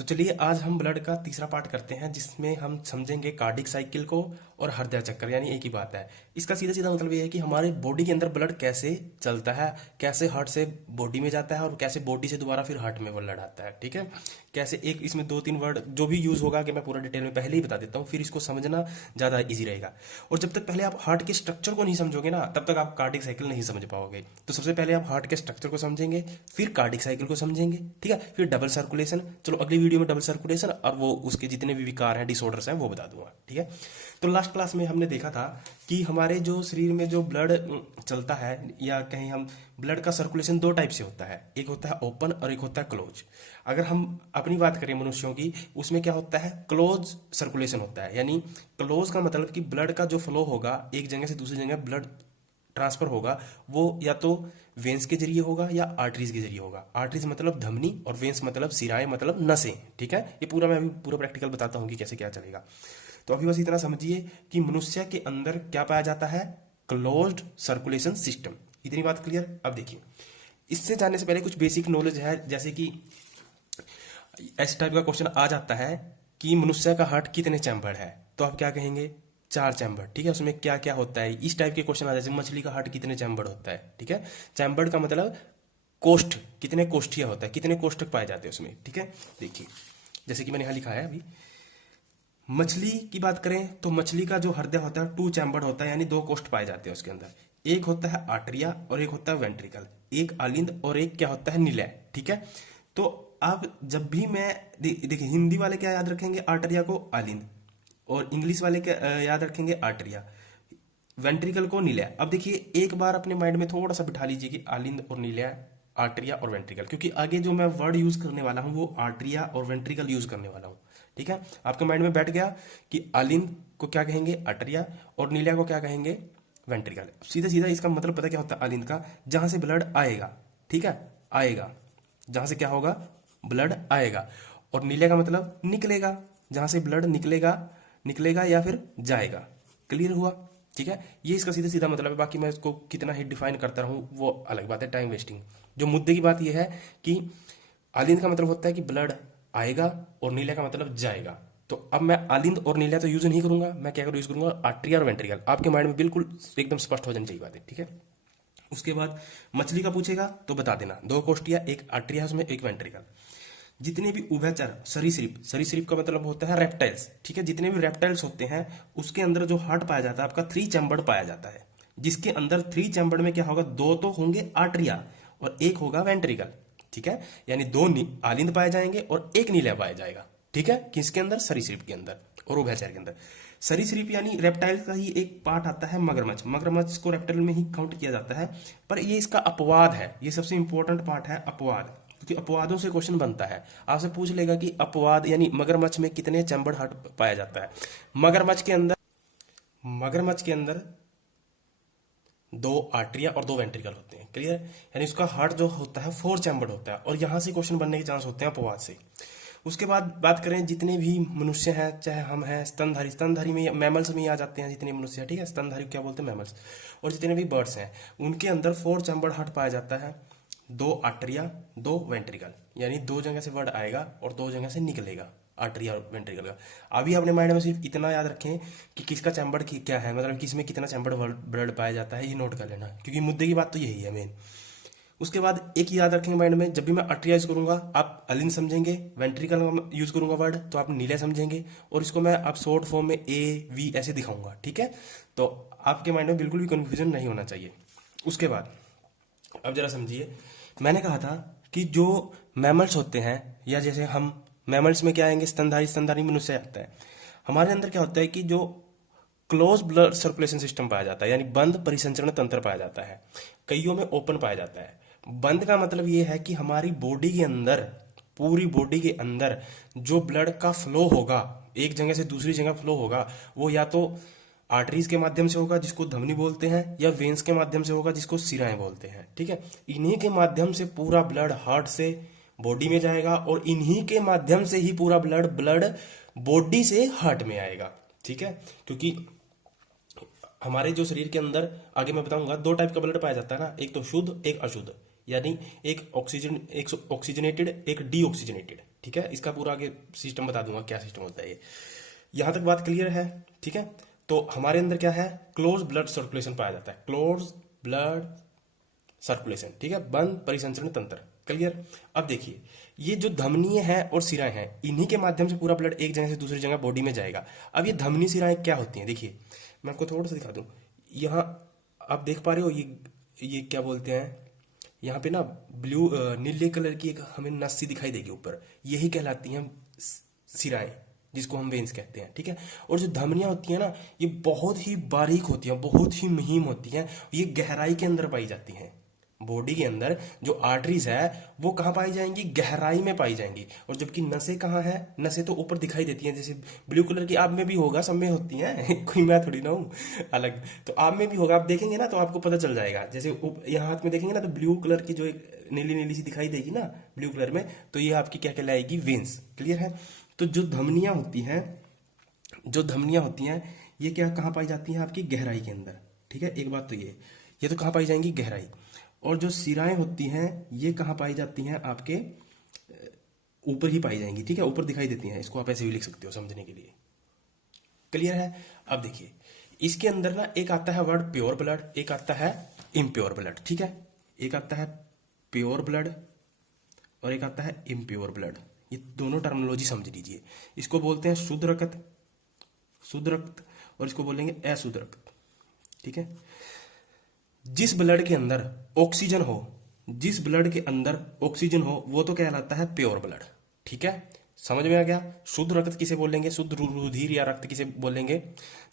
तो चलिए आज हम ब्लड का तीसरा पार्ट करते हैं जिसमें हम समझेंगे कार्डिक साइकिल को और हृदय चक्कर, यानी एक ही बात है। इसका सीधा सीधा मतलब ये है कि हमारे बॉडी के अंदर ब्लड कैसे चलता है, कैसे हार्ट से बॉडी में जाता है और कैसे बॉडी से दोबारा फिर हार्ट में ब्लड आता है। ठीक है, कैसे एक इसमें दो तीन वर्ड जो भी यूज होगा कि मैं पूरा डिटेल में पहले ही बता देता हूँ, फिर इसको समझना ज़्यादा ईजी रहेगा। और जब तक पहले आप हार्ट के स्ट्रक्चर को नहीं समझोगे ना, तब तक आप कार्डिक साइकिल नहीं समझ पाओगे। तो सबसे पहले आप हार्ट के स्ट्रक्चर को समझेंगे, फिर कार्डिक साइकिल को समझेंगे। ठीक है, फिर डबल सर्कुलेशन, चलो अगली वीडियो में डबल सर्कुलेशन और वो उसके जितने भी विकार हैं, डिसऑर्डर्स हैं, वो बता दूंगा। ठीक है, तो लास्ट क्लास में हमने देखा था कि हमारे जो शरीर में जो ब्लड चलता है, या कहीं हम ब्लड का सर्कुलेशन दो टाइप से होता है, एक होता है ओपन और एक होता है क्लोज। अगर हम अपनी बात करें मनुष्यों की, उसमें क्या होता है, क्लोज सर्कुलेशन होता है। यानी क्लोज का मतलब कि ब्लड का जो फ्लो होगा, एक जगह से दूसरी जगह ब्लड ट्रांसफर होगा, वो या तो वेंस के जरिए होगा या आर्टरीज के जरिए होगा। आर्टरीज मतलब धमनी और वेंस मतलब सिराएं मतलब नसें। ठीक है, ये पूरा मैं अभी पूरा प्रैक्टिकल बताता हूँ कि कैसे क्या चलेगा। तो अभी बस इतना समझिए कि मनुष्य के अंदर क्या पाया जाता है, क्लोज्ड सर्कुलेशन सिस्टम। इतनी बात क्लियर। अब देखिए, इससे जानने से पहले कुछ बेसिक नॉलेज है, जैसे कि इस टाइप का क्वेश्चन आ जाता है कि मनुष्य का हार्ट कितने चैम्बर है, तो आप क्या कहेंगे, 4 चैम्बर। ठीक है, उसमें क्या क्या होता है, इस टाइप के क्वेश्चन आ जाते हैं। मछली का हार्ट कितने चैम्बर होता है। ठीक है, चैम्बर का मतलब कोष्ठ, कितने कोष्ठीय होता है, कितने कोष्ठक पाए जाते हैं उसमें। ठीक है, देखिए जैसे कि मैंने यहाँ लिखा है अभी, मछली की बात करें तो मछली का जो हृदय होता है 2 चैम्बर होता है, यानी 2 कोष्ठ पाए जाते हैं उसके अंदर। एक होता है आर्टरिया और एक होता है वेंट्रिकल, एक आलिंद और एक क्या होता है, निलय। ठीक है, तो आप जब भी मैं देखिए, हिंदी वाले क्या याद रखेंगे, आर्टरिया को आलिंद, और इंग्लिश वाले क्या याद रखेंगे, आर्टरिया, वेंट्रिकल को निलय। अब देखिए एक बार अपने माइंड में थोड़ा सा बिठा लीजिए कि आलिंद और निलय, आर्टरिया और वेंट्रिकल, क्योंकि आगे जो मैं वर्ड यूज करने वाला हूं वो आर्टरिया और वेंट्रिकल यूज करने वाला हूं। ठीक है, आपके माइंड में बैठ गया कि आलिंद को क्या कहेंगे, आर्टरिया, और निलय को क्या कहेंगे, वेंट्रिकल। सीधा सीधा इसका मतलब पता क्या होता है आलिंद का, जहां से ब्लड आएगा। ठीक है, आएगा, जहां से क्या होगा, ब्लड आएगा। और निलय का मतलब निकलेगा, जहां से ब्लड निकलेगा, निकलेगा या फिर जाएगा। क्लियर हुआ। ठीक है, ये इसका सीधा सीधा मतलब है। बाकी मैं इसको कितना ही डिफाइन करता रहूं वो अलग बात है, टाइम वेस्टिंग। जो मुद्दे की बात यह है कि आलिंद का मतलब होता है कि ब्लड आएगा और नीले का मतलब जाएगा। तो अब मैं आलिंद और नीला तो यूज नहीं करूंगा, मैं क्या यूज करूंगा, आर्टरिया और वेंट्रिकल। आपके माइंड में बिल्कुल एकदम स्पष्ट हो जानी चाहिए बात है। ठीक है, उसके बाद मछली का पूछेगा तो बता देना, 2 कोष्ठिया, एक आर्टरिया उसमें, एक वेंट्रिकल। जितने भी उभयचर सरीसृप, सरीसृप का मतलब होता है रेप्टाइल्स। ठीक है, जितने भी रेप्टाइल्स होते हैं उसके अंदर जो हार्ट पाया जाता है आपका 3 चैम्बर पाया जाता है, जिसके अंदर 3 चैम्बर में क्या होगा, 2 तो होंगे आर्टरिया और एक होगा वेंट्रिकल। ठीक है, यानी 2 आलिंद पाए जाएंगे और एक नीला पाया जाएगा। ठीक है, किसके अंदर, सरीसृप के अंदर और उभयचर के अंदर। सरीसृप यानी रेप्टाइल का ही एक पार्ट आता है मगरमच्छ, मगरमच्छ को रेप्टाइल में ही काउंट किया जाता है, पर ये इसका अपवाद है, ये सबसे इंपॉर्टेंट पार्ट है अपवाद, क्योंकि अपवादों से क्वेश्चन बनता है। आपसे पूछ लेगा कि अपवाद यानी मगरमच्छ में कितने चैम्बर हार्ट पाया जाता है। मगरमच्छ के अंदर 2 आर्टरिया और 2 वेंट्रिकल होते हैं। क्लियर, यानी उसका हार्ट जो होता है 4 चैम्बर होता है, और यहां से क्वेश्चन बनने के चांस होते हैं अपवाद से। उसके बाद बात करें जितने भी मनुष्य हैं, चाहे हम हैं स्तनधारी, स्तनधारी में मैमल्स में ही आ जाते हैं जितने मनुष्य हैं। ठीक है, स्तनधारी क्या बोलते हैं, मैमल्स। और जितने भी बर्ड्स हैं उनके अंदर 4 चैम्बर हार्ट पाया जाता है, 2 आर्टरिया, 2 वेंट्रिकल, यानी 2 जगह से वर्ड आएगा और 2 जगह से निकलेगा, आर्टरिया और वेंट्रिकल का। अभी अपने माइंड में सिर्फ इतना याद रखें कि किसका चैम्बर क्या है, मतलब किसमें कितना चैम्बर ब्लड पाया जाता है, ये नोट कर लेना, क्योंकि मुद्दे की बात तो यही है मेन। उसके बाद एक याद रखेंगे माइंड में, जब भी मैं आर्टरिया यूज करूंगा आप अलिन समझेंगे, वेंट्रिकल यूज करूंगा वर्ड तो आप नीले समझेंगे, और इसको मैं आप शॉर्ट फॉर्म में AV ऐसे दिखाऊंगा। ठीक है, तो आपके माइंड में बिल्कुल भी कंफ्यूजन नहीं होना चाहिए। उसके बाद अब जरा समझिए, मैंने कहा था कि जो मैमल्स होते हैं, या जैसे हम मैमल्स में क्या आएंगे, स्तनधारी, स्तनधारी मनुष्य आता है। हमारे अंदर क्या होता है कि जो क्लोज ब्लड सर्कुलेशन सिस्टम पाया जाता है, यानी बंद परिसंचरण तंत्र पाया जाता है, कईयों में ओपन पाया जाता है। बंद का मतलब ये है कि हमारी बॉडी के अंदर, पूरी बॉडी के अंदर जो ब्लड का फ्लो होगा, एक जगह से दूसरी जगह फ्लो होगा, वो या तो आर्टरीज के माध्यम से होगा जिसको धमनी बोलते हैं, या वेन्स के माध्यम से होगा जिसको सिराएं बोलते हैं। ठीक है, इन्हीं के माध्यम से पूरा ब्लड हार्ट से बॉडी में जाएगा, और इन्हीं के माध्यम से ही पूरा ब्लड ब्लड बॉडी से हार्ट में आएगा। ठीक है, क्योंकि हमारे जो शरीर के अंदर, आगे मैं बताऊंगा, 2 टाइप का ब्लड पाया जाता है ना, एक तो शुद्ध एक अशुद्ध, यानी एक ऑक्सीजनेटेड एक डीऑक्सीजनेटेड। ठीक है, इसका पूरा आगे सिस्टम बता दूंगा क्या सिस्टम होता है ये। यहां तक बात क्लियर है? ठीक है, तो हमारे अंदर क्या है, क्लोज ब्लड सर्कुलेशन पाया जाता है, क्लोज ब्लड सर्कुलेशन, ठीक है, बंद परिसंचरण तंत्र। क्लियर? अब देखिए, ये जो धमनियां हैं और सिराएं हैं, इन्हीं के माध्यम से पूरा ब्लड एक जगह से दूसरी जगह बॉडी में जाएगा। अब ये धमनी सिराएं क्या होती हैं, देखिए मैं आपको थोड़ा सा दिखा दूं। यहाँ आप देख पा रहे हो, ये क्या बोलते हैं, यहाँ पे ना ब्लू नीले कलर की एक हमें नस सी दिखाई देगी ऊपर, यही कहलाती हैं सिराएं, जिसको हम वेन्स कहते हैं। ठीक है, और जो धमनियां होती हैं ना, ये बहुत ही बारीक होती हैं, बहुत ही महीन होती हैं, ये गहराई के अंदर पाई जाती हैं। बॉडी के अंदर जो आर्टरीज है वो कहाँ पाई जाएंगी, गहराई में पाई जाएंगी। और जबकि नसें कहाँ है, नसें तो ऊपर दिखाई देती हैं, जैसे ब्लू कलर की आप में भी होगा, सब में होती हैं कोई मैं थोड़ी ना हूँ अलग, तो आप में भी होगा, आप देखेंगे ना तो आपको पता चल जाएगा। जैसे यहाँ हाथ में देखेंगे ना तो ब्लू कलर की जो एक नीली नीली सी दिखाई देगी ना ब्लू कलर में, तो ये आपकी क्या कहलाएगी, वेन्स। क्लियर है? तो जो धमनियां होती हैं, जो धमनियां होती हैं ये क्या कहाँ पाई जाती हैं, आपकी गहराई के अंदर। ठीक है, एक बात तो ये तो कहाँ पाई जाएंगी, गहराई। और जो सिराएं होती हैं ये कहाँ पाई जाती हैं, आपके ऊपर ही पाई जाएंगी। ठीक है, ऊपर दिखाई देती हैं, इसको आप ऐसे भी लिख सकते हो समझने के लिए। क्लियर है? अब देखिए, इसके अंदर ना एक आता है वर्ड प्योर ब्लड, एक आता है इम्प्योर ब्लड। ठीक है, एक आता है प्योर ब्लड और एक आता है इम्प्योर ब्लड। ये दोनों टर्मिनोलॉजी समझ लीजिए। इसको बोलते हैं शुद्ध रक्त, शुद्ध रक्त, और इसको बोलेंगे अशुद्ध रक्त। ठीक है, जिस ब्लड के अंदर ऑक्सीजन हो, जिस ब्लड के अंदर ऑक्सीजन हो वो तो कहलाता है प्योर ब्लड। ठीक है, समझ में आ गया? शुद्ध रक्त किसे बोलेंगे, शुद्ध रुधिर या रक्त किसे बोलेंगे,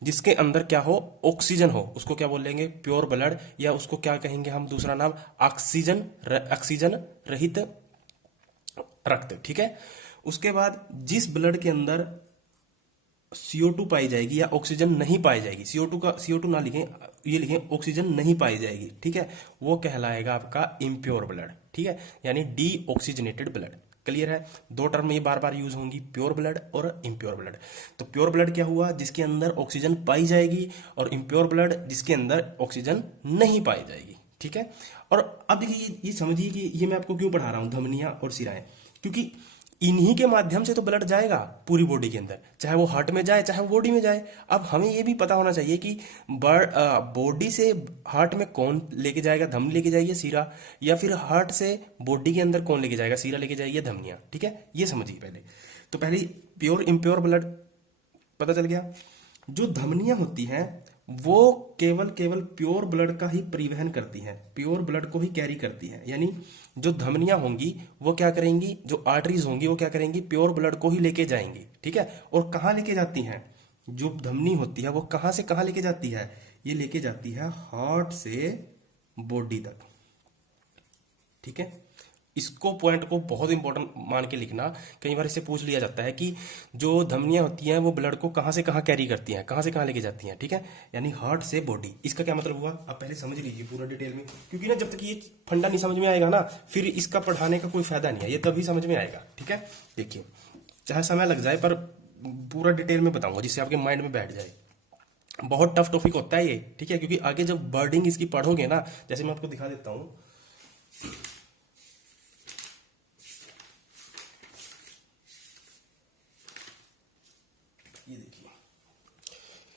जिसके अंदर क्या हो, ऑक्सीजन हो, उसको क्या बोलेंगे, प्योर ब्लड, या उसको क्या कहेंगे हम दूसरा नाम, ऑक्सीजन रहित रक्त। ठीक है, उसके बाद जिस ब्लड के अंदर CO2 पाई जाएगी या ऑक्सीजन नहीं पाई जाएगी, CO2 ना लिखें, ये लिखें ऑक्सीजन नहीं पाई जाएगी। ठीक है, वो कहलाएगा आपका इम्प्योर ब्लड। ठीक है, यानी डी ऑक्सीजनेटेड ब्लड। क्लियर है? दो टर्म ये बार बार यूज होंगी, प्योर ब्लड और इम्प्योर ब्लड। तो प्योर ब्लड क्या हुआ, जिसके अंदर ऑक्सीजन पाई जाएगी, और इम्प्योर ब्लड जिसके अंदर ऑक्सीजन नहीं पाई जाएगी। ठीक है, और अब देखिए ये समझिए कि ये मैं आपको क्यों पढ़ा रहा हूं धमनियां और सिराएं, क्योंकि इन्हीं के माध्यम से तो ब्लड जाएगा पूरी बॉडी के अंदर, चाहे वो हार्ट में जाए चाहे वो बॉडी में जाए। अब हमें ये भी पता होना चाहिए कि बॉडी से हार्ट में कौन लेके जाएगा, धमनी लेके जाएगी सिरा, या फिर हार्ट से बॉडी के अंदर कौन लेके जाएगा, सिरा लेके जाएगी या धमनियां। ठीक है, ये समझिए पहले। तो पहले प्योर इम्प्योर ब्लड पता चल गया। जो धमनियां होती हैं वो केवल प्योर ब्लड का ही परिवहन करती हैं, प्योर ब्लड को ही कैरी करती हैं। यानी जो धमनियां होंगी वो क्या करेंगी, जो आर्टरीज होंगी वो क्या करेंगी, प्योर ब्लड को ही लेके जाएंगी। ठीक है, और कहाँ लेके जाती हैं, जो धमनी होती है वो कहाँ से कहाँ लेके जाती है, ये लेके जाती है हार्ट से बॉडी तक। ठीक है, इसको पॉइंट को बहुत इंपॉर्टेंट मान के लिखना। कई बार इससे पूछ लिया जाता है कि जो धमनियां होती हैं वो ब्लड को कहाँ से कहाँ कैरी करती हैं, कहाँ से कहाँ लेके जाती हैं। ठीक है, यानी हार्ट से बॉडी, इसका क्या मतलब हुआ, आप पहले समझ लीजिए पूरा डिटेल में, क्योंकि ना जब तक ये फंडा नहीं समझ में आएगा ना फिर इसका पढ़ाने का कोई फायदा नहीं है, ये तभी समझ में आएगा। ठीक है, देखिए चाहे समय लग जाए पर पूरा डिटेल में बताऊंगा जिससे आपके माइंड में बैठ जाए। बहुत टफ टॉपिक होता है ये। ठीक है, क्योंकि आगे जब वर्डिंग इसकी पढ़ोगे ना, जैसे मैं आपको दिखा देता हूँ,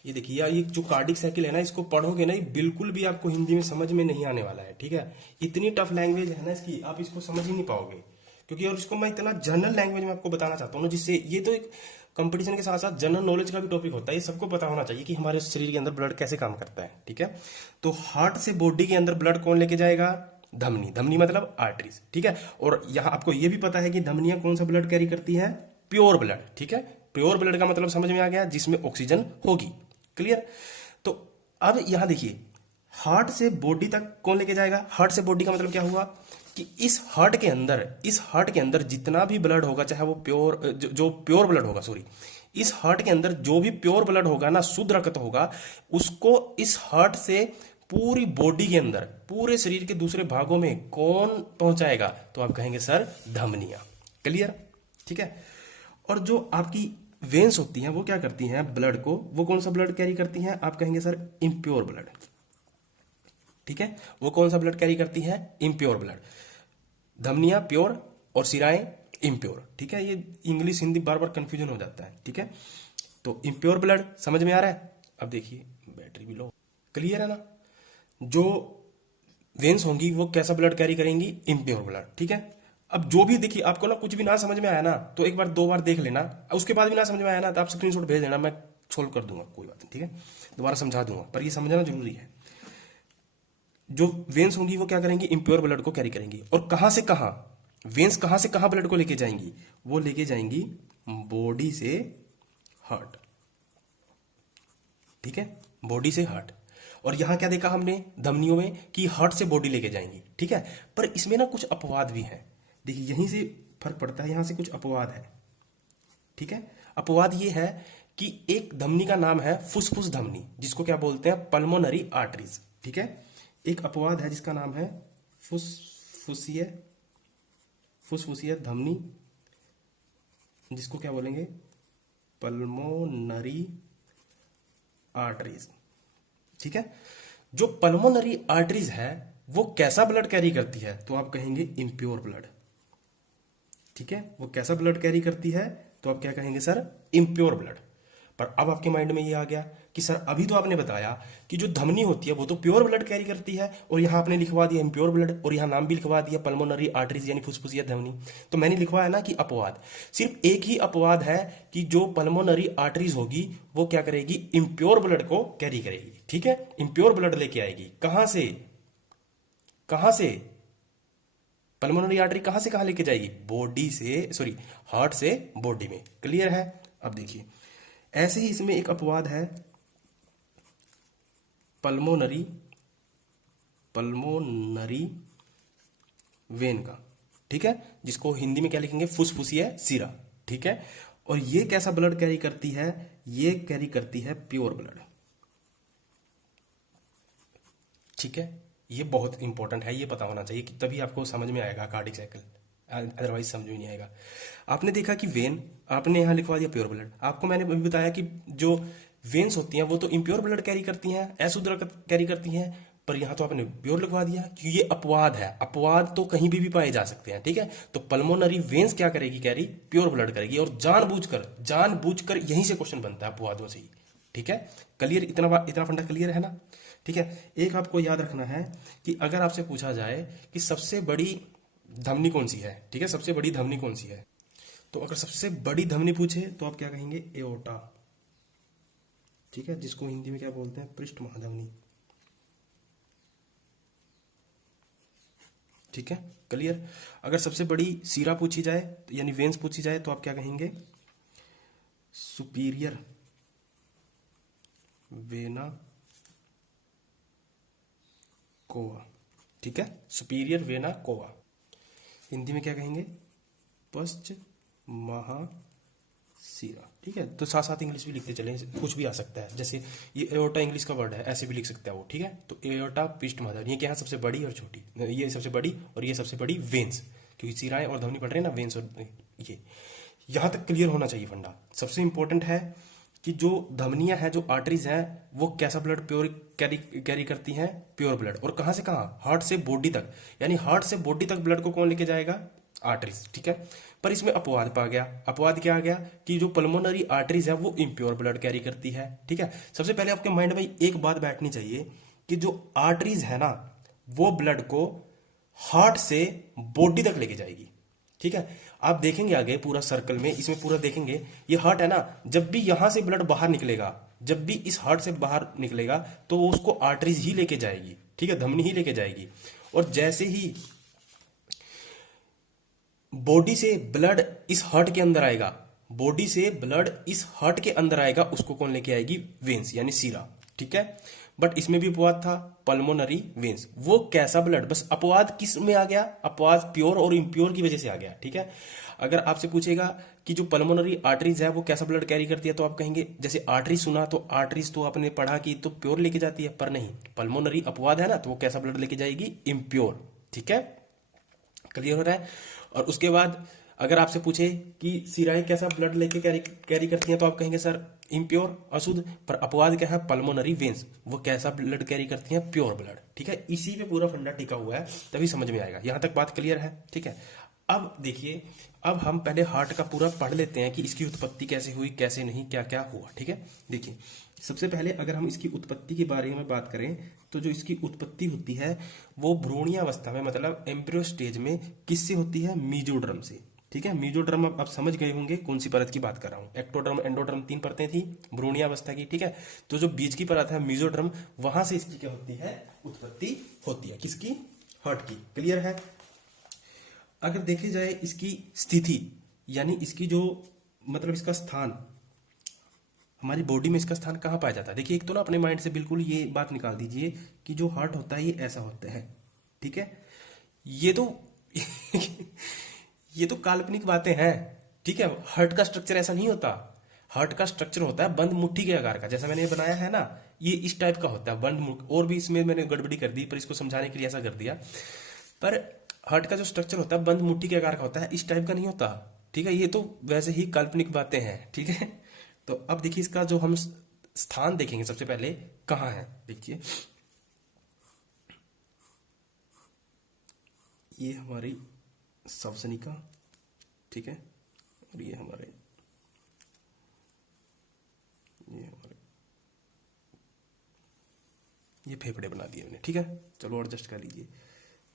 ये देखिए यार, ये जो कार्डिक साइकिल है ना, इसको पढ़ोगे ना, ये बिल्कुल भी आपको हिंदी में समझ में नहीं आने वाला है। ठीक है, इतनी टफ लैंग्वेज है ना इसकी, आप इसको समझ ही नहीं पाओगे। क्योंकि और इसको मैं इतना जनरल लैंग्वेज में आपको बताना चाहता हूँ ना, जिससे ये तो एक कंपटीशन के साथ साथ जनरल नॉलेज का भी टॉपिक होता है। ये सबको पता होना चाहिए कि हमारे शरीर के अंदर ब्लड कैसे काम करता है। ठीक है, तो हार्ट से बॉडी के अंदर ब्लड कौन लेके जाएगा, धमनी, धमनी मतलब आर्टरीज। ठीक है, और यहाँ आपको ये भी पता है कि धमनियां कौन सा ब्लड कैरी करती है, प्योर ब्लड। ठीक है, प्योर ब्लड का मतलब समझ में आ गया, जिसमें ऑक्सीजन होगी। क्लियर? तो अब यहां देखिए, हार्ट से बॉडी तक कौन लेके जाएगा, हार्ट से बॉडी का मतलब क्या हुआ कि इस हार्ट के अंदर जितना भी ब्लड होगा, चाहे वो प्योर जो प्योर ब्लड होगा, सॉरी, इस हार्ट के अंदर जो भी प्योर ब्लड होगा ना, शुद्ध रक्त होगा, उसको इस हार्ट से पूरी बॉडी के अंदर, पूरे शरीर के दूसरे भागों में कौन पहुंचाएगा, तो आप कहेंगे सर धमनियां। क्लियर? ठीक है, और जो आपकी वेन्स होती हैं वो क्या करती हैं, ब्लड को, वो कौन सा ब्लड कैरी करती हैं, आप कहेंगे सर इम्प्योर ब्लड। ठीक है, वो कौन सा ब्लड कैरी करती है, इम्प्योर ब्लड। धमनियां प्योर और सिराएं इम्प्योर। ठीक है, ये इंग्लिश हिंदी बार बार कंफ्यूजन हो जाता है। ठीक है, तो इम्प्योर ब्लड समझ में आ रहा है। अब देखिए बैटरी भी लो, क्लियर है ना। जो वेन्स होंगी वो कैसा ब्लड कैरी करेंगी, इम्प्योर ब्लड। ठीक है, अब जो भी देखिए आपको ना कुछ भी ना समझ में आया ना तो एक बार दो बार देख लेना, उसके बाद भी ना समझ में आया ना तो आप स्क्रीनशॉट भेज देना, मैं सोल्व कर दूंगा, कोई बात नहीं। ठीक है, दोबारा समझा दूंगा, पर ये समझना जरूरी है। जो वेन्स होंगी वो क्या करेंगी, इम्प्योर ब्लड को कैरी करेंगी। और कहां से कहां, वेन्स कहां से कहां ब्लड को लेके जाएंगी, वो लेके जाएंगी बॉडी से हार्ट। ठीक है, बॉडी से हार्ट। और यहां क्या देखा हमने धमनियों में कि हार्ट से बॉडी लेके जाएंगी। ठीक है, पर इसमें ना कुछ अपवाद भी है। देखिए यहीं से फर्क पड़ता है, यहां से कुछ अपवाद है। ठीक है, अपवाद ये है कि एक धमनी का नाम है फुसफुस धमनी, जिसको क्या बोलते हैं, पल्मोनरी आर्टरीज। ठीक है, एक अपवाद है जिसका नाम है फुसफुसीय फुसफुसीय धमनी, जिसको क्या बोलेंगे, पल्मोनरी आर्टरीज। ठीक है, जो पल्मोनरी आर्टरीज है वो कैसा ब्लड कैरी करती है, तो आप कहेंगे इम्प्योर ब्लड। ठीक है, वो कैसा ब्लड कैरी करती है, तो आप क्या कहेंगे सर, इम्प्योर ब्लड। पर अब आपके माइंड में ये आ गया कि सर अभी तो आपने बताया कि जो धमनी होती है वो तो प्योर ब्लड कैरी करती है, और यहां आपने लिखवा दिया इम्प्योर ब्लड, और यहां नाम भी लिखवा दिया पल्मोनरी आर्टरीज यानी फुसफुसिया धमनी। तो मैंने लिखवाया ना कि अपवाद, सिर्फ एक ही अपवाद है कि जो पल्मोनरी आर्टरीज होगी वो क्या करेगी, इम्प्योर ब्लड को कैरी करेगी। ठीक है, इम्प्योर ब्लड लेके आएगी। कहां से कहां से, पल्मोनरी आर्टरी कहां से कहां लेके जाएगी, बॉडी से, सॉरी हार्ट से बॉडी में। क्लियर है। अब देखिए ऐसे ही इसमें एक अपवाद है पल्मोनरी पल्मोनरी वेन का। ठीक है, जिसको हिंदी में क्या लिखेंगे, फुसफुसिया सिरा। ठीक है, और ये कैसा ब्लड कैरी करती है, ये कैरी करती है प्योर ब्लड। ठीक है, ये बहुत इंपॉर्टेंट है, ये पता होना चाहिए कि तभी आपको समझ में आएगा कार्डिक साइकिल, अदरवाइज समझ में नहीं आएगा। आपने देखा कि वेन, आपने यहां लिखवा दिया प्योर ब्लड। आपको मैंने अभी बताया कि जो वेन्स होती हैं वो तो इम्प्योर ब्लड कैरी करती हैं, अशुद्ध रक्त कैरी करती हैं, पर यहां तो आपने प्योर लिखवा दिया क्योंकि ये अपवाद है। अपवाद तो कहीं भी पाए जा सकते हैं। ठीक है, तो पल्मोनरी वेन्स क्या करेगी, कैरी प्योर ब्लड करेगी, और जानबूझकर यहीं से क्वेश्चन बनता है अपवादों से ही। ठीक है, क्लियर, इतना फंडा क्लियर है ना। ठीक है, एक आपको याद रखना है कि अगर आपसे पूछा जाए कि सबसे बड़ी धमनी कौन सी है, ठीक है, सबसे बड़ी धमनी कौन सी है, तो अगर सबसे बड़ी धमनी पूछे तो आप क्या कहेंगे, एओर्टा। ठीक है, जिसको हिंदी में क्या बोलते हैं, पृष्ठ महाधमनी। ठीक है, क्लियर। अगर सबसे बड़ी सीरा पूछी जाए यानी वेन्स पूछी जाए तो आप क्या कहेंगे, सुपीरियर वेना कोवा। ठीक है, सुपीरियर वेना कोवा। हिंदी में क्या कहेंगे, पश्च महासीरा। ठीक है, तो साथ साथ इंग्लिश भी लिखते चले, कुछ भी आ सकता है, जैसे ये एओर्टा इंग्लिश का वर्ड है, ऐसे भी लिख सकता है वो। ठीक है, तो एओर्टा पृष्ठ महाधमनी, ये क्या है, सबसे बड़ी और छोटी, ये सबसे बड़ी और ये सबसे बड़ी वेन्स, क्योंकि सिराएं और धमनी पढ़ रहे हैं ना, वेन्स और ये। यहां तक क्लियर होना चाहिए फंडा। सबसे इंपॉर्टेंट है कि जो धमनियां हैं, जो आर्टरीज हैं, वो कैसा ब्लड प्योर कैरी करती हैं, प्योर ब्लड। और कहां से कहां, हार्ट से बॉडी तक, यानी हार्ट से बॉडी तक ब्लड को कौन लेके जाएगा, आर्टरीज। ठीक है, पर इसमें अपवाद पा गया। अपवाद क्या आ गया कि जो पल्मोनरी आर्टरीज है वो इम्प्योर ब्लड कैरी करती है। ठीक है, सबसे पहले आपके माइंड में एक बात बैठनी चाहिए कि जो आर्टरीज है ना वो ब्लड को हार्ट से बॉडी तक लेके जाएगी। ठीक है, आप देखेंगे आगे पूरा सर्कल में, इसमें पूरा देखेंगे, ये हार्ट है ना, जब भी यहां से ब्लड बाहर निकलेगा, जब भी इस हार्ट से बाहर निकलेगा तो वो उसको आर्टरीज ही लेके जाएगी। ठीक है, धमनी ही लेके जाएगी। और जैसे ही बॉडी से ब्लड इस हार्ट के अंदर आएगा, बॉडी से ब्लड इस हार्ट के अंदर आएगा, उसको कौन लेके आएगी, वेन्स यानी सीरा। ठीक है, बट इसमें भी अपवाद था, पल्मोनरी वेन्स। वो कैसा ब्लड, बस अपवाद किस में आ गया, अपवाद प्योर और इम्प्योर की वजह से आ गया। ठीक है, अगर आपसे पूछेगा कि जो पल्मोनरी आर्टरीज है वो कैसा ब्लड कैरी करती है, तो आप कहेंगे, जैसे आर्टरीज सुना तो आर्टरीज तो आपने पढ़ा कि तो प्योर लेके जाती है, पर नहीं, पल्मोनरी अपवाद है ना, तो वो कैसा ब्लड लेके जाएगी, इम्प्योर। ठीक है, क्लियर हो रहा है। और उसके बाद अगर आपसे पूछे कि सिराएं कैसा ब्लड लेके कैरी करती हैं, तो आप कहेंगे सर इम्प्योर, अशुद्ध। पर अपवाद क्या है, पल्मोनरी वेन्स, वो कैसा ब्लड कैरी करती हैं, प्योर ब्लड। ठीक है, इसी पे पूरा फंडा टिका हुआ है, तभी समझ में आएगा। यहां तक बात क्लियर है। ठीक है, अब देखिए, अब हम पहले हार्ट का पूरा पढ़ लेते हैं कि इसकी उत्पत्ति कैसे हुई, कैसे नहीं, क्या क्या हुआ। ठीक है, देखिए सबसे पहले अगर हम इसकी उत्पत्ति के बारे में बात करें तो जो इसकी उत्पत्ति होती है वो भ्रूणीय अवस्था में, मतलब एम्ब्रियो स्टेज में, किससे होती है? मीजोडर्म से। ठीक है, मीजोडर्म अब आप समझ गए होंगे कौन सी परत की बात कर रहा हूँ। एक्टोडर्म, एंडोडर्म, 3 परतें थी भ्रूणीय अवस्था की। ठीक है, तो जो बीच की परत है मीजोडर्म, वहां से इसकी क्या होती है? उत्पत्ति होती है। किसकी? हार्ट की। क्लियर है? अगर देखी जाए इसकी स्थिति, यानी इसकी जो, मतलब इसका स्थान, हमारी बॉडी में इसका स्थान कहाँ पाया जाता है? देखिए, एक तो ना अपने माइंड से बिल्कुल ये बात निकाल दीजिए कि जो हार्ट होता है ये ऐसा होता है। ठीक है, ये तो ये तो काल्पनिक बातें हैं। ठीक है, हार्ट का स्ट्रक्चर ऐसा नहीं होता। हार्ट का स्ट्रक्चर होता है बंद मुट्ठी के आकार का, जैसा मैंने ये बनाया है ना, ये इस टाइप का होता है, बंद मुट्ठी। और भी इसमें मैंने गड़बड़ी कर दी, पर इसको समझाने के लिए ऐसा कर दिया। पर हार्ट का जो स्ट्रक्चर होता है बंद मुट्ठी के आकार का होता है, इस टाइप का नहीं होता। ठीक है, ये तो वैसे ही काल्पनिक बातें हैं। ठीक है, तो अब देखिए इसका जो हम स्थान देखेंगे सबसे पहले कहाँ है। देखिए, ये हमारी सवसनिका। ठीक है, और ये हमारे ये फेफड़े बना दिए मैंने। ठीक है, चलो एडजस्ट कर लीजिए।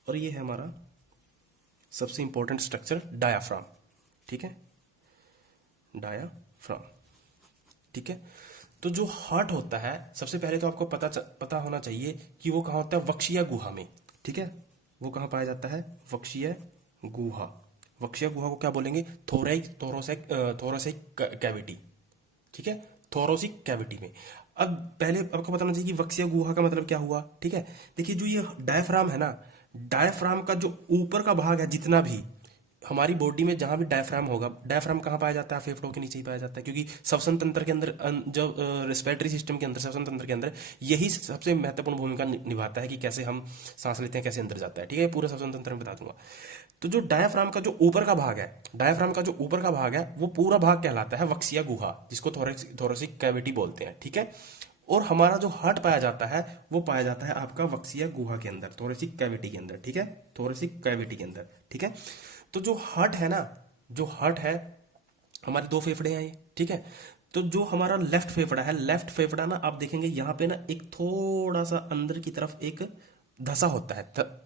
और ये है हमारा सबसे इंपॉर्टेंट स्ट्रक्चर, डायाफ्राम। ठीक है, डायाफ्राम। ठीक है, तो जो हार्ट होता है, सबसे पहले तो आपको पता होना चाहिए कि वो कहाँ होता है? वक्षीय गुहा में। ठीक है, वो कहाँ पाया जाता है? वक्षीय गुहा। वक्षीय गुहा को क्या बोलेंगे? Thoracic cavity. ठीक है, थोरोसिक कैविटी में। अब पहले आपको बताना चाहिए कि वक्षीय गुहा का मतलब क्या हुआ। ठीक है, देखिए जो ये डायफ्राम है ना, डायफ्राम का जो ऊपर का भाग है, जितना भी हमारी बॉडी में जहां भी डायफ्राम होगा, डायफ्राम कहाँ पाया जाता है? फेफड़ों के नीचे ही पाया जाता है, क्योंकि श्वसन तंत्र के अंदर, जो रेस्पिरेटरी सिस्टम के अंदर, श्वसन तंत्र के अंदर यही सबसे महत्वपूर्ण भूमिका निभाता है कि कैसे हम सांस लेते हैं, कैसे अंदर जाता है। ठीक है, पूरा श्वसन तंत्र में बता दूंगा। तो जो डायफ्राम का जो ऊपर का भाग है, डायफ्राम का जो ऊपर का भाग है, वो पूरा भाग कहलाता है वक्षीय गुहा, जिसको थोरेसिक कैविटी बोलते हैं। ठीक है, और हमारा जो हार्ट पाया जाता है वो पाया जाता है आपका वक्षीय गुहा के अंदर, थोरेसिक कैविटी के अंदर। ठीक है, थोरेसिक कैविटी के अंदर। ठीक है, तो जो हार्ट है ना, जो हार्ट है, हमारे 2 फेफड़े हैं ये। ठीक है, तो जो हमारा लेफ्ट फेफड़ा है, लेफ्ट फेफड़ा ना, आप देखेंगे यहाँ पे ना एक थोड़ा सा अंदर की तरफ एक धसा होता है,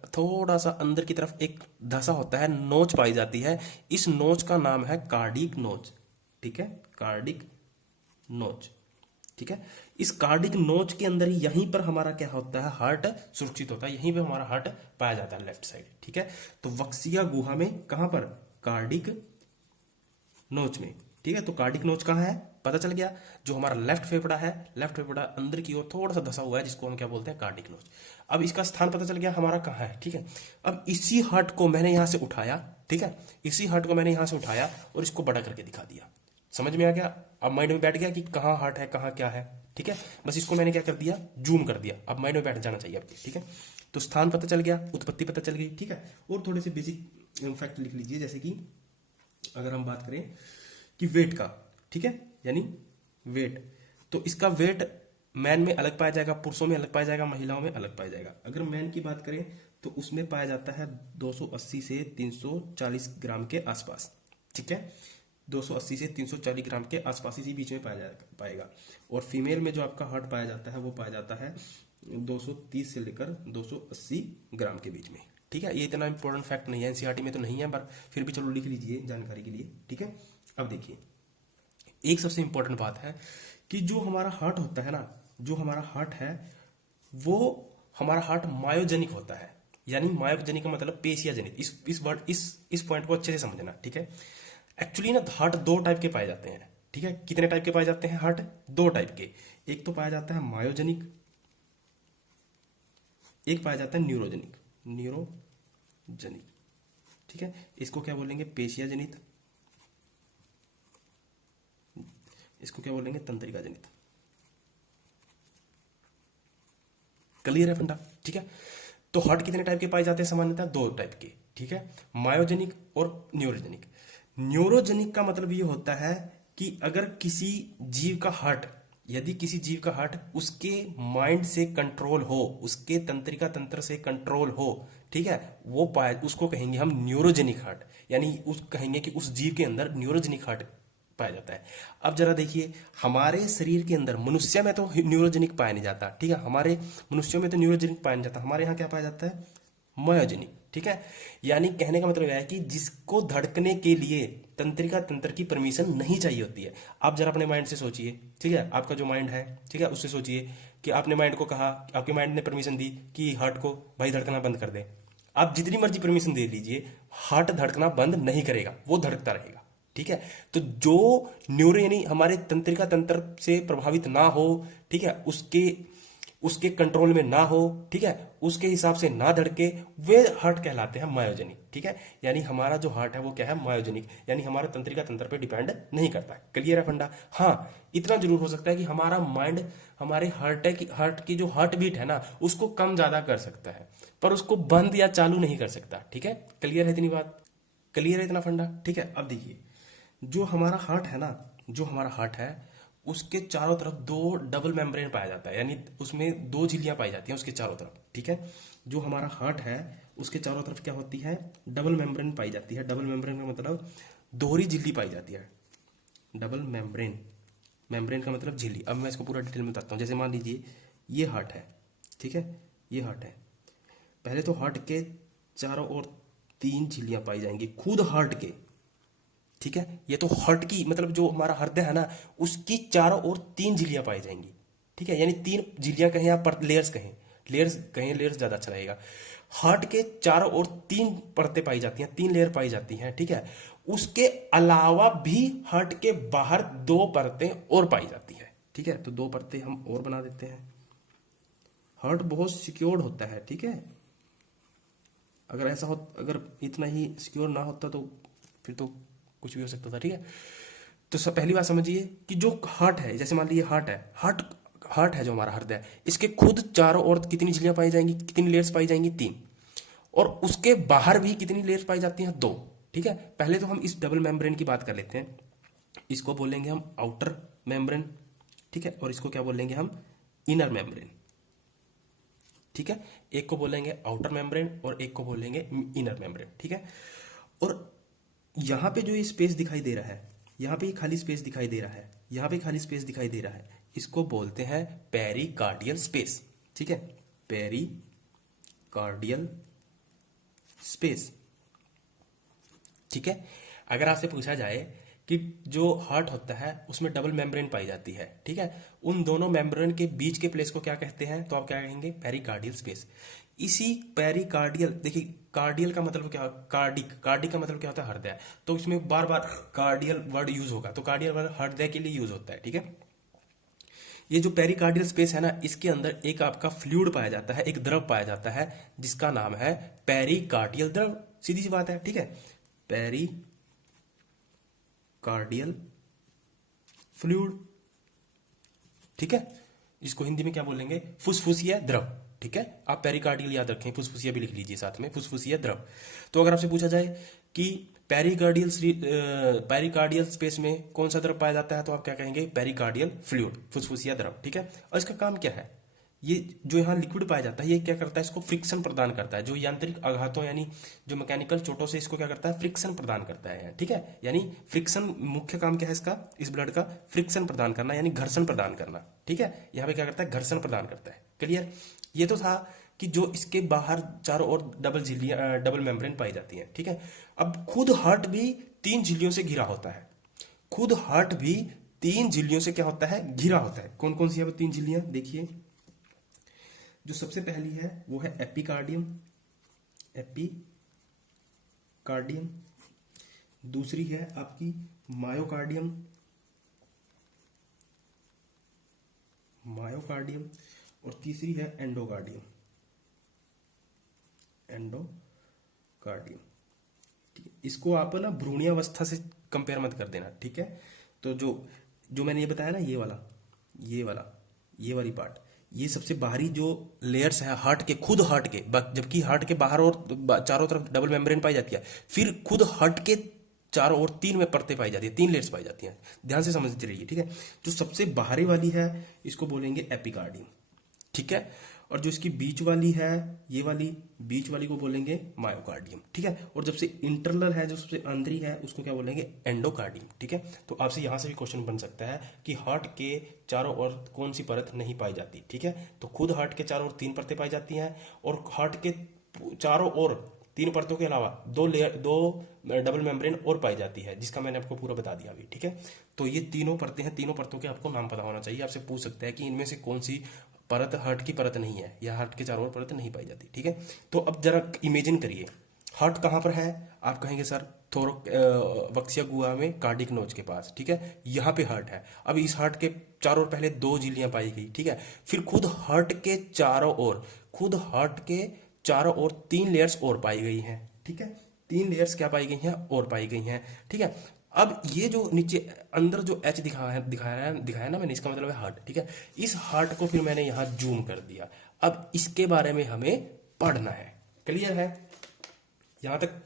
थोड़ा सा अंदर की तरफ एक धसा होता है, नोच पाई जाती है। इस नोच का नाम है कार्डिक नोच। ठीक है, कार्डिक नोच। ठीक है, इस कार्डिक नोच के अंदर ही, यहीं पर हमारा क्या होता है? हार्ट सुरक्षित होता है, यहीं पे हमारा हार्ट पाया जाता है, लेफ्ट साइड। ठीक है, तो वक्षीय गुहा में, कहां पर? कार्डिक नोच में। ठीक है, तो कार्डिक नोच कहाँ है? पता चल गया। जो हमारा लेफ्ट फेफड़ा है, लेफ्ट फेफड़ा अंदर की ओर थोड़ा सा धसा हुआ है, जिसको हम क्या बोलते हैं? कार्डिक नोच। अब इसका स्थान पता चल गया हमारा कहाँ है। ठीक है, अब इसी हार्ट को मैंने यहां से उठाया। ठीक है, इसी हार्ट को मैंने यहां से उठाया और इसको बड़ा करके दिखा दिया। समझ में आ गया? अब माइंड में बैठ गया कि कहाँ हार्ट है, कहाँ क्या है। ठीक है, बस इसको मैंने क्या कर दिया? जूम कर दिया। अब माइंड में बैठ जाना चाहिए आपके। ठीक है, तो स्थान पता चल गया, उत्पत्ति पता चल गई। ठीक है, और थोड़े से बेसिक फैक्ट लिख लीजिए, जैसे कि अगर हम बात करें कि वेट का। ठीक है, यानी वेट, तो इसका वेट मैन में अलग पाया जाएगा, पुरुषों में अलग पाया जाएगा, महिलाओं में अलग पाया जाएगा। अगर मैन की बात करें तो उसमें पाया जाता है 280 से 340 ग्राम के आसपास। ठीक है, 280 से 340 ग्राम के आसपास, इसी बीच में पाएगा। और फीमेल में जो आपका हार्ट पाया जाता है वो पाया जाता है 230 से लेकर 280 ग्राम के बीच में। ठीक है, ये इतना इंपॉर्टेंट फैक्ट नहीं है, एनसीईआरटी में तो नहीं है, पर फिर भी चलो लिख लीजिए जानकारी के लिए। ठीक है, अब देखिए एक सबसे इंपॉर्टेंट बात है कि जो हमारा हार्ट होता है ना, जो हमारा हार्ट है वो, हमारा हार्ट मायोजेनिक होता है। यानी मायोजेनिक का मतलब पेशिया जनित। इस वर्ड इस पॉइंट को अच्छे से समझना। ठीक है, एक्चुअली ना हार्ट 2 टाइप के पाए जाते हैं। ठीक है, कितने टाइप के पाए जाते हैं हार्ट? 2 टाइप के। एक तो पाया जाता है मायोजेनिक, एक पाया जाता है न्यूरोजेनिक। न्यूरोजेनिक। ठीक है, इसको क्या बोलेंगे? पेशिया जनित, इसको क्या बोलेंगे? तंत्रिका जनित। क्लियर है फंडा? ठीक है, तो हार्ट कितने टाइप के पाए जाते हैं? सामान्यतः 2 टाइप के। ठीक है, मायोजेनिक और न्यूरोजेनिक। न्यूरोजेनिक का मतलब ये होता है कि अगर किसी जीव का हार्ट, यदि किसी जीव का हार्ट उसके माइंड से कंट्रोल हो, उसके तंत्रिका तंत्र से कंट्रोल हो, ठीक है, वो पाए, उसको कहेंगे हम न्यूरोजेनिक हार्ट। यानी उस कहेंगे कि उस जीव के अंदर न्यूरोजेनिक हार्ट पाया जाता है। अब जरा देखिए, हमारे शरीर के अंदर मनुष्य में तो न्यूरोजेनिक पाया नहीं जाता, ठीक है, हमारे मनुष्यों में तो न्यूरोजेनिक पाया नहीं जाता, हमारे यहाँ क्या पाया जाता है, मायोजेनिक, ठीक है। यानी कहने का मतलब यह है कि जिसको धड़कने के लिए तंत्रिका तंत्र की परमिशन नहीं चाहिए होती है। आप जरा अपने माइंड से सोचिए, ठीक है, आपका जो माइंड है, ठीक है, उससे सोचिए कि आपने माइंड को कहा, आपके माइंड ने परमिशन दी कि हार्ट को भाई धड़कना बंद कर दे। आप जितनी मर्जी परमिशन दे लीजिए, हार्ट धड़कना बंद नहीं करेगा, वो धड़कता रहेगा, ठीक है। तो जो न्यूरो यानी हमारे तंत्रिका तंत्र से प्रभावित ना हो, ठीक है, उसके उसके कंट्रोल में ना हो, ठीक है, उसके हिसाब से ना धड़के, वे हार्ट कहलाते हैं मायोजेनिक, ठीक है। यानी हमारा जो हार्ट है वो क्या है, मायोजेनिक, यानी हमारा तंत्रिका तंत्र पे डिपेंड नहीं करता है। क्लियर है फंडा? हाँ, इतना जरूर हो सकता है कि हमारा माइंड हमारे हार्ट की जो हार्ट बीट है ना उसको कम ज्यादा कर सकता है, पर उसको बंद या चालू नहीं कर सकता, ठीक है। क्लियर है इतनी बात? क्लियर है इतना फंडा? ठीक है। अब देखिए, जो हमारा हार्ट है ना, जो हमारा हार्ट है उसके चारों तरफ दो डबल मेम्ब्रेन पाया जाता है, यानी उसमें दो झिल्लियां पाई जाती हैं उसके चारों तरफ, ठीक है। जो हमारा हार्ट है उसके चारों तरफ क्या होती है, डबल मेम्ब्रेन पाई जाती है। डबल मेम्ब्रेन का मतलब दोहरी झिल्ली पाई जाती है। डबल मेम्ब्रेन, मेम्ब्रेन का मतलब झिल्ली। अब मैं इसको पूरा डिटेल में बताता हूँ। जैसे मान लीजिए ये हार्ट है, ठीक है, ये हार्ट है। पहले तो हार्ट के चारों ओर तीन झिल्लियां पाई जाएंगी खुद हार्ट के, ठीक है। ये तो हार्ट की मतलब जो हमारा हृदय है ना उसकी चारों ओर तीन झिल्लियां पाई जाएंगी, ठीक है। यानी तीन झिल्लियां कहें या पर लेयर्स कहें, लेयर्स ज्यादा अच्छा रहेगा। हार्ट के चारों ओर तीन परतें पाई जाती हैं, तीन लेयर पाई जाती हैं, ठीक है। उसके अलावा भी हार्ट के बाहर दो परतें और पाई जाती हैं, ठीक है। तो दो परतें हम और बना देते हैं। हार्ट बहुत सिक्योर्ड होता है, ठीक है। अगर ऐसा हो, अगर इतना ही सिक्योर ना होता तो फिर तो कुछ भी हो सकता था, ठीक है। तो सब पहली बात समझिए कि जो हार्ट है, जैसे मान लीजिए हार्ट है, हार्ट है जो हमारा हृदय, इसके खुद चारों ओर कितनी झिल्लियां पाई जाएंगी, कितनी लेयर्स पाई जाएंगी, तीन। और उसके बाहर भी कितनी लेयर्स पाई जाती हैं, दो, ठीक है। पहले तो हम इस डबल मेम्ब्रेन की बात कर लेते हैं। इसको बोलेंगे हम आउटर मेम्ब्रेन, ठीक है, और इसको क्या बोलेंगे हम, इनर मेम्ब्रेन, ठीक है। एक को बोलेंगे आउटर मेम्ब्रेन और एक को बोलेंगे इनर मेम्ब्रेन, ठीक है। और यहां पे जो ये स्पेस दिखाई दे रहा है, यहां पे ये खाली स्पेस दिखाई दे रहा है, यहां पे खाली स्पेस दिखाई दे रहा है, इसको बोलते हैं पेरिकार्डियल स्पेस, ठीक है, पेरिकार्डियल स्पेस, ठीक है। अगर आपसे पूछा जाए कि जो हार्ट होता है उसमें डबल मेम्ब्रेन पाई जाती है, ठीक है, उन दोनों मेम्ब्रेन के बीच के प्लेस को क्या कहते हैं, तो आप क्या कहेंगे, पेरिकार्डियल स्पेस। इसी पेरिकार्डियल, देखिए कार्डियल का मतलब क्या, कार्डिक का मतलब क्या होता है, हृदय। तो इसमें बार बार कार्डियल वर्ड यूज होगा, तो कार्डियल वर्ड हृदय के लिए यूज होता है, ठीक है। ये जो पेरिकार्डियल स्पेस है ना, इसके अंदर एक आपका फ्लूइड पाया जाता है, एक द्रव पाया जाता है जिसका नाम है पेरिकार्डियल द्रव। सीधी सी बात है, ठीक है, पेरिकार्डियल फ्लूइड, ठीक है। इसको हिंदी में क्या बोलेंगे, फुसफुसिया द्रव, ठीक है। आप पेरिकार्डियल याद रखें, फुसफुसिया भी लिख लीजिए साथ में, फुसफुसिया द्रव। तो अगर आपसे पूछा जाए कि पेरिकार्डियल स्पेस में कौन सा द्रव पाया जाता है, तो आप क्या कहेंगे, पेरिकार्डियल फ्लूइड, फुसफुसिया द्रव, ठीक है। और इसका काम क्या है, ये जो यहाँ लिक्विड पाया जाता है ये क्या करता है, इसको फ्रिक्शन प्रदान करता है। जो यांत्रिक आघातों यानी जो मैकेनिकल चोटों से इसको क्या करता है, फ्रिक्शन प्रदान करता है, ठीक है। यानी फ्रिक्शन, मुख्य काम क्या है इसका, इस ब्लड का फ्रिक्शन प्रदान करना, यानी घर्षण प्रदान करना, ठीक है। यहाँ पे क्या करता है, घर्षण प्रदान करता है। क्लियर? ये तो था कि जो इसके बाहर चारों ओर डबल मेम्ब्रेन पाई जाती है, ठीक है। अब खुद हार्ट भी तीन झिल्लियों से घिरा होता है, खुद हार्ट भी तीन झिल्लियों से क्या होता है, घिरा होता है। कौन कौन सी है वो तीन झिल्लियां, देखिए। जो सबसे पहली है वो है एपिकार्डियम, एपिकार्डियम। दूसरी है आपकी मायोकार्डियम, मायोकार्डियम। और तीसरी है एंडोकार्डियम, एंडोकार्डियम, ठीक है। इसको आप ना भ्रूणीयावस्था से कंपेयर मत कर देना, ठीक है। तो जो जो मैंने ये बताया ना, ये वाली पार्ट, ये सबसे बाहरी जो लेयर्स है हार्ट के, खुद हार्ट के, जबकि हार्ट के बाहर और चारों तरफ डबल मेम्ब्रेन पाई जाती है, फिर खुद हार्ट के चारों ओर तीन में परतें पाई जाती है, तीन लेयर्स पाई जाती हैं। ध्यान से समझते रहिए, ठीक है। जो सबसे बाहरी वाली है इसको बोलेंगे एपिकार्डियम, ठीक है। और जो इसकी बीच वाली है, ये वाली बीच वाली को बोलेंगे मायोकार्डियम, ठीक है। और जब से इंटरनल है, जो सबसे अंदरी है, उसको क्या बोलेंगे, एंडोकार्डियम, ठीक है। तो आपसे यहां से भी क्वेश्चन बन सकता है कि हार्ट के चारों ओर कौन सी परत नहीं पाई जाती, ठीक है। तो खुद हार्ट के चारों ओर 3 परतें पाई जाती हैं, और हार्ट के चारों ओर 3 परतों के अलावा 2 डबल मेम्ब्रेन और पाई जाती है, जिसका मैंने आपको पूरा बता दिया अभी, ठीक है। तो ये तीनों परतें हैं, तीनों परतों के आपको नाम पता होना चाहिए। आपसे पूछ सकता है कि इनमें से कौन सी परत हार्ट की परत नहीं है, या हार्ट के चारों ओर परत नहीं पाई जाती, ठीक है। तो अब जरा इमेजिन करिए, हार्ट कहाँ पर है, आप कहेंगे सर वक्सीय गुहा में कार्डिक नोच के पास, ठीक है। यहाँ पे हार्ट है। अब इस हार्ट के चारों ओर पहले 2 झिल्लियां पाई गई, ठीक है। फिर खुद हार्ट के चारों ओर 3 लेयर्स और पाई गई हैं, ठीक है। 3 लेयर्स क्या पाई गई हैं, और पाई गई हैं, ठीक है। अब ये जो नीचे अंदर जो एच दिखाया ना मैंने, इसका मतलब है हार्ट, ठीक है। इस हार्ट को फिर मैंने यहां जूम कर दिया। अब इसके बारे में हमें पढ़ना है। क्लियर है? यहां तक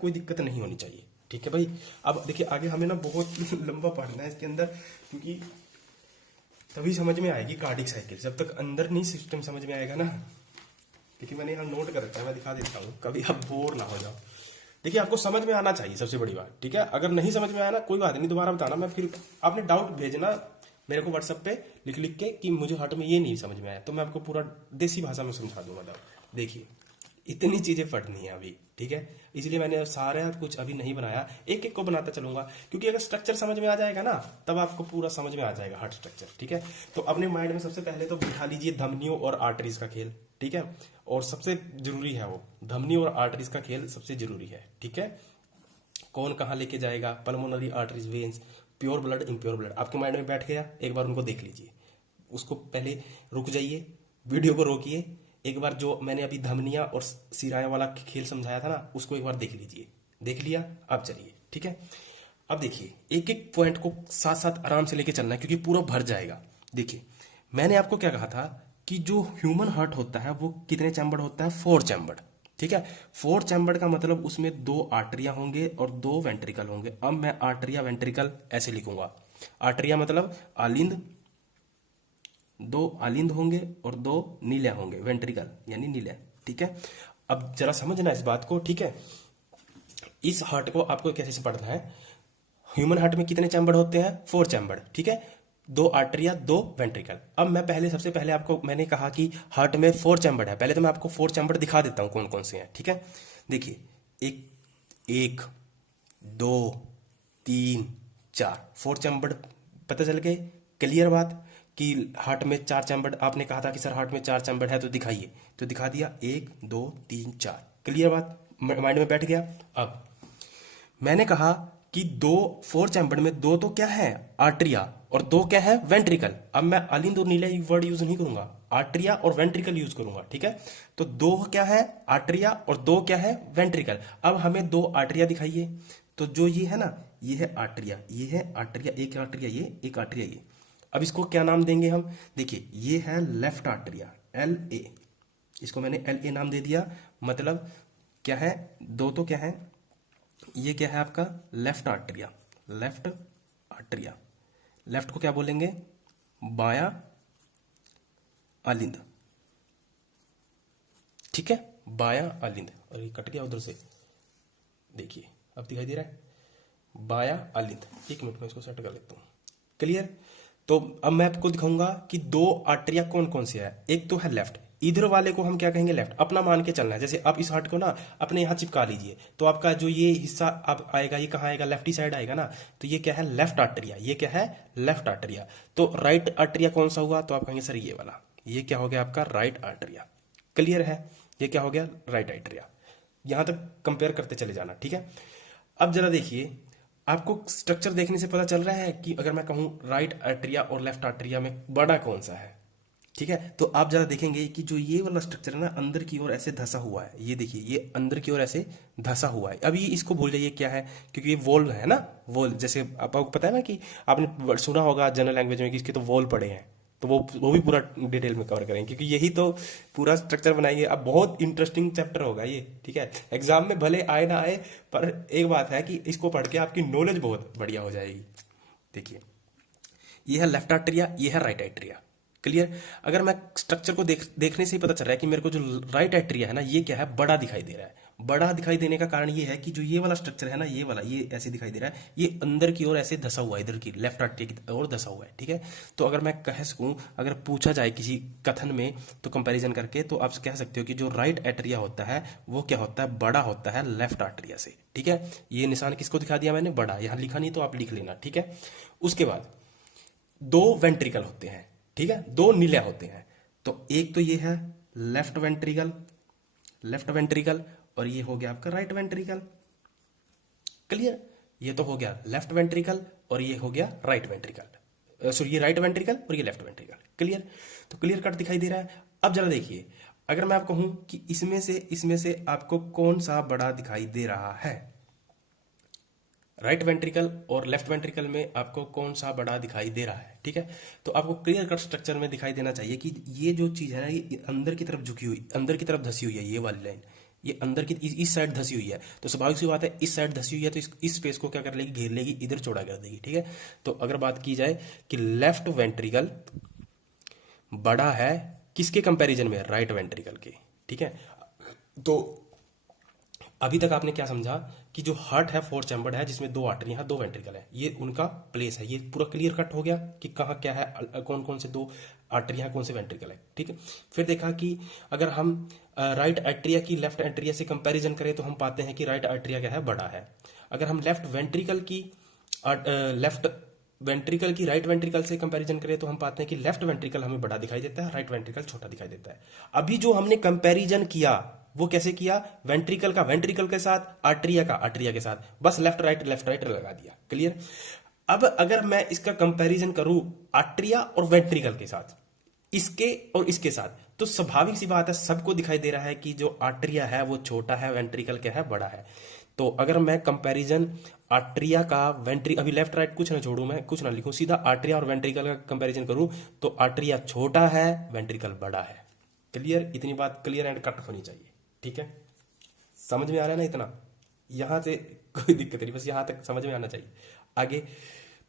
कोई दिक्कत नहीं होनी चाहिए, ठीक है भाई। अब देखिए आगे हमें ना बहुत लंबा पढ़ना है इसके अंदर, क्योंकि तभी समझ में आएगी कार्डिक साइकिल। जब तक अंदर नहीं सिस्टम समझ में आएगा ना, देखिए मैंने यहाँ नोट कर रखा है, मैं दिखा देता हूँ, कभी आप बोर ना हो जाओ। देखिए आपको समझ में आना चाहिए, सबसे बड़ी बात, ठीक है। अगर नहीं समझ में आया ना, कोई बात नहीं, दोबारा बताना। मैं फिर आपने डाउट भेजना मेरे को व्हाट्सएप पे लिख के कि मुझे हार्ट में ये नहीं समझ में आया, तो मैं आपको पूरा देसी भाषा में समझा दूंगा डाउट। देखिए इतनी चीजें पढ़नी है अभी, ठीक है। इसलिए मैंने सारा कुछ अभी नहीं बनाया, एक एक को बनाता चलूंगा, क्योंकि अगर स्ट्रक्चर समझ में आ जाएगा ना, तब आपको पूरा समझ में आ जाएगा हार्ट स्ट्रक्चर, ठीक है। तो अपने माइंड में सबसे पहले तो बिठा लीजिए धमनियों और आर्टरीज का खेल, ठीक है। और सबसे जरूरी है वो धमनी और आर्टरीज का खेल, सबसे जरूरी है, ठीक है। कौन कहाँ लेके जाएगा, pulmonary arteries, veins, pure blood, impure blood, आपके माइंड में बैठ गया, एक बार उनको देख लीजिए। उसको पहले रुक जाइए, वीडियो को रोकिए, एक बार जो मैंने अभी धमनियां और सिराएं वाला खेल समझाया था ना, उसको एक बार देख लीजिए। देख लिया? अब चलिए, ठीक है। अब देखिए एक एक पॉइंट को साथ साथ आराम से लेके चलना है, क्योंकि पूरा भर जाएगा। देखिए मैंने आपको क्या कहा था कि जो ह्यूमन हार्ट होता है वो कितने चैम्बर्ड होता है, 4 चैम्बर्ड, ठीक है। 4 चैम्बर्ड का मतलब उसमें 2 आर्टरिया होंगे और 2 वेंट्रिकल होंगे। अब मैं आर्टरिया वेंट्रिकल ऐसे लिखूंगा, आर्टरिया मतलब आलिंद, 2 आलिंद होंगे और 2 नीले होंगे, वेंट्रिकल यानी नीले, ठीक है। अब जरा समझना इस बात को, ठीक है। इस हार्ट को आपको कैसे पढ़ना है, ह्यूमन हार्ट में कितने चैम्बर होते हैं, 4 चैम्बर, ठीक है। 2 आर्टरिया, 2 वेंट्रिकल। अब मैं सबसे पहले आपको मैंने कहा कि हार्ट में 4 चैम्बर है, पहले तो मैं आपको 4 चैम्बर दिखा देता हूं कौन कौन से हैं, ठीक है। देखिए एक 2 3 4, 4 चैम्बर पता चल गए। क्लियर बात कि हार्ट में 4 चैम्बर, आपने कहा था कि सर हार्ट में 4 चैम्बर है तो दिखाइए, तो दिखा दिया, 1 2 3 4। क्लियर बात, माइंड में बैठ गया। अब मैंने कहा कि 4 चैम्बर में 2 तो क्या है, आर्टरिया, और 2 क्या है, वेंट्रिकल। अब मैं अलिंद और नीला वर्ड यूज नहीं करूंगा, आर्टरिया और वेंट्रिकल यूज करूंगा, ठीक है। तो 2 क्या है, आर्टरिया, और 2 क्या है, वेंट्रिकल। अब हमें 2 आर्टरिया दिखाइए, तो जो ये है ना, ये है आर्टरिया, ये है आर्टरिया, एक आर्टरिया ये, एक आर्टरिया ये। अब इसको क्या नाम देंगे हम, देखिए ये है लेफ्ट आर्टरिया, LA, इसको मैंने LA नाम दे दिया। मतलब क्या है, 2 तो क्या है, ये क्या है आपका लेफ्ट आर्टरिया, लेफ्ट आर्टरिया। लेफ्ट को क्या बोलेंगे, बाया अलिंद, ठीक है, बाया अलिंद। और ये कट गया उधर से, देखिए अब दिखाई दे रहा है, बाया अलिंद। एक मिनट में इसको सेट कर लेता हूं। क्लियर? तो अब मैं आपको दिखाऊंगा कि 2 आर्टरिया कौन कौन से है। एक तो है लेफ्ट, इधर वाले को हम क्या कहेंगे, लेफ्ट, अपना मान के चलना है। जैसे आप इस हार्ट को ना अपने यहां चिपका लीजिए, तो आपका जो ये हिस्सा अब आएगा, ये कहाँ आएगा, लेफ्ट ही साइड आएगा ना। तो ये क्या है, लेफ्ट आर्टरिया, ये क्या है, लेफ्ट आर्टरिया। तो राइट आर्टरिया कौन सा हुआ, तो आप कहेंगे सर ये वाला, ये क्या हो गया आपका राइट आर्टरिया। क्लियर है? ये क्या हो गया, राइट आर्टरिया। यहां तक कंपेयर करते चले जाना, ठीक है। अब जरा देखिए, आपको स्ट्रक्चर देखने से पता चल रहा है कि अगर मैं कहूं राइट आर्टरिया और लेफ्ट आर्टरिया में बड़ा कौन सा है, ठीक है। तो आप जरा देखेंगे कि जो ये वाला स्ट्रक्चर है ना, अंदर की ओर ऐसे धसा हुआ है, ये देखिए ये अंदर की ओर ऐसे धसा हुआ है। अब ये इसको भूल जाइए क्या है, क्योंकि ये वॉल है ना, वॉल, जैसे आपको पता है ना कि आपने सुना होगा जनरल लैंग्वेज में कि इसके तो वॉल पड़े हैं, तो वो भी पूरा डिटेल में कवर करेंगे, क्योंकि यही तो पूरा स्ट्रक्चर बनाएंगे। अब बहुत इंटरेस्टिंग चैप्टर होगा ये, ठीक है। एग्जाम में भले आए ना आए, पर एक बात है कि इसको पढ़ के आपकी नॉलेज बहुत बढ़िया हो जाएगी। देखिए ये है लेफ्ट आर्टरिया, ये है राइट आर्टरिया, क्लियर। अगर मैं स्ट्रक्चर को देखने से ही पता चल रहा है कि मेरे को जो राइट एट्रिया है ना, ये क्या है, बड़ा दिखाई दे रहा है। बड़ा दिखाई देने का कारण ये है कि जो ये वाला स्ट्रक्चर है ना, ये वाला, ये ऐसे दिखाई दे रहा है, ये अंदर की ओर ऐसे धसा हुआ है, इधर की लेफ्ट एट्रिया की ओर धसा हुआ है, ठीक है। तो अगर मैं कह सकूं, अगर पूछा जाए किसी कथन में तो कंपैरिजन करके, तो आप कह सकते हो कि जो राइट एट्रिया होता है वो क्या होता है, बड़ा होता है लेफ्ट एट्रिया से, ठीक है। ये निशान किसको दिखा दिया मैंने, बड़ा। यहां लिखा नहीं तो आप लिख लेना, ठीक है। उसके बाद दो वेंट्रिकल होते हैं, ठीक है, दो नीले होते हैं। तो एक तो ये है लेफ्ट वेंट्रिकल, लेफ्ट वेंट्रिकल, और ये हो गया आपका राइट वेंट्रिकल। क्लियर। ये तो हो गया लेफ्ट वेंट्रिकल और ये हो गया राइट वेंट्रिकल, सॉरी ये राइट वेंट्रिकल और ये लेफ्ट वेंट्रिकल। क्लियर। तो क्लियर कट दिखाई दे रहा है। अब जरा देखिए, अगर मैं आपको कहूं कि इसमें से आपको कौन सा बड़ा दिखाई दे रहा है, राइट वेंट्रिकल और लेफ्ट वेंट्रिकल में आपको कौन सा बड़ा दिखाई दे रहा है, ठीक है। तो आपको क्लियर कट स्ट्रक्चर में दिखाई देना चाहिए कि ये जो चीज है ना, ये अंदर की तरफ झुकी हुई, अंदर की तरफ धसी हुई है, ये वाली लाइन, ये अंदर की इस साइड धसी हुई है। तो स्वाभाविक सी बात है, इस साइड धसी हुई है तो इस स्पेस को क्या कर लेगी, घेर लेगी, इधर चौड़ा कर देगी, ठीक है। तो अगर बात की जाए कि लेफ्ट वेंट्रिकल बड़ा है किसके कंपैरिजन में, राइट वेंट्रिकल के, ठीक है। तो अभी तक आपने क्या समझा कि जो हार्ट है फोर चैम्बर्ड है, जिसमें दो आर्टरियां हैं, दो वेंट्रिकल है, ये उनका प्लेस है। ये पूरा क्लियर कट हो गया कि कहाँ क्या है, कौन कौन से दो आर्टरियां हैं, कौन से वेंट्रिकल है, ठीक है। फिर देखा कि अगर हम राइट एट्रिया की लेफ्ट एट्रिया से कंपैरिजन करें तो हम पाते हैं कि राइट एट्रिया क्या है, बड़ा है। अगर हम लेफ्ट वेंट्रिकल की राइट वेंट्रिकल से कंपैरिजन करें तो हम पाते हैं कि लेफ्ट वेंट्रिकल हमें बड़ा दिखाई देता है, राइट वेंट्रिकल छोटा दिखाई देता है। अभी जो हमने कंपैरिजन किया वो कैसे किया, वेंट्रिकल का वेंट्रिकल के साथ, आर्टरिया का आर्टरिया के साथ, बस लेफ्ट राइट लगा दिया। क्लियर। अब अगर मैं इसका कंपैरिजन करूं आर्टरिया और वेंट्रिकल के साथ, इसके और इसके साथ, तो स्वाभाविक सी बात है, सबको दिखाई दे रहा है कि जो आर्टरिया है वो छोटा है, वेंट्रिकल क्या है, बड़ा है। तो अगर मैं कंपैरिजन आर्टरिया का अभी लेफ्ट राइट कुछ ना छोड़ू, मैं कुछ ना लिखूं, सीधा आर्टरिया और वेंट्रिकल का कंपैरिजन करूं तो आर्टरिया छोटा है, वेंट्रिकल बड़ा है। क्लियर। इतनी बात क्लियर एंड कट होनी चाहिए, ठीक है। समझ में आ रहा है ना इतना, यहां से कोई दिक्कत नहीं, बस यहां तक समझ में आना चाहिए। आगे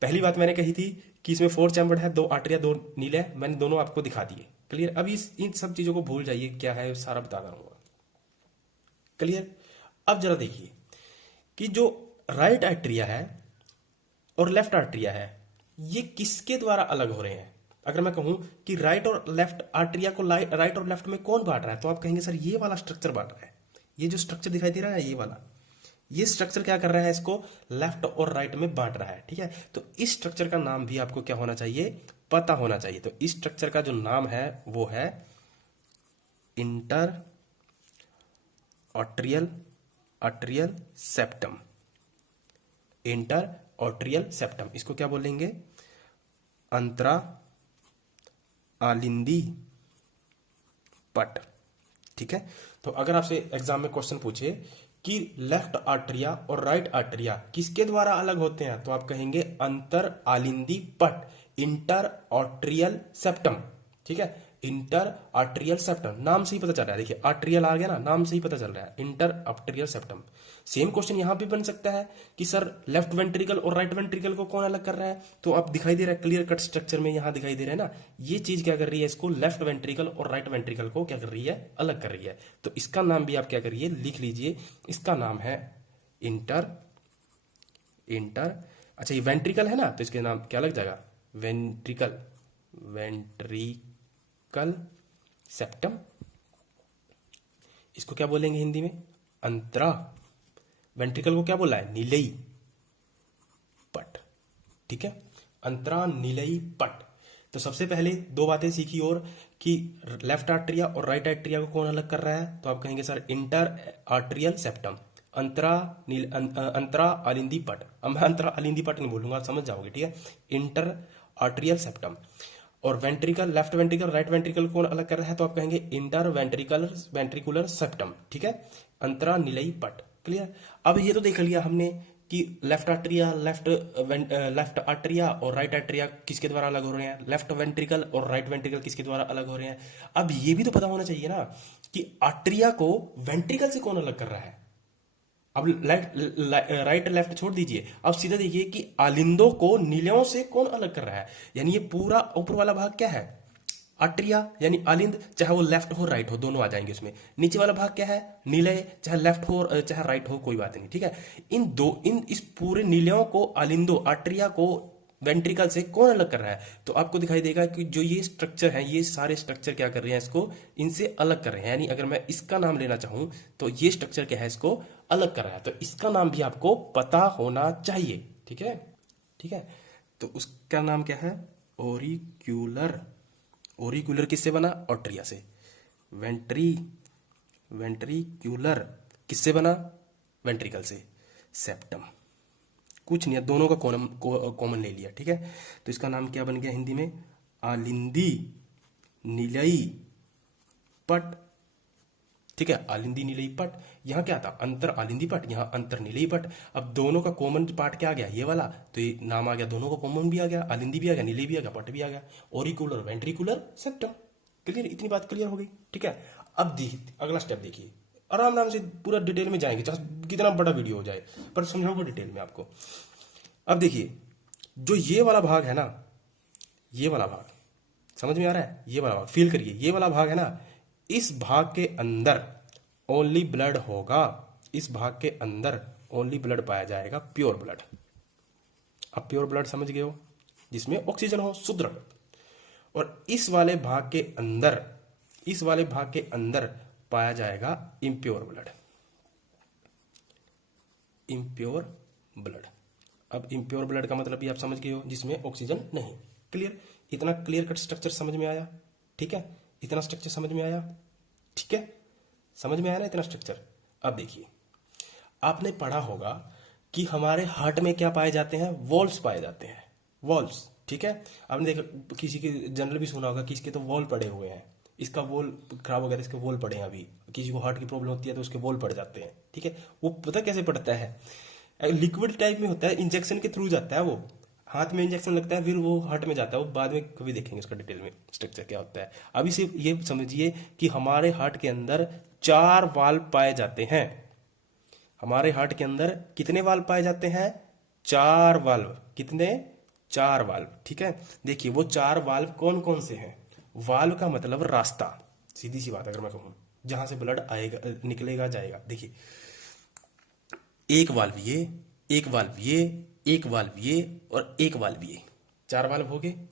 पहली बात मैंने कही थी कि इसमें फोर चैम्बर्ड है, दो आर्टरिया दो नीले, मैंने दोनों आपको दिखा दिए। क्लियर। अब इन सब चीजों को भूल जाइए, क्या है सारा बता रहा हूँ। क्लियर। अब जरा देखिए कि जो राइट आर्टरिया है और लेफ्ट आर्टरिया है, ये किसके द्वारा अलग हो रहे हैं। अगर मैं कहूं कि राइट और लेफ्ट आर्टरिया को राइट और लेफ्ट में कौन बांट रहा है, तो आप कहेंगे सर ये वाला स्ट्रक्चर बांट रहा है। ये जो स्ट्रक्चर दिखाई दे रहा है, ये वाला, ये स्ट्रक्चर क्या कर रहा है, इसको लेफ्ट और राइट में बांट रहा है, ठीक है। तो इस स्ट्रक्चर का नाम भी आपको क्या होना चाहिए, पता होना चाहिए। तो इस स्ट्रक्चर का जो नाम है वो है inter atrial arterial septum. Inter atrial septum, इसको क्या बोलेंगे, अंतरा आलिंदी पट, ठीक है। तो अगर आपसे एग्जाम में क्वेश्चन पूछे कि लेफ्ट आर्टरिया और राइट आर्टरिया किसके द्वारा अलग होते हैं, तो आप कहेंगे अंतर आलिंदी पट, इंटर आर्टरियल सेप्टम, ठीक है। इंटर आर्टरियल सेप्टम, नाम से ही पता चल रहा है, देखिए आर्टरियल आ गया ना, नाम से ही पता चल रहा है, inter arterial septum. Same question यहां भी बन सकता है कि सर लेफ्ट वेंट्रिकल और राइट वेंट्रिकल को कौन अलग कर रहा है, तो आप दिखाई दे रहा है क्लियर कट स्ट्रक्चर में, यहां दिखाई दे रहा है ना, ये चीज क्या कर रही है, इसको लेफ्ट वेंट्रिकल और राइट वेंट्रिकल को क्या कर रही है, अलग कर रही है। तो इसका नाम भी आप क्या करिए, लिख लीजिए, इसका नाम है इंटर इंटर अच्छा ये वेंट्रिकल है ना, तो इसके नाम क्या लग जाएगा, वेंट्रिकल वेंट्रिकल सेप्टम। इसको क्या बोलेंगे हिंदी में, अंतरा। वेंट्रिकल को क्या बोला है, नीलई पट, ठीक है, अंतरा नीलई पट। तो सबसे पहले दो बातें सीखी और कि लेफ्ट आर्टरिया और राइट आर्टरिया को कौन अलग कर रहा है, तो आप कहेंगे सर इंटर आर्टरियल सेप्टम, अंतरा आलिंदी पट। अब मैं अंतरा आलिंदी पट नहीं बोलूंगा, आप समझ जाओगे, ठीक है। Inter arterial septum. और ventricle, left ventricle right ventricle कौन अलग कर रहा है, तो आप कहेंगे इंटर वेंट्रिकुलर सेप्टम, ठीक है, अंतरा नीलई पट। क्लियर। अब ये तो देख लिया हमने कि लेफ्ट आर्टरिया और राइट आर्टरिया किसके द्वारा अलग हो रहे हैं, लेफ्ट वेंट्रिकल और राइट वेंट्रिकल किसके द्वारा अलग हो रहे हैं। अब ये भी तो पता होना चाहिए ना कि आर्टरिया को वेंट्रिकल से कौन अलग कर रहा है। अब राइट लेफ्ट छोड़ दीजिए, अब सीधा देखिए कि आलिंदों को नीलियों से कौन अलग कर रहा है, यानी ये पूरा ऊपर वाला भाग क्या है, आर्टरिया यानी अलिंद, चाहे वो लेफ्ट हो राइट हो, दोनों आ जाएंगे उसमें। नीचे वाला भाग क्या है, निलय, चाहे लेफ्ट हो चाहे राइट हो, कोई बात नहीं, ठीक है। इन इस पूरे निलयों को, अलिंदो आर्टरिया को वेंट्रिकल से कौन अलग कर रहा है? तो आपको दिखाई देगा कि जो ये स्ट्रक्चर है, ये सारे स्ट्रक्चर क्या कर रहे हैं, इसको इनसे अलग कर रहे हैं। यानी अगर मैं इसका नाम लेना चाहूं तो ये स्ट्रक्चर क्या है, इसको अलग कर रहा है। तो इसका नाम भी आपको पता होना चाहिए, ठीक है, ठीक है। तो उसका नाम क्या है, ओरिक्यूलर। ओरिक्यूलर किससे बना, ऑट्रिया से। वेंट्रिक्यूलर किससे बना, वेंट्रिकल से। सेप्टम कुछ नहीं है, दोनों का कॉमन ले लिया, ठीक है। तो इसका नाम क्या बन गया हिंदी में, आलिंदी निलयी पट, ठीक है। आलिंदी निलयी पट, यहाँ क्या था, अंतर आलिंदी पट, यहाँ अंतर निलयी पट। अब दोनों का कॉमन पार्ट क्या आ गया, ये वाला, तो ये नाम आ गया, दोनों का कॉमन भी आ गया, आलिंदी भी आ गया, निलयी भी आ गया, पट भी आ गया। ओरिकुलर, वेंट्रिकुलर, सेप्टम। क्लियर, इतनी बात क्लियर हो गई, ठीक है। अब देखिए अगला स्टेप, देखिए आराम आराम से पूरा डिटेल में जाएंगे, चाहे कितना बड़ा वीडियो हो जाए, पर समझाऊंगा डिटेल में आपको। अब देखिए जो ये वाला भाग है ना, ये वाला भाग समझ में आ रहा है, ये वाला भाग फील करिए, ये वाला भाग है ना, इस भाग के अंदर ओनली ब्लड होगा, इस भाग के अंदर ओनली ब्लड पाया जाएगा, प्योर ब्लड। अब प्योर ब्लड समझ गए हो, जिसमें ऑक्सीजन हो, शुद्ध रक्त। और इस वाले भाग के अंदर, इस वाले भाग के अंदर पाया जाएगा इम्प्योर ब्लड, इम्प्योर ब्लड। अब इम्प्योर ब्लड का मतलब भी आप समझ गए हो, जिसमें ऑक्सीजन नहीं। क्लियर, इतना क्लियर कट स्ट्रक्चर समझ में आया, ठीक है, इतना स्ट्रक्चर समझ में आया, ठीक है, समझ में आया ना इतना स्ट्रक्चर। अब देखिए आपने पढ़ा होगा कि हमारे हार्ट में क्या पाए जाते हैं, वॉल्व्स पाए जाते हैं, वॉल्व्स, ठीक है। आपने देखा किसी के जनरल भी सुना होगा कि इसके तो वॉल पड़े हुए हैं, इसका वॉल खराब हो गया, इसके वॉल पड़े हैं। अभी किसी को हार्ट की प्रॉब्लम होती है तो उसके वॉल पड़ जाते हैं, ठीक है। वो पता कैसे पड़ता है, लिक्विड टाइप में होता है, इंजेक्शन के थ्रू जाता है, वो हाथ में इंजेक्शन लगता है, फिर वो हार्ट में जाता है। वो बाद में कभी देखेंगे उसका डिटेल में स्ट्रक्चर क्या होता है। अभी सिर्फ ये समझिए कि हमारे हार्ट के अंदर 4 वाल्व पाए जाते हैं। हमारे हार्ट के अंदर कितने वाल्व पाए जाते हैं, 4 वाल्व। कितने, 4 वाल्व, ठीक है। देखिए वो 4 वाल्व कौन कौन से हैं, वाल्व का मतलब रास्ता, सीधी सी बात अगर मैं कहूं, जहां से ब्लड आएगा, निकलेगा, जाएगा। देखिए एक वाल्व ये, एक वाल्व ये, एक वाल्व ये और एक वाल्व ये, 4 वाल्व हो गए,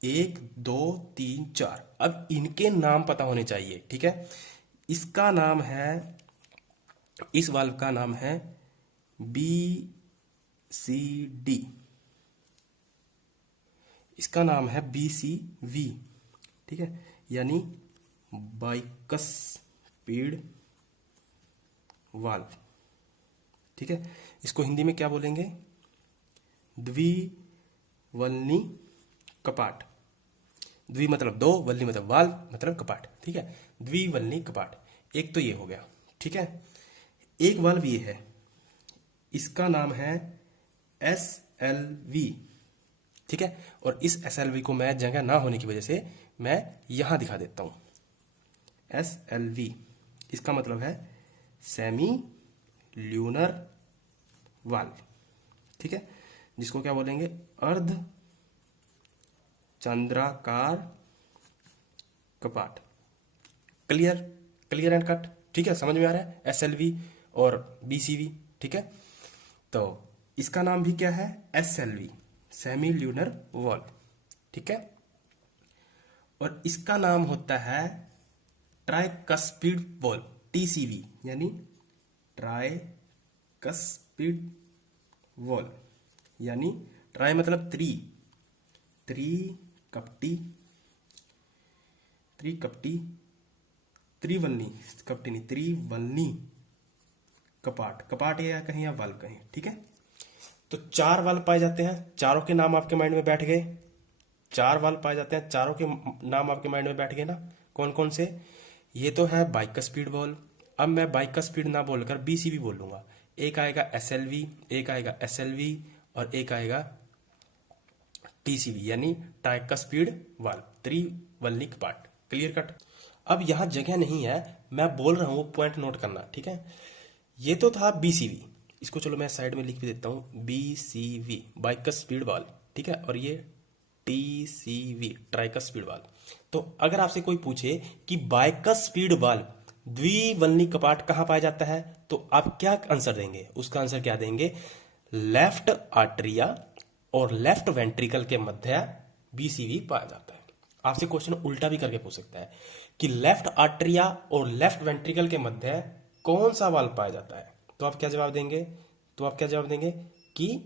1 2 3 4। अब इनके नाम पता होने चाहिए, ठीक है। इसका नाम है, इस वाल्व का नाम है BCD, इसका नाम है BCV, ठीक है, यानी बाइकस्पीड वाल्व, ठीक है। इसको हिंदी में क्या बोलेंगे, द्विवल्नी कपाट। द्वि मतलब 2, वल्ली मतलब वाल्व, मतलब कपाट, ठीक है, द्विवल्नी कपाट। एक तो ये हो गया, ठीक है। एक वाल्व ये है, इसका नाम है SLV, ठीक है। और इस SLV को मैं जगह ना होने की वजह से मैं यहां दिखा देता हूं, SLV, इसका मतलब है सेमी ल्यूनर वाल्व, ठीक है, जिसको क्या बोलेंगे, अर्ध चंद्राकार कपाट। क्लियर, क्लियर एंड कट, ठीक है, समझ में आ रहा है, SLV और BCV, ठीक है। तो इसका नाम भी क्या है, SLV, सेमी ल्यूनर वाल्व, ठीक है। और इसका नाम होता है ट्राइकस्पिड वाल्व, TCV, यानी ट्राइकस्पिड वाल्व, यानी ट्राई मतलब त्रिकपटी, त्रिवल्नी, कपटी नहीं, त्रिवल्नी कपाट। कपाट या कहीं या वाल्व कहीं, ठीक है। तो 4 वाल्व पाए जाते हैं, चारों के नाम आपके माइंड में बैठ गए। 4 वाल्व पाए जाते हैं, चारों के नाम आपके माइंड में बैठ गए ना, कौन कौन से। ये तो है बाइकस्पीड वाल्व। अब मैं बाइकस्पीड ना बोलकर BCV बोल लूंगा। एक आएगा SLV, एक आएगा SLV और एक आएगा TCV, यानी ट्राइकस्पीड वाल्व, त्रिवल्नी कपाट। Clear cut. अब यहां जगह नहीं है, मैं बोल रहा हूं, पॉइंट नोट करना, ठीक है। ये तो था BCV, इसको चलो मैं साइड में लिख भी देता हूं, BCV बाइकस्पीड वाल्व, ठीक है। और ये TCV ट्राइकस्पीड वाल्व। तो अगर आपसे कोई पूछे कि बाइकस स्पीड वाल्व द्विवल्नी कपाट कहाँ पाया जाता है, तो आप क्या आंसर देंगे? उसका आंसर क्या देंगे? लेफ्ट आर्टरिया और लेफ्ट वेंट्रिकल के मध्य बीसीवी पाया जाता है। आपसे क्वेश्चन उल्टा भी करके पूछ सकता है कि लेफ्ट आर्टरिया और लेफ्ट वेंट्रिकल के मध्य कौन सा वाल्व पाया जाता है, तो आप क्या जवाब देंगे? कि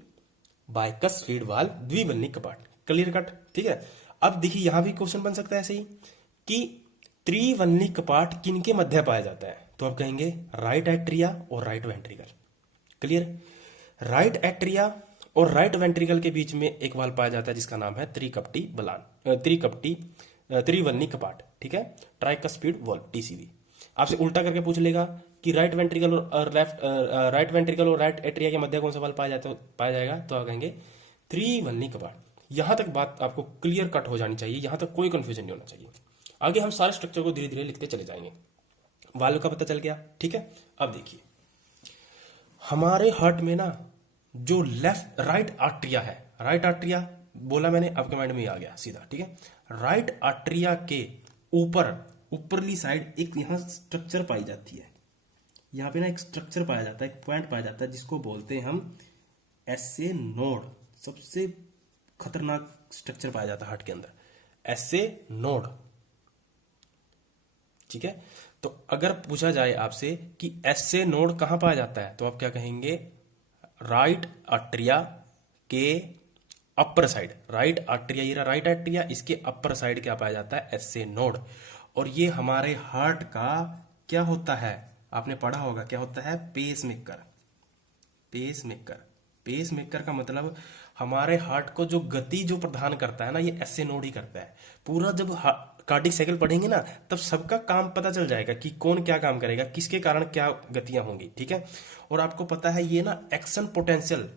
बाइकस फीड वाल्व द्विवल्नी कपाट। क्लियर कट, ठीक है। अब देखिए यहां भी क्वेश्चन बन सकता है ऐसे ही कि त्रिवल्नी कपाट किनके मध्य पाया जाता है, तो आप कहेंगे राइट एट्रिया और right ventricle. Clear. Right atria और राइट वेंट्रिकल के बीच में एक वाल्व पाया जाता है जिसका नाम है त्रिवल्नी कपाट, ठीक है, ट्राइकस्पिड वाल्व, टीसीवी। आपसे उल्टा करके पूछ लेगा कि राइट वेंट्रिकल और राइट एट्रिया के मध्य कौन सा वाल्व पाया जाएगा, तो आप कहेंगे त्रिवल्नी कपाट। यहां तक बात आपको क्लियर कट हो जानी चाहिए, यहां तक कोई कंफ्यूजन नहीं होना चाहिए। आगे हम सारे स्ट्रक्चर को धीरे धीरे लिखते चले जाएंगे। वाल्व का पता चल गया, ठीक है। अब देखिए हमारे हार्ट में ना जो राइट आर्टरिया है, राइट आर्टरिया बोला मैंने, आपके माइंड में ही आ गया सीधा, ठीक है। राइट आर्टरिया के ऊपरली साइड एक यहां स्ट्रक्चर पाई जाती है, यहां पे ना एक स्ट्रक्चर पाया जाता है, एक पॉइंट पाया जाता है जिसको बोलते हैं हम एसए नोड। सबसे खतरनाक स्ट्रक्चर पाया जाता है हार्ट के अंदर, एसए नोड, ठीक है। तो अगर पूछा जाए आपसे कि एसए नोड कहां पाया जाता है, तो आप क्या कहेंगे? राइट आर्टरिया के अपर साइड, राइट आर्टरिया, ये राइट आर्टरिया, इसके अपर साइड क्या पाया जाता है? SA node. और ये हमारे हार्ट का क्या होता है, आपने पढ़ा होगा क्या होता है? पेसमेकर। पेसमेकर का मतलब हमारे हार्ट को जो गति जो प्रदान करता है ना, ये एसए नोड ही करता है। पूरा जब कार्डिक साइकिल पढ़ेंगे ना, तब सबका काम पता चल जाएगा कि कौन क्या काम करेगा, किसके कारण क्या गतियां होंगी, ठीक है। और आपको पता है ये ना एक्शन पोटेंशियल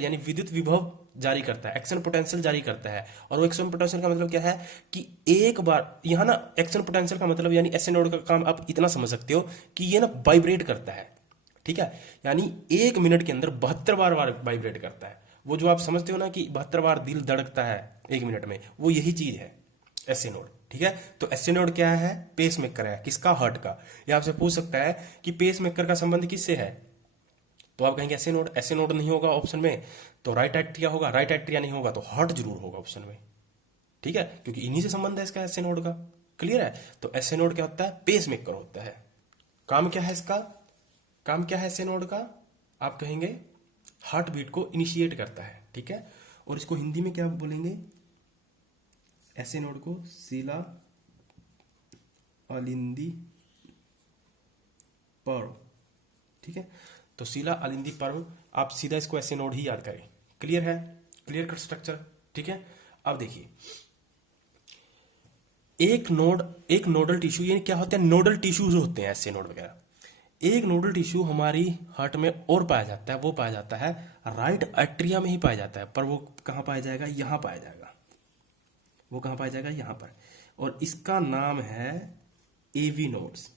यानी विद्युत विभव जारी करता है, एक्शन पोटेंशियल जारी करता है। और वो एक्शन पोटेंशियल का मतलब क्या है कि एक बार यहां ना एक्शन पोटेंशियल का मतलब यानी एसए नोड का काम आप इतना समझ सकते हो कि ये ना वाइब्रेट करता है, ठीक है। यानी 1 मिनट के अंदर 72 बार वाइब्रेट करता है। वो जो आप समझते हो ना कि 72 बार दिल धड़कता है 1 मिनट में, वो यही चीज है एसए नोड, ठीक है। तो एसए नोड क्या है? पेस मेकर है। किसका? हार्ट का। ये आपसे पूछ सकता है कि पेस मेकर का संबंध किससे है, तो आप कहेंगे एसए नोड। एसए नोड नहीं होगा ऑप्शन में तो राइट एट्रिया होगा, राइट एट्रिया नहीं होगा तो हार्ट जरूर होगा ऑप्शन में, ठीक है, क्योंकि इन्हीं से संबंध है इसका एसए नोड का। क्लियर है। तो एसए नोड क्या होता है? पेस मेकर होता है। काम क्या है इसका? काम क्या है एसए नोड का? आप कहेंगे हार्ट बीट को इनिशिएट करता है, ठीक है। और इसको हिंदी में क्या बोलेंगे? एसए नोड को सीला अलिंदी पर्व, ठीक है। तो सीला अलिंदी पर्व, आप सीधा इसको एसए नोड ही याद करें। क्लियर है? क्लियर कट स्ट्रक्चर, ठीक है। अब देखिए एक नोडल टिश्यू, ये क्या होते हैं? नोडल टिश्यूज होते हैं एसए नोड वगैरह। एक नोडल टिश्यू हमारी हार्ट में और पाया जाता है, वो पाया जाता है राइट एट्रिया में ही पाया जाता है, पर वो कहां पाया जाएगा? यहां पाया जाएगा। वो कहां पाया जाएगा? यहां पर। और इसका नाम है एवी नोड्स,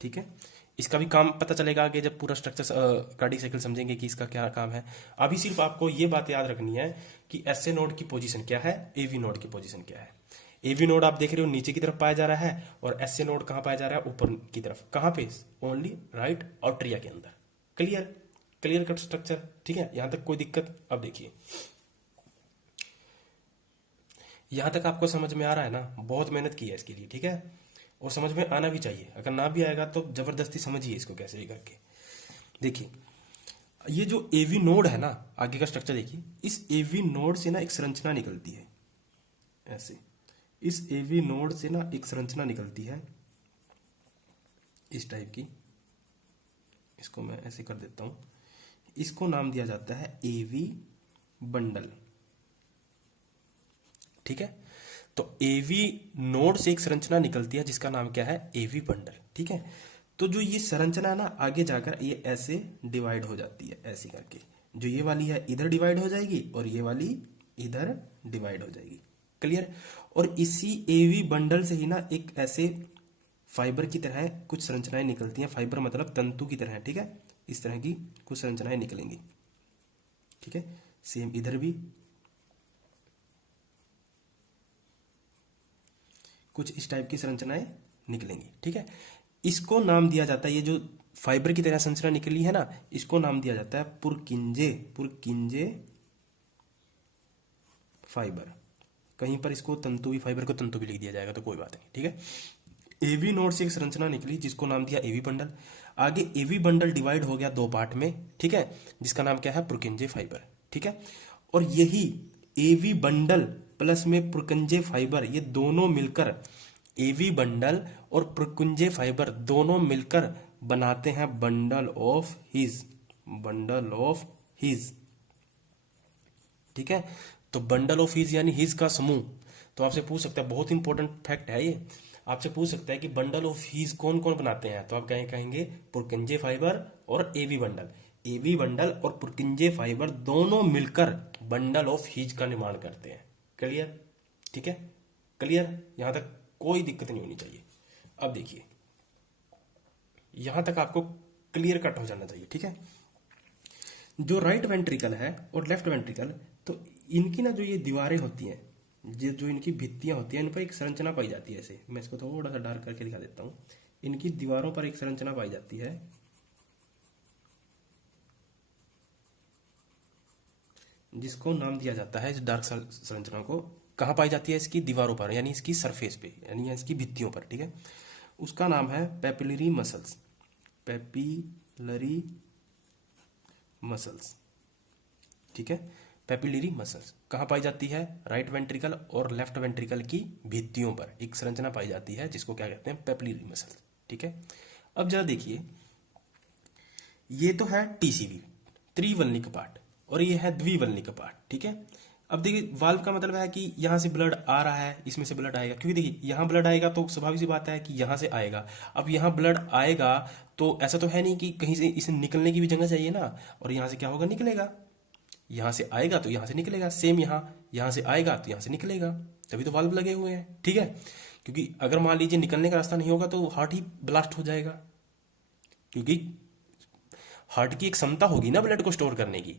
ठीक है। इसका भी काम पता चलेगा आगे जब पूरा स्ट्रक्चर कार्डिक साइकिल समझेंगे कि इसका क्या काम है। अभी सिर्फ आपको ये बात याद रखनी है कि एसए नोड की पोजीशन क्या है, एवी नोड की पोजीशन क्या है। एवी नोड आप देख रहे हो नीचे की तरफ पाया जा रहा है, और एसए नोड कहां पाया जा रहा है? ऊपर की तरफ। कहां पे? ओनली राइट आर्टरिया के अंदर। क्लियर कट स्ट्रक्चर, ठीक है। यहां तक कोई दिक्कत? अब देखिए यहां तक आपको समझ में आ रहा है ना? बहुत मेहनत की है इसके लिए, ठीक है। और समझ में आना भी चाहिए, अगर ना भी आएगा तो जबरदस्ती समझिए इसको कैसे भी करके। देखिए ये जो एवी नोड है ना, आगे का स्ट्रक्चर देखिए, इस एवी नोड से ना एक संरचना निकलती है ऐसे। इस एवी नोड से ना एक संरचना निकलती है इस टाइप की। इसको मैं ऐसे कर देता हूं। इसको नाम दिया जाता है एवी बंडल, ठीक है। तो एवी नोड से एक संरचना निकलती है जिसका नाम क्या है? एवी बंडल, ठीक है। तो जो ये संरचना है ना, आगे जाकर ये ऐसे डिवाइड हो जाती है, ऐसे करके। जो ये वाली है इधर डिवाइड हो जाएगी और ये वाली इधर डिवाइड हो जाएगी। क्लियर। और इसी एवी बंडल से ही ना एक ऐसे फाइबर की तरह कुछ संरचनाएं निकलती हैं। फाइबर मतलब तंतु की तरह, ठीक है। इस तरह की कुछ संरचनाएं निकलेंगी, ठीक है। सेम इधर भी कुछ इस टाइप की संरचनाएं निकलेंगी। ठीक है, इसको नाम दिया जाता है, ये जो फाइबर की तरह संरचना निकली है ना, इसको नाम दिया जाता है पुरकिंजे, पुरकिंजे फाइबर। कहीं पर इसको तंतु फाइबर को तंतु भी लिख दिया जाएगा तो कोई बात नहीं। ठीक है, एवी नोड से एक संरचना निकली जिसको नाम दिया एवी बंडल। आगे एवी बंडल डिवाइड हो गया दो पार्ट में। ठीक है, जिसका नाम क्या है, पुरकिंजे फाइबर। ठीक है, और यही एवी बंडल प्लस में पुरकिंजे फाइबर, ये दोनों मिलकर एवी बंडल और पुरकिंजे फाइबर दोनों मिलकर बनाते हैं bundle of his, bundle of his. ठीक है, तो बंडल ऑफ हिज यानी हिज का समूह। तो आपसे पूछ सकता है, बहुत इंपॉर्टेंट फैक्ट है ये, आपसे पूछ सकता है कि बंडल ऑफ हिज कौन कौन बनाते हैं, तो आप कहेंगे पुरकिंजे फाइबर और एवी बंडल। एवी बंडल और पुरकिंजे फाइबर दोनों मिलकर बंडल ऑफ हिज का निर्माण करते हैं। क्लियर? ठीक है, क्लियर, यहां तक कोई दिक्कत नहीं होनी चाहिए। अब देखिए, यहां तक आपको क्लियर कट हो जाना चाहिए। ठीक है, जो राइट वेंट्रिकल है और लेफ्ट वेंट्रिकल, तो इनकी ना जो ये दीवारें होती हैं, जो इनकी भित्तियां होती हैं, इन पर एक संरचना पाई जाती है। ऐसे मैं इसको थोड़ा सा डार्क करके दिखा देता हूं। इनकी दीवारों पर एक संरचना पाई जाती है जिसको नाम दिया जाता है, इस डार्क संरचना को कहाँ पाई जाती है, इसकी दीवारों पर, यानी इसकी सरफेस पे, यानी इसकी भित्तियों पर। ठीक है, उसका नाम है पेपिलरी मसल्स, पेपिलरी मसल्स। ठीक है, पेपिलरी मसल्स कहाँ पाई जाती है, राइट वेंट्रिकल और लेफ्ट वेंट्रिकल की भित्तियों पर एक संरचना पाई जाती है जिसको क्या कहते हैं, पेपिलरी मसल्स। ठीक है, अब जरा देखिए, ये तो है टीसीवी, त्रिवलनिक पार्ट, और ये है द्विवलनिक पार्ट। ठीक है, अब देखिए, वाल्व का मतलब है कि यहां से ब्लड आ रहा है, इसमें से ब्लड आएगा, क्योंकि देखिए यहां ब्लड आएगा तो स्वाभाविक सी बात है कि यहां से आएगा। अब यहां ब्लड आएगा तो ऐसा तो है नहीं कि कहीं से इसे निकलने की भी जगह चाहिए ना, और यहां से क्या होगा, निकलेगा। यहां से आएगा तो यहां से निकलेगा, सेम यहां से आएगा तो यहां से निकलेगा, तभी तो वाल्व लगे हुए हैं। ठीक है, क्योंकि अगर मान लीजिए निकलने का रास्ता नहीं होगा तो हार्ट ही ब्लास्ट हो जाएगा, क्योंकि हार्ट की एक क्षमता होगी ना ब्लड को स्टोर करने की।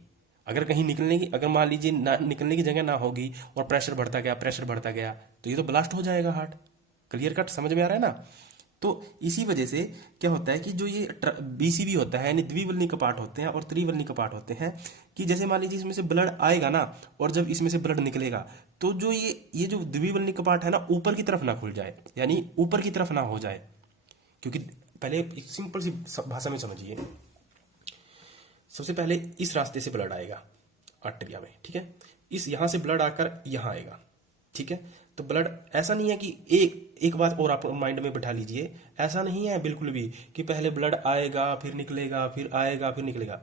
अगर कहीं निकलने की, अगर मान लीजिए ना निकलने की जगह ना होगी और प्रेशर बढ़ता गया, प्रेशर बढ़ता गया, तो ये तो ब्लास्ट हो जाएगा हार्ट। क्लियर कट, समझ में आ रहा है ना? तो इसी वजह से क्या होता है कि जो ये बीसीबी होता है, यानी द्विवल्नी कपाट होते हैं और त्रिवल्नी कपाट होते हैं, कि जैसे मान लीजिए इसमें से ब्लड आएगा ना, और जब इसमें से ब्लड निकलेगा तो जो ये जो द्विवल्नी कपाट है ना, ऊपर की तरफ ना खुल जाए, यानी ऊपर की तरफ ना हो जाए। क्योंकि पहले सिंपल सी भाषा में समझिए, सबसे पहले इस रास्ते से ब्लड आएगा आर्टेरिया में। ठीक है, इस यहां से ब्लड आकर यहां आएगा। ठीक है, तो ब्लड, ऐसा नहीं है कि एक बात और आप माइंड में बैठा लीजिए, ऐसा नहीं है बिल्कुल भी कि पहले ब्लड आएगा फिर निकलेगा, फिर आएगा फिर निकलेगा।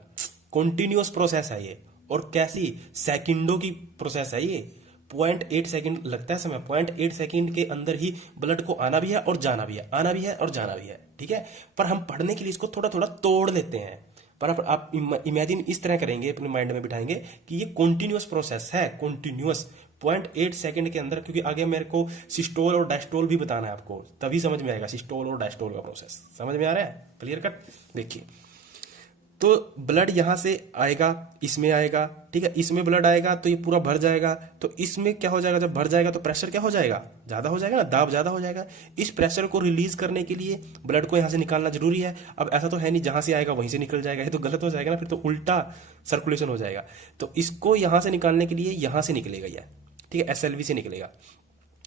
कॉन्टिन्यूअस प्रोसेस है ये, और कैसी, सेकंडों की प्रोसेस है ये। 0.8 सेकंड लगता है समय, 0.8 सेकंड के अंदर ही ब्लड को आना भी है और जाना भी है, आना भी है और जाना भी है। ठीक है, पर हम पढ़ने के लिए इसको थोड़ा थोड़ा तोड़ लेते हैं। पर आप इमेजिन इस तरह करेंगे, अपने माइंड में बिठाएंगे कि ये कॉन्टिन्यूअस प्रोसेस है, कॉन्टिन्यूअस 0.8 सेकंड के अंदर, क्योंकि आगे मेरे को सिस्टोल और डायस्टोल भी बताना है आपको, तभी समझ में आएगा सिस्टोल और डायस्टोल का प्रोसेस। समझ में आ रहा है? Clear cut. देखिए, तो ब्लड यहां से आएगा, इसमें आएगा। ठीक है, इसमें ब्लड आएगा तो ये पूरा भर जाएगा, तो इसमें क्या हो जाएगा, जब भर जाएगा तो प्रेशर क्या हो जाएगा, ज्यादा हो जाएगा ना, दाब ज्यादा हो जाएगा। इस प्रेशर को रिलीज करने के लिए ब्लड को यहां से निकालना जरूरी है। अब ऐसा तो है नहीं जहां से आएगा वहीं से निकल जाएगा, ये तो गलत हो जाएगा ना, फिर तो उल्टा सर्कुलेशन हो जाएगा। तो इसको यहां से निकालने के लिए यहां से निकलेगा यह। ठीक है, एसएलवी से निकलेगा,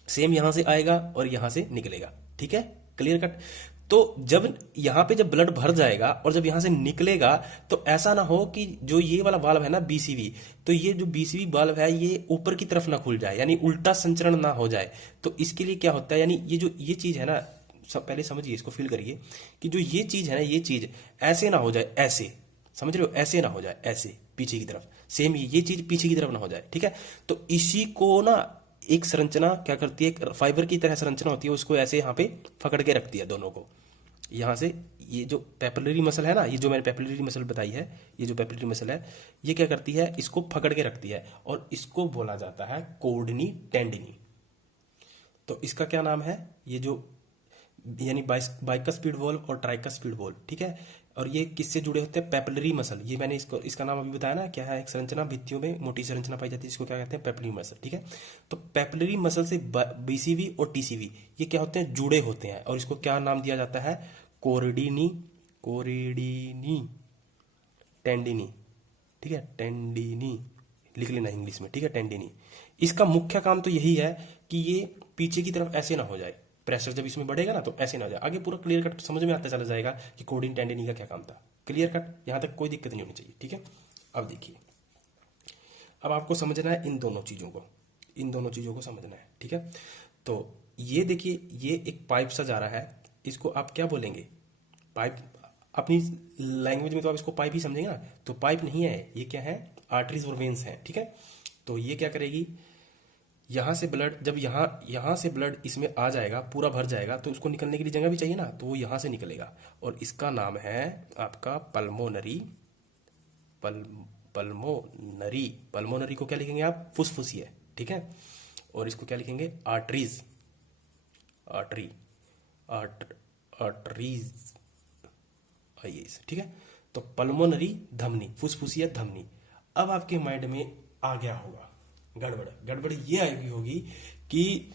सेम यहां से आएगा और यहां से निकलेगा। ठीक है, क्लियर कट। तो जब यहां पे जब ब्लड भर जाएगा और जब यहां से निकलेगा, तो ऐसा ना हो कि जो ये वाला वाल्व है ना बीसीवी, तो ये जो बीसीवी वाल्व है ये ऊपर की तरफ ना खुल जाए, यानी उल्टा संचरण ना हो जाए। तो इसके लिए क्या होता है, यानी ये जो ये चीज है ना, पहले समझिए, इसको फील करिए कि जो ये चीज है ना, ये चीज ऐसे ना हो जाए, ऐसे, समझ रहे हो, ऐसे ना हो जाए, ऐसे पीछे की तरफ, सेम ये चीज पीछे की तरफ ना हो जाए। ठीक है, तो इसी को ना एक संरचना क्या करती है, एक फाइबर की तरह संरचना होती है, उसको ऐसे यहाँ पे पकड़ के रखती है दोनों को। यहाँ से ये जो पेपिलरी मसल है ना, ये जो मैंने पेपिलरी मसल बताई है, ये जो पेपिलरी मसल है, ये क्या करती है, इसको पकड़ के रखती है, और इसको बोला जाता है कोर्डनी टेंडिनी। तो इसका क्या नाम है, ये जो यानी बाइकस्पीड वॉल्व और ट्राइकस्पीड वॉल्व। ठीक है, और ये किससे जुड़े होते हैं? Papillary muscle. ये मैंने इसका नाम अभी बताया ना, क्या है? एक संरचना, भित्तियों में मोटी संरचना पाई जाती है जिसको क्या कहते हैं? Papillary muscle. ठीक है, तो पेपिलरी मसल से बीसीवी और टीसीवी ये क्या होते हैं? जुड़े होते हैं, और इसको क्या नाम दिया जाता है? कोरिडीनी, कोरिडीनी टेंडिनी। ठीक है, टेंडिनी लिख लेना इंग्लिश में। ठीक है, टेंडिनी। इसका मुख्य काम तो यही है कि ये पीछे की तरफ ऐसे ना हो जाए, प्रेशर जब इसमें बढ़ेगा ना तो ऐसे ना हो जाए। आगे पूरा क्लियर कट समझ में आता चला जाएगा कि कोडिन टेंडिनी का क्या काम था। क्लियर कट, यहाँ तक कोई दिक्कत नहीं होनी चाहिए। ठीक है, अब देखिए, अब आपको समझना है इन दोनों चीज़ों को, इन दोनों चीज़ों को समझना है। ठीक है, तो ये देखिए, ये एक पाइप सा जा रहा है, इसको आप क्या बोलेंगे? पाइप। अपनी लैंग्वेज में तो आप इसको पाइप ही समझेंगे ना, तो पाइप नहीं है ये, क्या है? आर्टरीज और वेन्स हैं। ठीक है, तो ये क्या करेगी? यहाँ से ब्लड, जब यहाँ से ब्लड इसमें आ जाएगा, पूरा भर जाएगा, तो उसको निकलने के लिए जगह भी चाहिए ना, तो वो यहाँ से निकलेगा, और इसका नाम है आपका पल्मोनरी। पल्मोनरी। पल्मोनरी को क्या लिखेंगे आप? फुसफुसिया। ठीक है, और इसको क्या लिखेंगे? आर्टरीज। आर्टरी, आर्टरीज, आइए। ठीक है, तो पल्मोनरी धमनी, फुसफुसिया धमनी। अब आपके माइंड में आ गया होगा गड़बड़। गड़बड़ ये आएगी होगी कि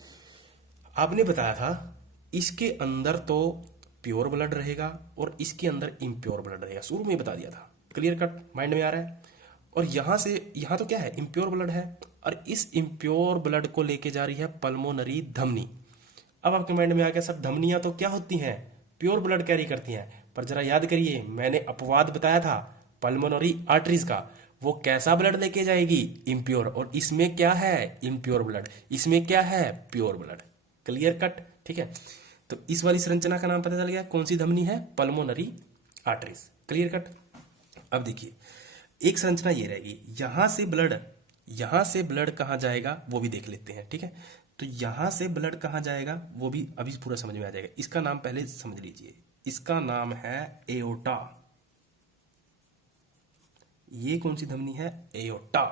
आपने बताया था इसके अंदर तो प्योर ब्लड रहेगा और इसके अंदर इम्प्योर ब्लड रहेगा, शुरू में बता दिया था। क्लियर कट माइंड में आ रहा है? और यहां से यहां तो क्या है? इम्प्योर ब्लड है, और इस इम्प्योर ब्लड को लेके जा रही है पल्मोनरी धमनी। अब आपके माइंड में आ गया, सब धमनियां तो क्या होती हैं? प्योर ब्लड कैरी करती हैं। पर जरा याद करिए, मैंने अपवाद बताया था पल्मोनरी आर्टरीज का, वो कैसा ब्लड लेके जाएगी? इम्प्योर। और इसमें क्या है? Impure blood. इसमें क्या है? Pure blood. Clear cut? ठीक है, तो इस वाली संरचना का नाम पता चल गया, कौन सी धमनी है? Pulmonary arteries. Clear cut? अब देखिए, एक संरचना ये रहेगी, यहां से ब्लड कहाँ जाएगा वो भी देख लेते हैं। ठीक है, तो यहां से ब्लड कहाँ जाएगा वो भी अभी पूरा समझ में आ जाएगा। इसका नाम पहले समझ लीजिए, इसका नाम है एओर्टा। ये कौन सी धमनी है? एओर्टा।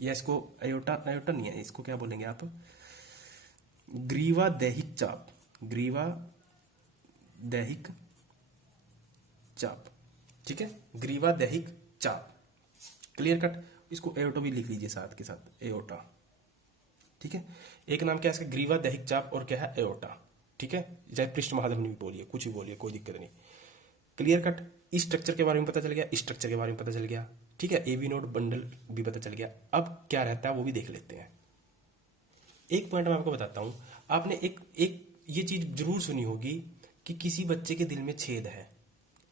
या इसको एओर्टा, एओर्टा नहीं है, इसको क्या बोलेंगे आप? ग्रीवा दैहिक चाप। ग्रीवा दैहिक चाप। ठीक है, ग्रीवा दैहिक चाप। Clear cut? इसको एओर्टा भी लिख लीजिए साथ के साथ, एओर्टा। ठीक है, एक नाम क्या है इसका? ग्रीवा दैहिक चाप, और क्या है? एओर्टा। ठीक है, चाहे पृष्ठ महाधमनी भी बोलिए, कुछ भी बोलिए, कोई दिक्कत नहीं। Clear cut? इस स्ट्रक्चर के बारे में पता चल गया, इस स्ट्रक्चर के बारे में पता चल गया। ठीक है, एवी नोड बंडल भी पता चल गया। अब क्या रहता है वो भी देख लेते हैं। एक पॉइंट मैं आपको बताता हूं, आपने एक एक ये चीज जरूर सुनी होगी कि किसी बच्चे के दिल में छेद है।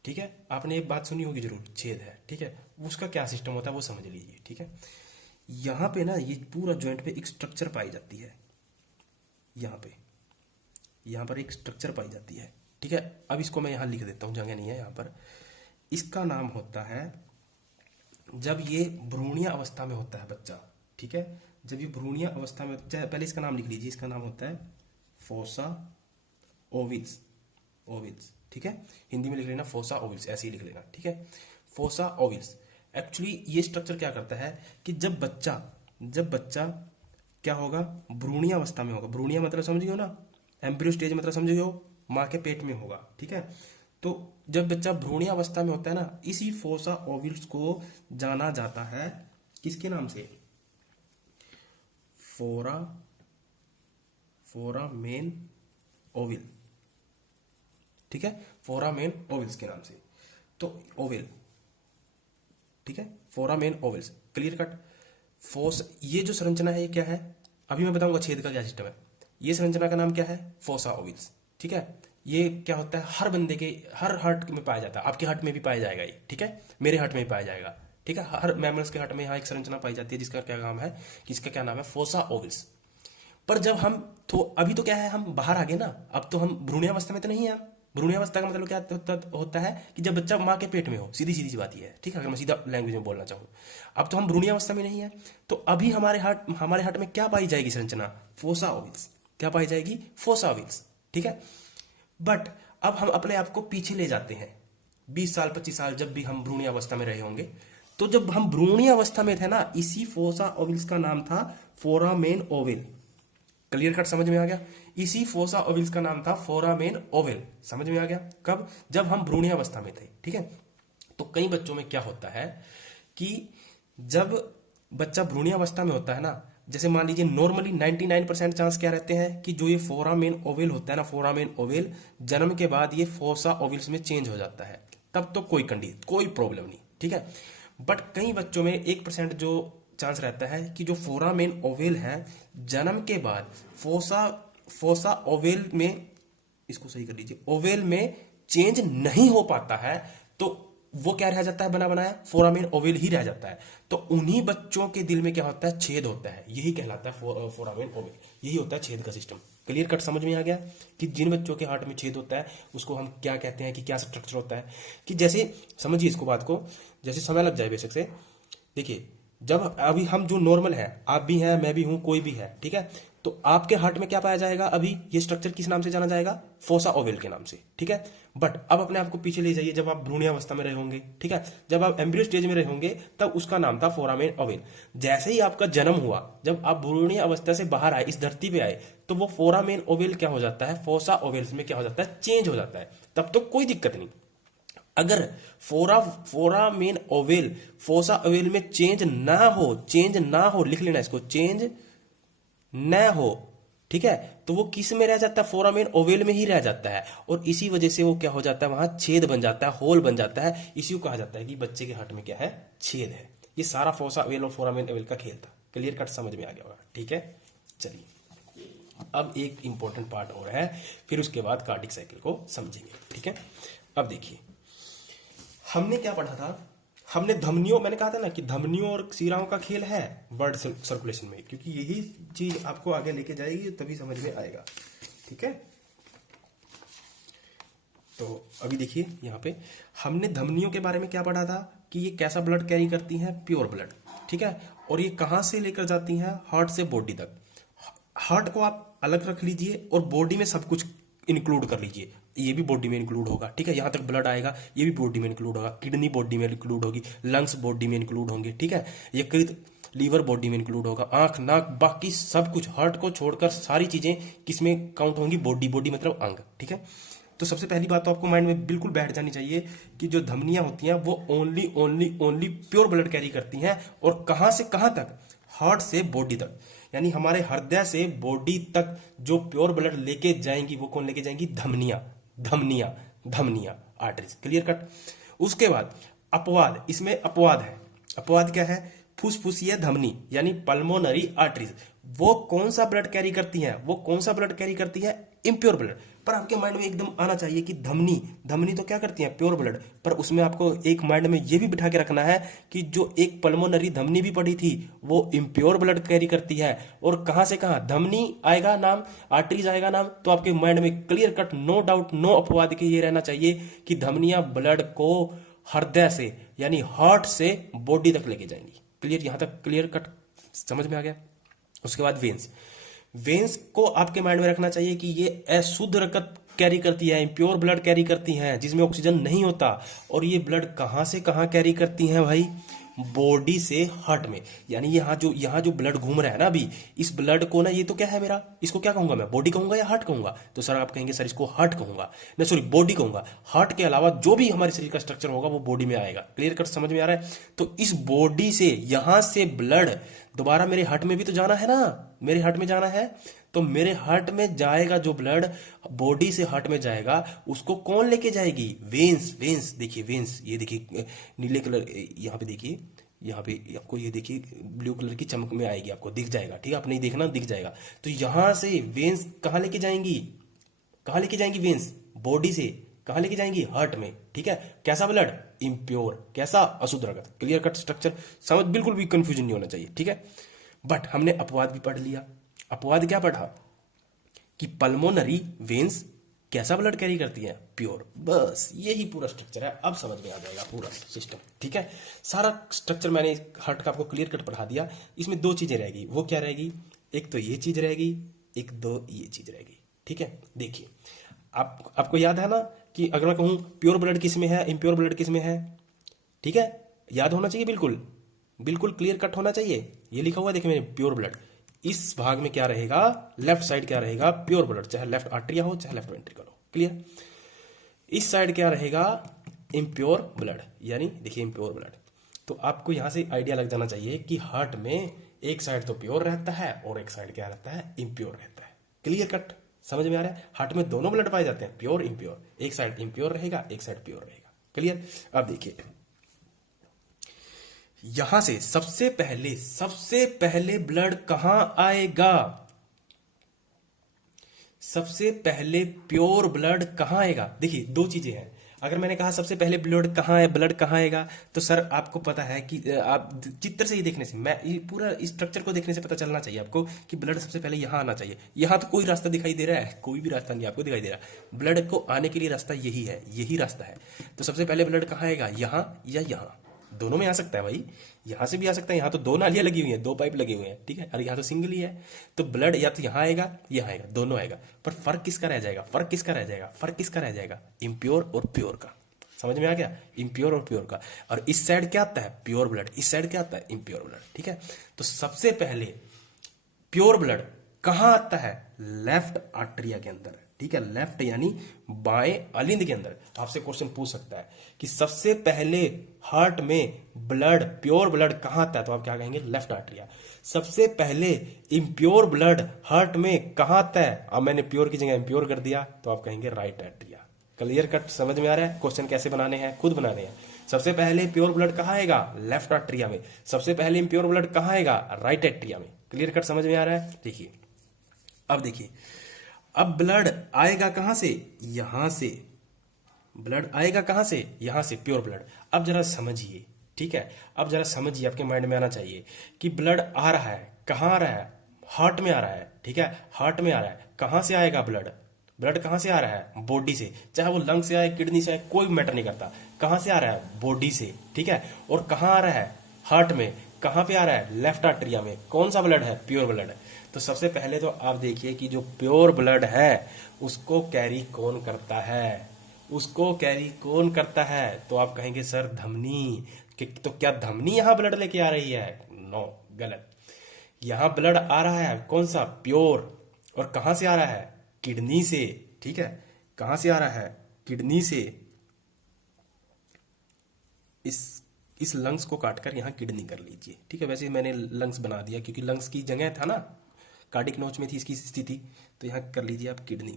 ठीक है, आपने एक बात सुनी होगी जरूर, छेद है। ठीक है, उसका क्या सिस्टम होता है वो समझ लीजिए। ठीक है, यहां पे ना ये पूरा जॉइंट पे एक स्ट्रक्चर पाई जाती है, यहां पर एक स्ट्रक्चर पाई जाती है। ठीक है, अब इसको मैं यहां लिख देता हूं, जगह नहीं है यहां पर। इसका नाम होता है, जब ये भ्रूणीय अवस्था में होता है बच्चा। ठीक है, जब ये भ्रूणीय अवस्था में, पहले इसका नाम लिख लीजिए, इसका नाम होता है फोसा ओविल्स। ओविल्स। ठीक है, हिंदी में लिख लेना फोसा ओविल्स, ऐसे ही लिख लेना। ठीक है, फोसा ओविल्स। एक्चुअली ये स्ट्रक्चर क्या करता है कि जब बच्चा क्या होगा? भ्रूणीय अवस्था में होगा। भ्रूणीय मतलब समझ गए हो ना? एम्ब्रियो स्टेज मतलब समझ गए हो? माँ के पेट में होगा। ठीक है, तो जब बच्चा भ्रूणीय अवस्था में होता है ना, इसी फोसा ओविल्स को जाना जाता है किसके नाम से? फोरामेन ओविल। ठीक है, फोरामेन ओविल्स के नाम से, तो ओविल। ठीक है, फोरामेन ओविल्स। Clear cut? ये जो संरचना है ये क्या है? अभी मैं बताऊंगा छेद का क्या सिस्टम है। ये संरचना का नाम क्या है? Fossa ovules. ठीक है, ये क्या होता है? हर बंदे के हर हार्ट में पाया जाता है, आपके हार्ट में भी पाया जाएगा ये। ठीक है, मेरे हार्ट में भी पाया जाएगा। ठीक है, हर मैमल्स के हार्ट में यहाँ एक संरचना पाई जाती है जिसका क्या नाम है? किसका क्या नाम है? Fossa ovules. पर जब हम तो अभी तो क्या है, हम बाहर आ गए ना, अब तो हम भ्रूणावस्था में तो नहीं है। भ्रूणावस्था का मतलब क्या होता है कि जब बच्चा माँ के पेट में हो, सीधी सीधी सी बात ये है। ठीक है, अगर मैं सीधा लैंग्वेज में बोलना चाहूँ, अब तो हम भ्रूणावस्था में नहीं है, तो अभी हमारे हार्ट में क्या पाई जाएगी संरचना? Fossa ovules. क्या पाई जाएगी? Fossa ovules. ठीक है, बट अब हम अपने आप को पीछे ले जाते हैं 20 साल 25 साल, जब भी हम भ्रूणीय अवस्था में रहे होंगे। तो जब हम भ्रूणीय अवस्था में थे ना, इसी फोसा ओविल्स का नाम था फोरामेन ओविल। क्लियर कट समझ में आ गया। इसी फोसा ओविल्स का नाम था फोरामेन ओविल। समझ में आ गया कब? जब हम भ्रूणावस्था में थे। ठीक है। तो कई बच्चों में क्या होता है कि जब बच्चा भ्रूणावस्था में होता है ना, जैसे मान लीजिए नॉर्मली 99% चांस क्या रहते हैं कि जो ये फोरामेन ओविल होता है ना, फोरामेन ओविल जन्म के बाद ये फोसा ओविल्स में चेंज हो जाता है, तब तो कोई प्रॉब्लम नहीं। ठीक है। बट कई बच्चों में 1% जो चांस रहता है कि जो फोरामेन ओवेल है जन्म के बाद फोसा फोसा ओवेल में, इसको सही कर लीजिए, ओवेल में चेंज नहीं हो पाता है, तो वो क्या रह जाता है, बना बनाया फोरामेन ओवेल ही रह जाता है। तो उन्हीं बच्चों के दिल में क्या होता है, छेद होता है, यही कहलाता है फोरामेन ओवेल, यही होता है छेद का सिस्टम। क्लियर कट समझ में आ गया कि जिन बच्चों के हार्ट में छेद होता है उसको हम क्या कहते हैं, कि क्या स्ट्रक्चर होता है। कि जैसे समझिए इसको, बात को, जैसे समय लग जाए बेसिक से। देखिए जब अभी हम जो नॉर्मल है, आप भी हैं, मैं भी हूं, कोई भी है, ठीक है, तो आपके हार्ट में क्या पाया जाएगा, अभी ये स्ट्रक्चर किस नाम से जाना जाएगा, फोसा ओवेल के नाम से। ठीक है। बट अब अपने आप को पीछे ले जाइए, जब आप भ्रूणावस्था में रहे होंगे, ठीक है, जब आप एम्ब्रियो स्टेज में रहे होंगे, तब उसका नाम था फोरामेन ओवेल। जैसे ही आपका जन्म हुआ, जब आप भ्रूणीय अवस्था से बाहर आए, इस धरती पे आए, तो वो फोरामेन ओवेल क्या हो जाता है, फोसा ओवेल्स में क्या हो जाता है, चेंज हो जाता है। तब तो कोई दिक्कत नहीं। अगर फोरामेन ओवेल फोसा ओवेल में चेंज ना हो, लिख लेना इसको, चेंज न हो, ठीक है, तो वो किस में रह जाता है, फोरामेन ओवेल में ही रह जाता है। और इसी वजह से वो क्या हो जाता है, वहां छेद बन जाता है, होल बन जाता है। इसी को कहा जाता है कि बच्चे के हार्ट में क्या है, छेद है। ये सारा फोसा ओवेल और फोरामेन ओवेल का खेल था। क्लियर कट समझ में आ गया होगा। ठीक है। चलिए अब एक इंपॉर्टेंट पार्ट और है, फिर उसके बाद कार्डिक साइकिल को समझेंगे। ठीक है। अब देखिए हमने क्या पढ़ा था, हमने धमनियों, मैंने कहा था ना कि धमनियों और शिराओं का खेल है ब्लड सर्कुलेशन में, क्योंकि यही चीज आपको आगे लेके जाएगी, तभी समझ में आएगा। ठीक है। तो अभी देखिए यहाँ पे हमने धमनियों के बारे में क्या पढ़ा था कि ये कैसा ब्लड कैरी करती हैं, प्योर ब्लड। ठीक है। और ये कहां से लेकर जाती हैं, हार्ट से बॉडी तक। हार्ट को आप अलग रख लीजिए और बॉडी में सब कुछ इंक्लूड कर लीजिए, ये भी बॉडी में इंक्लूड होगा। ठीक है। यहां तक ब्लड आएगा, ये भी बॉडी में इंक्लूड होगा, किडनी बॉडी में इंक्लूड होगी, लंग्स बॉडी में इंक्लूड होंगे। ठीक है। यकृत, लीवर बॉडी में इंक्लूड होगा, आंख, नाक, बाकी सब कुछ, हार्ट को छोड़कर सारी चीजें किसमें काउंट होंगी, बॉडी मतलब अंग। ठीक है। तो सबसे पहली बात तो आपको माइंड में बिल्कुल बैठ जानी चाहिए कि जो धमनियां होती हैं वो ओनली प्योर ब्लड कैरी करती हैं। और कहां से कहां तक, हार्ट से बॉडी तक, यानी हमारे हृदय से बॉडी तक जो प्योर ब्लड लेके जाएंगी, वो कौन लेके जाएंगी, धमनियां आर्टरीज। Clear cut. उसके बाद अपवाद, इसमें अपवाद है। अपवाद क्या है, फुसफुसिया धमनी यानी पल्मोनरी आर्टरीज। वो कौन सा ब्लड कैरी करती हैं, वो कौन सा ब्लड कैरी करती है, इम्प्योर ब्लड। पर आपके माइंड में एकदम आना चाहिए कि धमनी तो क्या करती है, प्योर ब्लड। पर उसमें आपको एक माइंड में ये भी बिठा के रखना है कि जो एक पल्मोनरी धमनी भी पड़ी थी वो इम्प्योर ब्लड कैरी करती है। और कहां से कहां, धमनी आएगा नाम, आर्टरीज आएगा नाम, तो आपके माइंड में clear cut, no doubt, no अपवाद के ये रहना चाहिए कि धमनियां ब्लड को हृदय से यानी हार्ट से बॉडी तक लेके जाएंगी। क्लियर, यहां तक क्लियर कट समझ में आ गया। उसके बाद वेन्स को आपके माइंड में रखना चाहिए कि ये अशुद्ध रक्त कैरी करती है, प्योर ब्लड कैरी करती हैं जिसमें ऑक्सीजन नहीं होता। और ये ब्लड कहां से कहां कैरी करती हैं भाई, बॉडी से हार्ट में। यानी यहाँ जो ब्लड घूम रहा है ना अभी, इस ब्लड को ना, ये तो क्या है मेरा, इसको क्या कहूंगा मैं, बॉडी कहूंगा या हार्ट कहूंगा, तो सर आप कहेंगे सर इसको हार्ट कहूंगा, ना सॉरी बॉडी कहूंगा। हार्ट के अलावा जो भी हमारे शरीर का स्ट्रक्चर होगा वो बॉडी में आएगा। क्लियर कट समझ में आ रहा है। तो इस बॉडी से, यहां से ब्लड दोबारा मेरे हार्ट में भी तो जाना है ना, मेरे हार्ट में जाना है, तो मेरे हार्ट में जाएगा जो ब्लड, बॉडी से हार्ट में जाएगा, उसको कौन लेके जाएगी, वेन्स। देखिए वेन्स, ये देखिए नीले कलर, यहाँ पे देखिए, यहाँ पे आपको ये देखिए ब्लू कलर की चमक में आएगी, आपको दिख जाएगा। ठीक है, आप नहीं देखना, दिख जाएगा। तो यहां से वेन्स कहां लेके जाएंगी, वेन्स बॉडी से कहां लेके जाएंगी, हार्ट में। ठीक है। कैसा ब्लड, इम्प्योर, कैसा, अशुद्ध रक्त। क्लियर कट स्ट्रक्चर समझ, बिल्कुल भी कंफ्यूजन नहीं होना चाहिए। ठीक है। बट हमने अपवाद भी पढ़ लिया। अपवाद क्या पढ़ा कि पल्मोनरी वेन्स कैसा ब्लड कैरी करती है, प्योर। बस यही पूरा स्ट्रक्चर है, अब समझ में आ जाएगा पूरा सिस्टम। ठीक है। सारा स्ट्रक्चर मैंने हार्ट का आपको क्लियर कट पढ़ा दिया। इसमें दो चीजें रहेगी, वो क्या रहेगी, एक तो ये चीज रहेगी, एक दो ये चीज रहेगी। ठीक है। देखिए आपको याद है ना कि अगर मैं कहूं प्योर ब्लड किस में है, इम्प्योर ब्लड किस में है, ठीक है, याद होना चाहिए, बिल्कुल क्लियर कट होना चाहिए। ये लिखा हुआ है देखिए मैंने, प्योर ब्लड, इस भाग में क्या रहेगा, लेफ्ट साइड क्या रहेगा, प्योर ब्लड, चाहे लेफ्ट आर्टरिया हो चाहे लेफ्ट वेंट्रिकल हो। क्लियर। इस साइड क्या रहेगा, इम्प्योर ब्लड, यानी देखिए इम्प्योर ब्लड। तो आपको यहां से आइडिया लग जाना चाहिए कि हार्ट में एक साइड तो प्योर रहता है और एक साइड क्या रहता है, इम्प्योर रहता है। क्लियर कट, समझ में आ रहा है। हार्ट में दोनों ब्लड पाए जाते हैं, प्योर इम्प्योर, एक साइड इम्प्योर रहेगा एक साइड प्योर रहेगा। क्लियर। अब देखिए यहां से सबसे पहले ब्लड कहां आएगा, सबसे पहले प्योर ब्लड कहां आएगा। देखिए दो चीजें हैं, अगर मैंने कहा सबसे पहले ब्लड कहाँ है, ब्लड कहाँ आएगा, तो सर आपको पता है कि आप चित्र से ही देखने से, मैं ये पूरा स्ट्रक्चर को देखने से पता चलना चाहिए आपको कि ब्लड सबसे पहले यहाँ आना चाहिए। यहाँ तो कोई रास्ता दिखाई दे रहा है, कोई भी रास्ता नहीं आपको दिखाई दे रहा। ब्लड को आने के लिए रास्ता यही है, यही रास्ता है। तो सबसे पहले ब्लड कहाँ आएगा, यहाँ या यहाँ, दोनों में आ सकता है भाई, यहां से भी आ सकता है। यहाँ तो दो नालियां लगी हुई हैं, दो पाइप लगे हुए हैं, ठीक है, और यहाँ तो सिंगल ही है। तो ब्लड या तो यहाँ आएगा यहाँ आएगा, दोनों आएगा। पर फर्क किसका रह जाएगा, फर्क किसका रह जाएगा, फर्क किसका रह जाएगा, इम्प्योर और प्योर का। समझ में आ गया, इम्प्योर और प्योर का। और इस साइड क्या आता है, प्योर ब्लड, इस साइड क्या आता है, इम्प्योर ब्लड। ठीक है। तो सबसे पहले प्योर ब्लड कहां आता है, लेफ्ट आर्टरिया के अंदर। ठीक है, लेफ्ट यानी बाएं अलिंद के अंदर। आपसे क्वेश्चन पूछ सकता है कि सबसे पहले हार्ट में ब्लड, प्योर ब्लड कहां आता है, तो आप क्या कहेंगे, लेफ्ट आर्टरिया। सबसे पहले इम्प्योर ब्लड हार्ट में कहां आता है, अब मैंने प्योर की जगह इम्प्योर कर दिया, तो आप कहेंगे राइट आर्टरिया। क्लियर कट, समझ में आ रहा है। क्वेश्चन कैसे बनाने हैं, खुद बनाने हैं। सबसे पहले प्योर ब्लड कहां आएगा, लेफ्ट आर्टरिया में। सबसे पहले इम्प्योर ब्लड कहां आएगा, राइट आर्टरिया में। क्लियर कट, समझ में आ रहा है। देखिए अब देखिए, अब ब्लड आएगा कहां से, यहां से। ब्लड आएगा कहां से, यहां से, प्योर ब्लड। अब जरा समझिए, ठीक है, अब जरा समझिए, आपके माइंड में आना चाहिए कि ब्लड आ रहा है, कहां आ रहा है, हार्ट में आ रहा है। ठीक है, हार्ट में आ रहा है। कहां से आएगा ब्लड, ब्लड कहां से आ रहा है, बॉडी से। चाहे वो लंग से आए, किडनी से आए, कोई मैटर नहीं करता, कहां से आ रहा है, बॉडी से। ठीक है, और कहां आ रहा है, हार्ट में। कहां पे आ रहा है, लेफ्ट आर्टरिया में। कौन सा ब्लड है, प्योर ब्लड। तो सबसे पहले तो आप देखिए कि जो प्योर ब्लड है उसको कैरी कौन करता है, उसको कैरी कौन करता है, तो आप कहेंगे सर धमनी। तो क्या धमनी यहां ब्लड लेके आ रही है, नो, गलत। यहां ब्लड आ रहा है कौन सा, प्योर। और कहां से आ रहा है, किडनी से। ठीक है, कहां से आ रहा है, किडनी से। इस लंग्स को काटकर यहां किडनी कर लीजिए। ठीक है, वैसे मैंने लंग्स बना दिया क्योंकि लंग्स की जगह था ना, कार्डिक नोच में थी इसकी स्थिति, तो यहां कर लीजिए आप किडनी,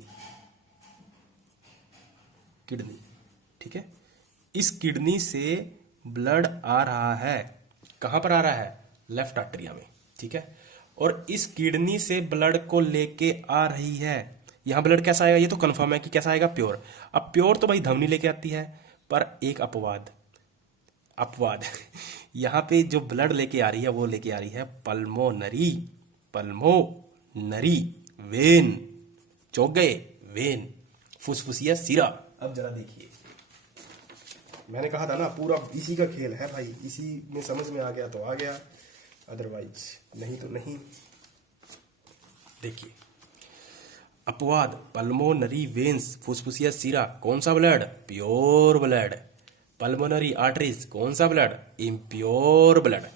किडनी। ठीक है, इस किडनी से ब्लड आ रहा है, कहां पर आ रहा है, लेफ्ट आर्टरिया में। ठीक है, और इस किडनी से ब्लड को लेके आ रही है। यहां ब्लड कैसा आएगा, ये तो कंफर्म है कि कैसा आएगा, प्योर। अब प्योर तो भाई धमनी लेके आती है, पर एक अपवाद, अपवाद यहां पे जो ब्लड लेके आ रही है वो लेके आ रही है पल्मोनरी, पल्मोनरी वेन, चौगे वेन, फुसफुसिया सिरा। अब जरा देखिए, मैंने कहा था ना पूरा इसी का खेल है भाई, इसी में समझ में आ गया तो आ गया, अदरवाइज नहीं तो नहीं। देखिए, अपवाद, पल्मोनरी वेन्स, फुसफुसिया सिरा, कौन सा blood, pure blood. Pulmonary arteries, कौन सा ब्लड, इम्प्योर ब्लड।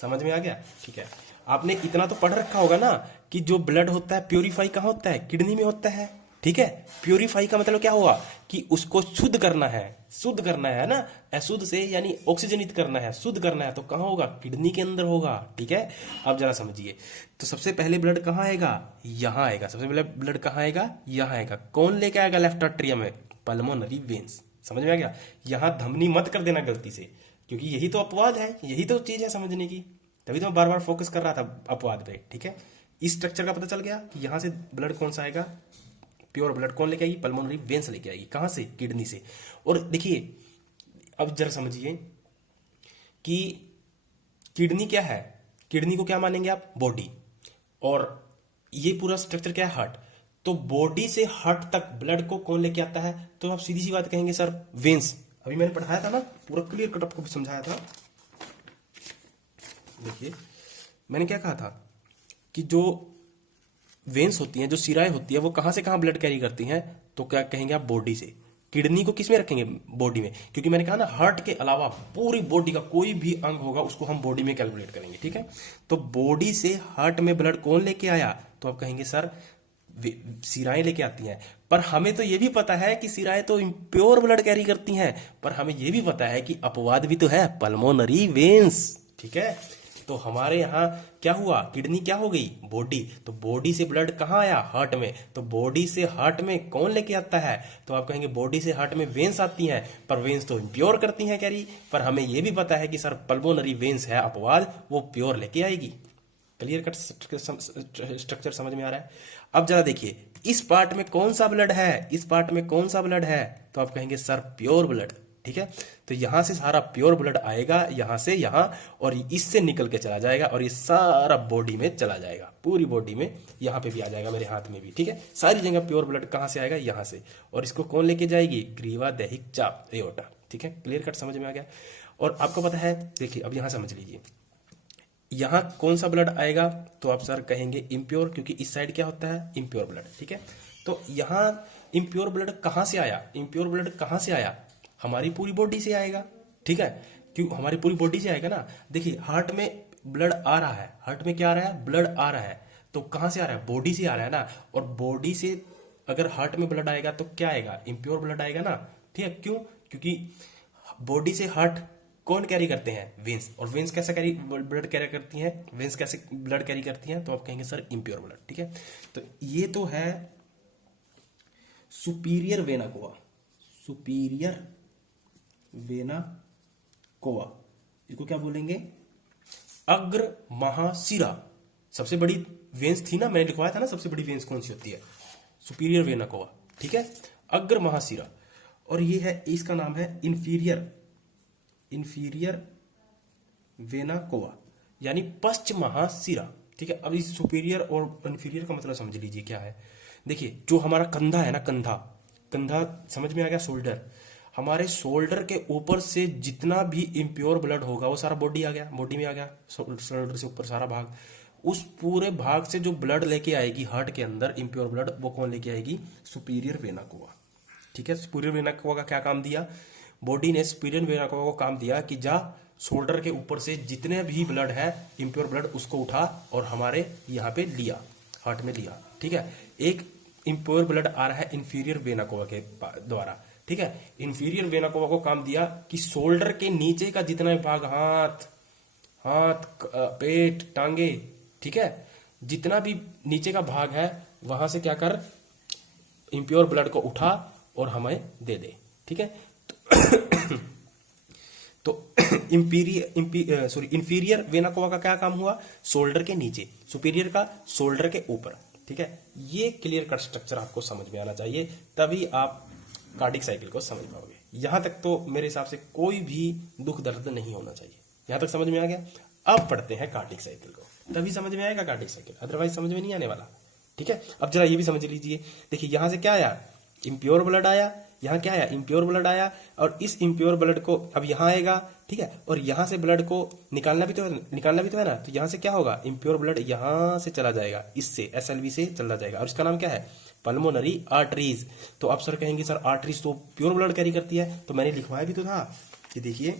समझ में आ गया। ठीक है, आपने इतना तो पढ़ रखा होगा ना कि जो ब्लड होता है प्योरीफाई कहाँ होता है, किडनी में होता है। ठीक है, प्योरीफाई का मतलब क्या हुआ कि उसको शुद्ध करना है, शुद्ध करना है ना, अशुद्ध से यानी ऑक्सीजनित करना है, शुद्ध करना है, तो कहाँ होगा, किडनी के अंदर होगा। ठीक है, अब जरा समझिए, तो सबसे पहले ब्लड कहाँ आएगा, यहां आएगा। सबसे पहले ब्लड कहाँ आएगा, यहां आएगा। कौन लेके आएगा, लेफ्ट आर्टरिया में, पल्मोनरी वेन्स। समझ में आ गया। यहां धमनी मत कर देना गलती से, क्योंकि यही तो अपवाद है, यही तो चीज है समझने की, तभी तो मैं बार बार फोकस कर रहा था अपवाद पे। ठीक है, इस स्ट्रक्चर का पता चल गया कि यहां से ब्लड कौन सा आएगा, प्योर ब्लड कौन लेके आएगी, पल्मोनरी वेन्स लेके आएगी। कहां से, किडनी से। और देखिए अब जरा समझिए कि किडनी क्या है, किडनी को क्या मानेंगे आप, बॉडी, और ये पूरा स्ट्रक्चर क्या है, हार्ट। तो बॉडी से हार्ट तक ब्लड को कौन लेके आता है, तो आप सीधी सी बात कहेंगे सर वेन्स। अभी मैंने पढ़ाया था ना, पूरा क्लियर कट आपको समझाया था। देखिए मैंने क्या कहा था कि जो वेन्स होती हैं, जो सिराएं होती है, वो कहां से कहां ब्लड कैरी करती हैं, तो क्या कहेंगे आप, बॉडी से। किडनी को किस में रखेंगे, बॉडी में, क्योंकि मैंने कहा ना हार्ट के अलावा पूरी बॉडी का कोई भी अंग होगा उसको हम बॉडी में कैलकुलेट करेंगे, ठीक है। तो बॉडी से हार्ट में ब्लड कौन लेके आया, तो आप कहेंगे सर सिराएं लेके आती हैं। पर हमें तो ये भी पता है कि सिराएं तो प्योर ब्लड कैरी करती हैं, पर हमें ये भी पता है कि अपवाद भी तो है, पल्मोनरी वेन्स, ठीक है। तो हमारे यहाँ क्या हुआ, किडनी क्या हो गई, बॉडी, तो बॉडी से ब्लड कहाँ आया, हार्ट में, तो बॉडी से हार्ट में कौन लेके आता है, तो आप कहेंगे बॉडी से हार्ट में वेन्स आती हैं, पर वेन्स तो प्योर करती हैं कैरी, पर हमें यह भी पता है कि सर पल्मोनरी वेन्स है अपवाद, वो प्योर लेके आएगी। क्लियर कट स्ट्रक्चर समझ में आ रहा है। अब जरा देखिए इस पार्ट में कौन सा ब्लड है, इस पार्ट में कौन सा ब्लड है, तो आप कहेंगे सर प्योर ब्लड, ठीक है। तो यहां से सारा प्योर ब्लड आएगा, यहां से यहां, और इससे निकल के चला जाएगा, और ये सारा बॉडी में चला जाएगा, पूरी बॉडी में, यहां पे भी आ जाएगा, मेरे हाथ में भी, ठीक है। सारी जगह प्योर ब्लड कहां से आएगा, यहां से, और इसको कौन लेके जाएगी, ग्रीवा दैहिक चाप, एओर्टा, ठीक है। क्लियर कट समझ में आ गया। और आपको पता है, देखिए अब यहां समझ लीजिए, यहां कौन सा ब्लड आएगा, तो आप सर कहेंगे इम्प्योर, क्योंकि इस साइड क्या होता है, इम्प्योर ब्लड, ठीक है। तो यहां इम्प्योर ब्लड कहां से आया, इम्प्योर ब्लड कहां से आया, हमारी पूरी बॉडी से आएगा, ठीक है। क्यों हमारी पूरी बॉडी से आएगा ना। देखिए हार्ट में ब्लड आ रहा है, हार्ट में क्या आ रहा है, ब्लड आ रहा है, तो कहां से आ रहा है, बॉडी से आ रहा है ना। और बॉडी से अगर हार्ट में ब्लड आएगा तो क्या आएगा, इम्प्योर ब्लड आएगा ना, ठीक है। क्यों, क्योंकि बॉडी से हार्ट कौन कैरी करते हैं, वेन्स, और वेन्स कैसे कैरी ब्लड कैरी करती हैं, वेन्स कैसे ब्लड कैरी करती हैं, तो आप कहेंगे सर इम्प्योर ब्लड, ठीक है। तो ये तो है superior vena cava, superior vena cava, इसको क्या बोलेंगे, अग्र महाशिरा, सबसे बड़ी वेन्स थी ना, मैंने लिखवाया था ना सबसे बड़ी वेन्स कौन सी होती है, सुपीरियर वेना कोवा, ठीक है, अग्र महाशिरा। और ये है, इसका नाम है इंफीरियर, इंफीरियर वेना कोवा, यानी पश्च महाशिरा, ठीक है। अब इस सुपीरियर और इंफीरियर का मतलब समझ लीजिए क्या है। देखिए जो हमारा कंधा है ना, कंधा, कंधा समझ में आ गया, शोल्डर, हमारे शोल्डर के ऊपर से जितना भी इम्प्योर ब्लड होगा वो सारा बॉडी आ गया, बॉडी में आ गया, शोल्डर से ऊपर सारा भाग, उस पूरे भाग से जो ब्लड लेके आएगी हार्ट के अंदर इम्प्योर ब्लड, वो कौन लेके आएगी, सुपीरियर वेना कोवा, ठीक है। सुपीरियर वेना कोवा का क्या काम दिया, बॉडी ने सुपीरियर वेना कोवा को काम दिया कि जा शोल्डर के ऊपर से जितने भी ब्लड है इम्प्योर ब्लड उसको उठा और हमारे यहाँ पे लिया, हार्ट में लिया, ठीक है। एक इम्प्योर ब्लड आ रहा है इंफीरियर वेना कोवा के द्वारा, ठीक है। इंफीरियर वेना कोवा को काम दिया कि शोल्डर के नीचे का जितना भी भाग, हाथ, हाथ, पेट, टांगे, ठीक है, जितना भी नीचे का भाग है वहां से क्या कर, इम्प्योर ब्लड को उठा और हमें दे दे, ठीक है। तो इंफीरियर वेना कोवा का क्या काम हुआ, शोल्डर के नीचे, सुपीरियर का शोल्डर के ऊपर, ठीक है। ये क्लियर कट स्ट्रक्चर आपको समझ में आना चाहिए, तभी आप कार्डिक साइकिल को समझ पाओगे। यहां तक तो मेरे हिसाब से कोई भी दुख दर्द नहीं होना चाहिए, यहां तक समझ में आ गया। अब पढ़ते हैं कार्डिक साइकिल को, तभी समझ में आएगा कार्डिक साइकिल, अदरवाइज समझ में नहीं आने वाला, ठीक है। अब जरा ये भी समझ लीजिए, देखिए यहां से क्या आया, इम्प्योर ब्लड आया, यहाँ क्या आया, इम्प्योर ब्लड आया, और इस इम्प्योर ब्लड को अब यहाँ आएगा, ठीक है, और यहाँ से ब्लड को निकालना भी तो है, निकालना भी तो है ना, तो यहाँ से क्या होगा, इम्प्योर ब्लड यहाँ से चला जाएगा, इससे एसएलवी से चला जाएगा, और इसका नाम क्या है, पल्मोनरी आर्टरीज। तो आप सर कहेंगे सर आर्टरीज तो प्योर ब्लड कैरी करती है, तो मैंने लिखवाया भी तो था कि देखिए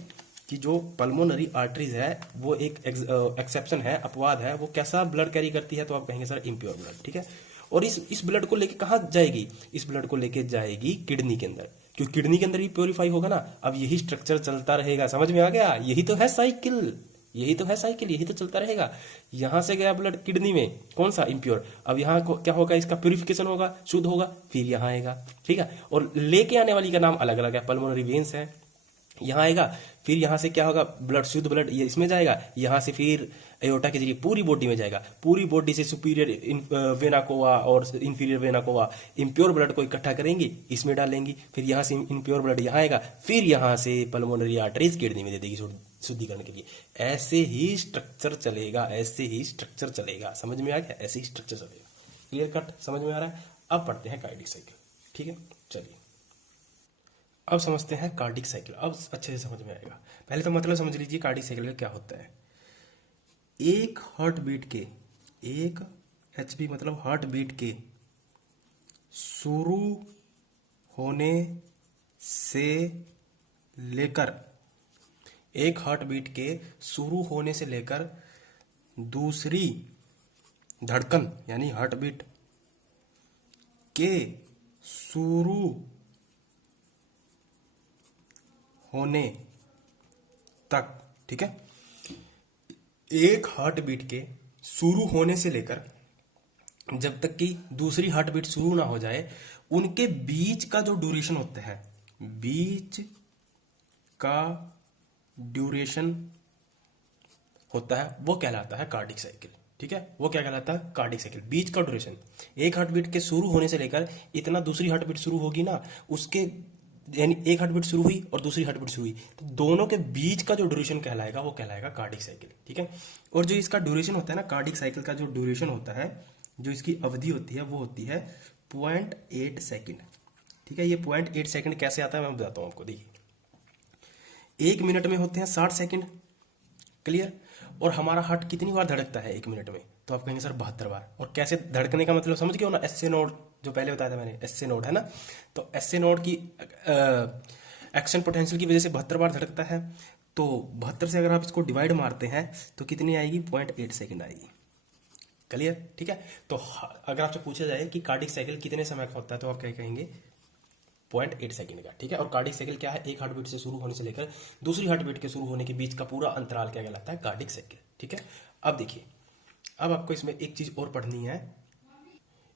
कि जो पल्मोनरी आर्टरीज है वो एक एक्सेप्शन है, अपवाद है, वो कैसा ब्लड कैरी करती है, तो आप कहेंगे सर इम्प्योर ब्लड, ठीक है। और इस ब्लड को लेके कहाँ जाएगी, इस ब्लड को लेके जाएगी किडनी के अंदर, क्योंकि किडनी के अंदर ही प्योरीफाई होगा ना। अब यही स्ट्रक्चर चलता रहेगा, समझ में आ गया, यही तो है साइकिल, यही तो है साइकिल, यही तो चलता रहेगा। यहां से गया ब्लड किडनी में, कौन सा, इम्प्योर, अब यहाँ क्या होगा, इसका प्यूरिफिकेशन होगा, शुद्ध होगा, फिर यहाँ आएगा, ठीक है। और लेके आने वाली का नाम अलग अलग है, पल्मोनरी वेन्स है, यहाँ आएगा, फिर यहाँ से क्या होगा, ब्लड, शुद्ध ब्लड ये इसमें जाएगा, यहाँ से फिर एओर्टा के जरिए पूरी बॉडी में जाएगा, पूरी बॉडी से सुपीरियर वेना कोवा और inferior vena cava impure blood को इकट्ठा करेंगी, इसमें डालेंगी, फिर यहाँ से इम्प्योर ब्लड यहाँ आएगा, फिर यहाँ से पल्मोनरी आर्टरीज किडनी में दे देगी शुद्धिकरण के लिए। ऐसे ही स्ट्रक्चर चलेगा, ऐसे ही स्ट्रक्चर चलेगा, समझ में आ गया, ऐसे ही स्ट्रक्चर चलेगा। क्लियर कट समझ में आ रहा है। अब पढ़ते हैं कार्डिक साइकिल, ठीक है, चलिए अब समझते हैं कार्डिक साइकिल, अब अच्छे से समझ में आएगा। पहले तो मतलब समझ लीजिए कार्डिक साइकिल का क्या होता है। एक हार्ट बीट के, एक एचपी मतलब हार्ट बीट के शुरू होने से लेकर, एक हार्ट बीट के शुरू होने से लेकर दूसरी धड़कन यानी हार्ट बीट के शुरू होने तक, ठीक है। एक हार्ट बीट के शुरू होने से लेकर जब तक कि दूसरी हार्ट बीट शुरू ना हो जाए, उनके बीच का जो ड्यूरेशन होता है, बीच का ड्यूरेशन होता है, वो कहलाता है कार्डिक साइकिल, ठीक है। वो क्या कहलाता है? Cardiac cycle. बीच का ड्यूरेशन, एक हार्ट बीट के शुरू होने से लेकर इतना दूसरी हार्ट बीट शुरू होगी ना, उसके यानी एक हार्ट बीट शुरू हुई और दूसरी हार्ट बीट शुरू हुई, तो दोनों के बीच का जो ड्यूरेशन कहलाएगा वो कहलाएगा कार्डिक साइकिल, ठीक है। और जो इसका ड्यूरेशन होता है ना, कार्डिक साइकिल का जो ड्यूरेशन होता है, जो इसकी अवधि होती है, वो होती है 0.8 सेकेंड, ठीक है। ये 0.8 सेकेंड कैसे आता है मैं बताता हूँ आपको। देखिए, एक मिनट में होते हैं 60 सेकेंड, क्लियर। और हमारा हार्ट कितनी बार धड़कता है एक मिनट में? तो आप कहेंगे सर 72 बार। और कैसे धड़कने का मतलब समझ गए हो ना, एस ए नोड जो पहले बताया था मैंने, एस ए नोड है ना, तो एस ए नोड की एक्शन पोटेंशियल की वजह से 72 बार धड़कता है। तो 72 से अगर आप इसको डिवाइड मारते हैं तो कितनी आएगी? 0.8 सेकेंड आएगी, क्लियर, ठीक है। तो अगर आपसे पूछा जाए कि कार्डिक साइकिल कितने समय का होता है, तो आप क्या कहेंगे? 0.8 सेकेंड का, ठीक है। और कार्डिक साइकिल क्या है? एक हार्ट बीट से शुरू होने से लेकर दूसरी हार्ट बीट के शुरू होने के बीच का पूरा अंतराल क्या कहलाता है? कार्डिक साइकिल, ठीक है। अब देखिए, अब आपको इसमें एक चीज और पढ़नी है।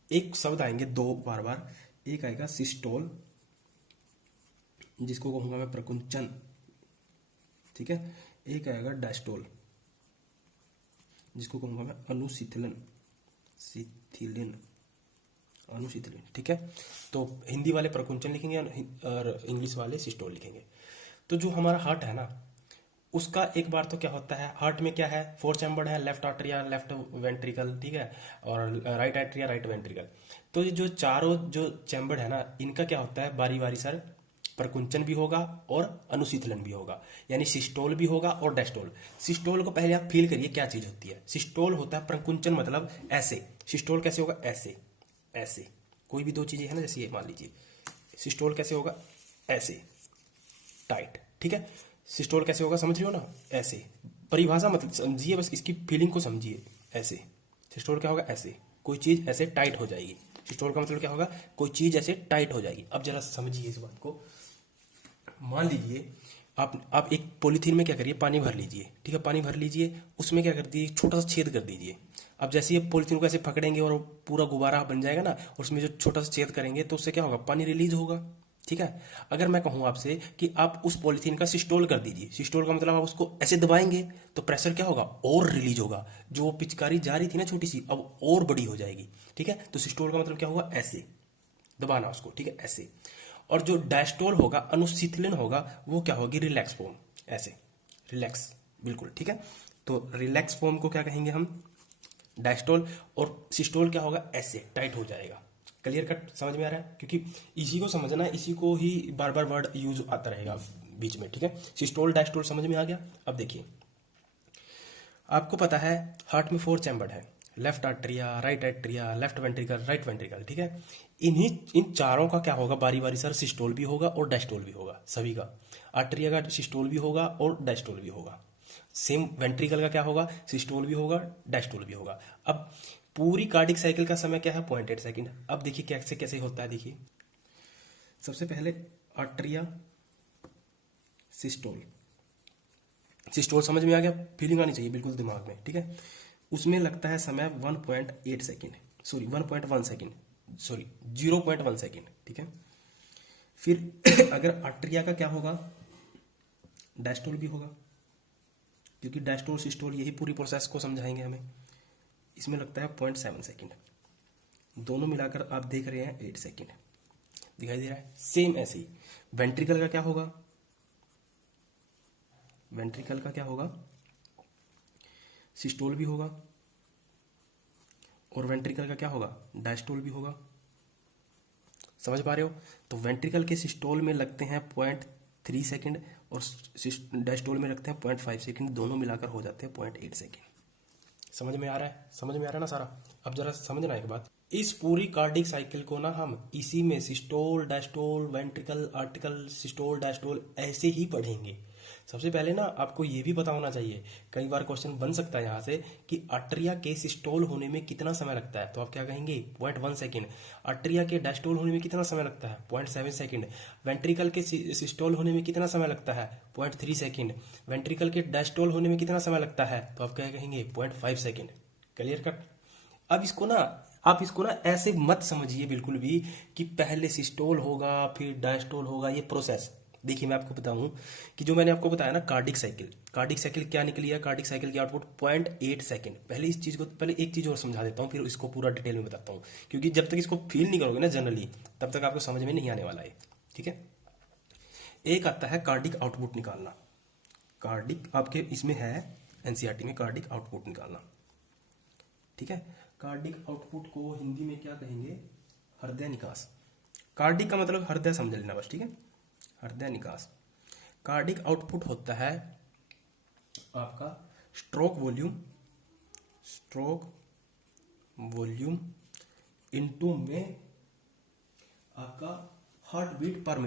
एक शब्द आएंगे दो बार बार, एक आएगा सिस्टोल, जिसको कहूंगा मैं प्रकुंचन, ठीक है। एक आएगा डायस्टोल, जिसको कहूंगा मैं अनुशीतलन, शिथिलन, अनुशीतलन, ठीक है। तो हिंदी वाले प्रकुंचन लिखेंगे और इंग्लिश वाले सिस्टोल लिखेंगे। तो जो हमारा हार्ट है ना, उसका एक बार तो क्या होता है, हार्ट में क्या है? 4 चैम्बर है, लेफ्ट आर्टरिया, लेफ्ट वेंट्रिकल, ठीक है, और राइट आर्टरिया, राइट वेंट्रिकल। तो ये जो चारों जो चैम्बर है ना, इनका क्या होता है? बारी बारी सर प्रकुंचन भी होगा और अनुशीतलन भी होगा, यानी सिस्टोल भी होगा और डायस्टोल। सिस्टोल को पहले आप फील करिए क्या चीज होती है। सिस्टोल होता है प्रकुंचन, मतलब ऐसे। सिस्टोल कैसे होगा? ऐसे, ऐसे। कोई भी दो चीजें है ना, जैसे ये मान लीजिए, सिस्टोल कैसे होगा? ऐसे, टाइट, ठीक है। सिस्टोल कैसे होगा? समझ रहे हो ना? ऐसे। परिभाषा मतलब समझिए, बस इसकी फीलिंग को समझिए। ऐसे सिस्टोल क्या होगा? ऐसे, कोई चीज ऐसे टाइट हो जाएगी। सिस्टोल का मतलब क्या होगा? कोई चीज ऐसे टाइट हो जाएगी। अब जरा समझिए इस बात को। मान लीजिए आप एक पॉलीथीन में क्या करिए, पानी भर लीजिए, ठीक है। पानी भर लीजिए, उसमें क्या कर दीजिए, छोटा सा छेद कर दीजिए। अब जैसे ये पॉलीथीन को ऐसे पकड़ेंगे और पूरा गुब्बारा बन जाएगा ना, और उसमें जो छोटा सा छेद करेंगे तो उससे क्या होगा? पानी रिलीज होगा, ठीक है। अगर मैं कहूं आपसे कि आप उस पॉलीथीन का सिस्टोल कर दीजिए, सिस्टोल का मतलब आप उसको ऐसे दबाएंगे तो प्रेशर क्या होगा? और रिलीज होगा। जो वो पिचकारी जा रही थी ना छोटी सी, अब और बड़ी हो जाएगी, ठीक है। तो सिस्टोल का मतलब क्या हुआ? ऐसे दबाना उसको, ठीक है, ऐसे। और जो डायस्टोल होगा, अनुशीतलन होगा, वो क्या होगी? रिलैक्स फॉर्म, ऐसे, रिलैक्स, बिल्कुल, ठीक है। तो रिलैक्स फॉर्म को क्या कहेंगे हम? डायस्टोल। और सिस्टोल क्या होगा? ऐसे टाइट हो जाएगा। क्लियर कट समझ में आ रहा है? क्योंकि इसी को समझना है, इसी को ही बार बार वर्ड यूज आता रहेगा बीच में, ठीक है। सिस्टोल डायस्टोल समझ में आ गया। अब देखिए, आपको पता है हार्ट में 4 चैम्बर है, left atria, right atria, left ventricle, right ventricle, ठीक है। इन चारों का क्या होगा? बारी बारी सर सिस्टोल भी होगा और डायस्टोल भी होगा, सभी का। आर्टरिया का सिस्टोल भी होगा और डायस्टोल भी होगा। सेम वेंट्रिकल का क्या होगा? सिस्टोल भी होगा, डायस्टोल भी होगा। अब पूरी कार्डिक साइकिल का समय क्या है? 0.8 सेकेंड। अब देखिए कैसे कैसे होता है। देखिए, सबसे पहले आर्टरिया, सिस्टोल। सिस्टोल समझ में आ गया? फीलिंग आनी चाहिए बिल्कुल दिमाग में, ठीक है। उसमें लगता है समय 1.8 second, sorry 1.1 second, sorry 0.1 second, ठीक है। फिर अगर आर्टरिया का क्या होगा? डायस्टोल भी होगा, क्योंकि डायस्टोल सिस्टोल यही पूरी प्रोसेस को समझाएंगे हमें। इसमें लगता है 0.7 सेकेंड। दोनों मिलाकर आप देख रहे हैं 8 सेकेंड दिखाई दे रहा है। सेम ऐसे ही वेंट्रिकल का क्या होगा? वेंट्रिकल का क्या होगा? सिस्टोल भी होगा और वेंट्रिकल का क्या होगा? डायस्टोल भी होगा। समझ पा रहे हो? तो वेंट्रिकल के सिस्टोल में लगते हैं 0.3 सेकेंड और डायस्टोल में लगते हैं 0.5 सेकेंड। दोनों मिलाकर हो जाते हैं 0.8 सेकेंड। समझ में आ रहा है? समझ में आ रहा है ना सारा? अब जरा समझना एक बात, इस पूरी कार्डिक साइकिल को ना हम इसी में systole diastole ventricle article systole diastole ऐसे ही पढ़ेंगे। सबसे पहले ना आपको ये भी पता होना चाहिए, कई बार क्वेश्चन बन सकता है यहाँ से कि आर्टरिया के सिस्टोल होने में कितना समय लगता है, तो आप क्या कहेंगे 0.1 सेकेंड। आर्टरिया के डायस्टोल होने में कितना समय लगता है 0.7 सेकेंड। वेंट्रिकल के सिस्टोल होने में कितना समय लगता है 0.3 सेकेंड। वेंट्रिकल के डायस्टोल होने में कितना समय लगता है, तो आप क्या कहेंगे 0.5 सेकेंड। Clear cut. अब इसको ना आप इसको ना ऐसे मत समझिए बिल्कुल भी कि पहले सिस्टोल होगा फिर डायस्टोल होगा, ये प्रोसेस। देखिए मैं आपको बताऊं कि जो मैंने आपको बताया ना कार्डिक साइकिल क्या निकली है, कार्डिक साइकिल की आउटपुट 0.8 सेकेंड। पहले इस चीज को पहले एक चीज और समझा देता हूँ, फिर इसको पूरा डिटेल में बताता हूँ, क्योंकि जब तक इसको फील नहीं करोगे ना जनरली तब तक आपको समझ में नहीं आने वाला है। ठीक है, एक आता है कार्डिक आउटपुट निकालना। कार्डिक आपके इसमें है एनसीईआरटी में कार्डिक आउटपुट निकालना। ठीक है, कार्डिक आउटपुट को हिंदी में क्या कहेंगे, हृदय निकास। कार्डिक का मतलब हृदय समझ लेना बस। ठीक है, हृदय निकास। कार्डिक आउटपुट होता है आपका स्ट्रोक वॉल्यूम इनटू में आपका हार्ट बीट पर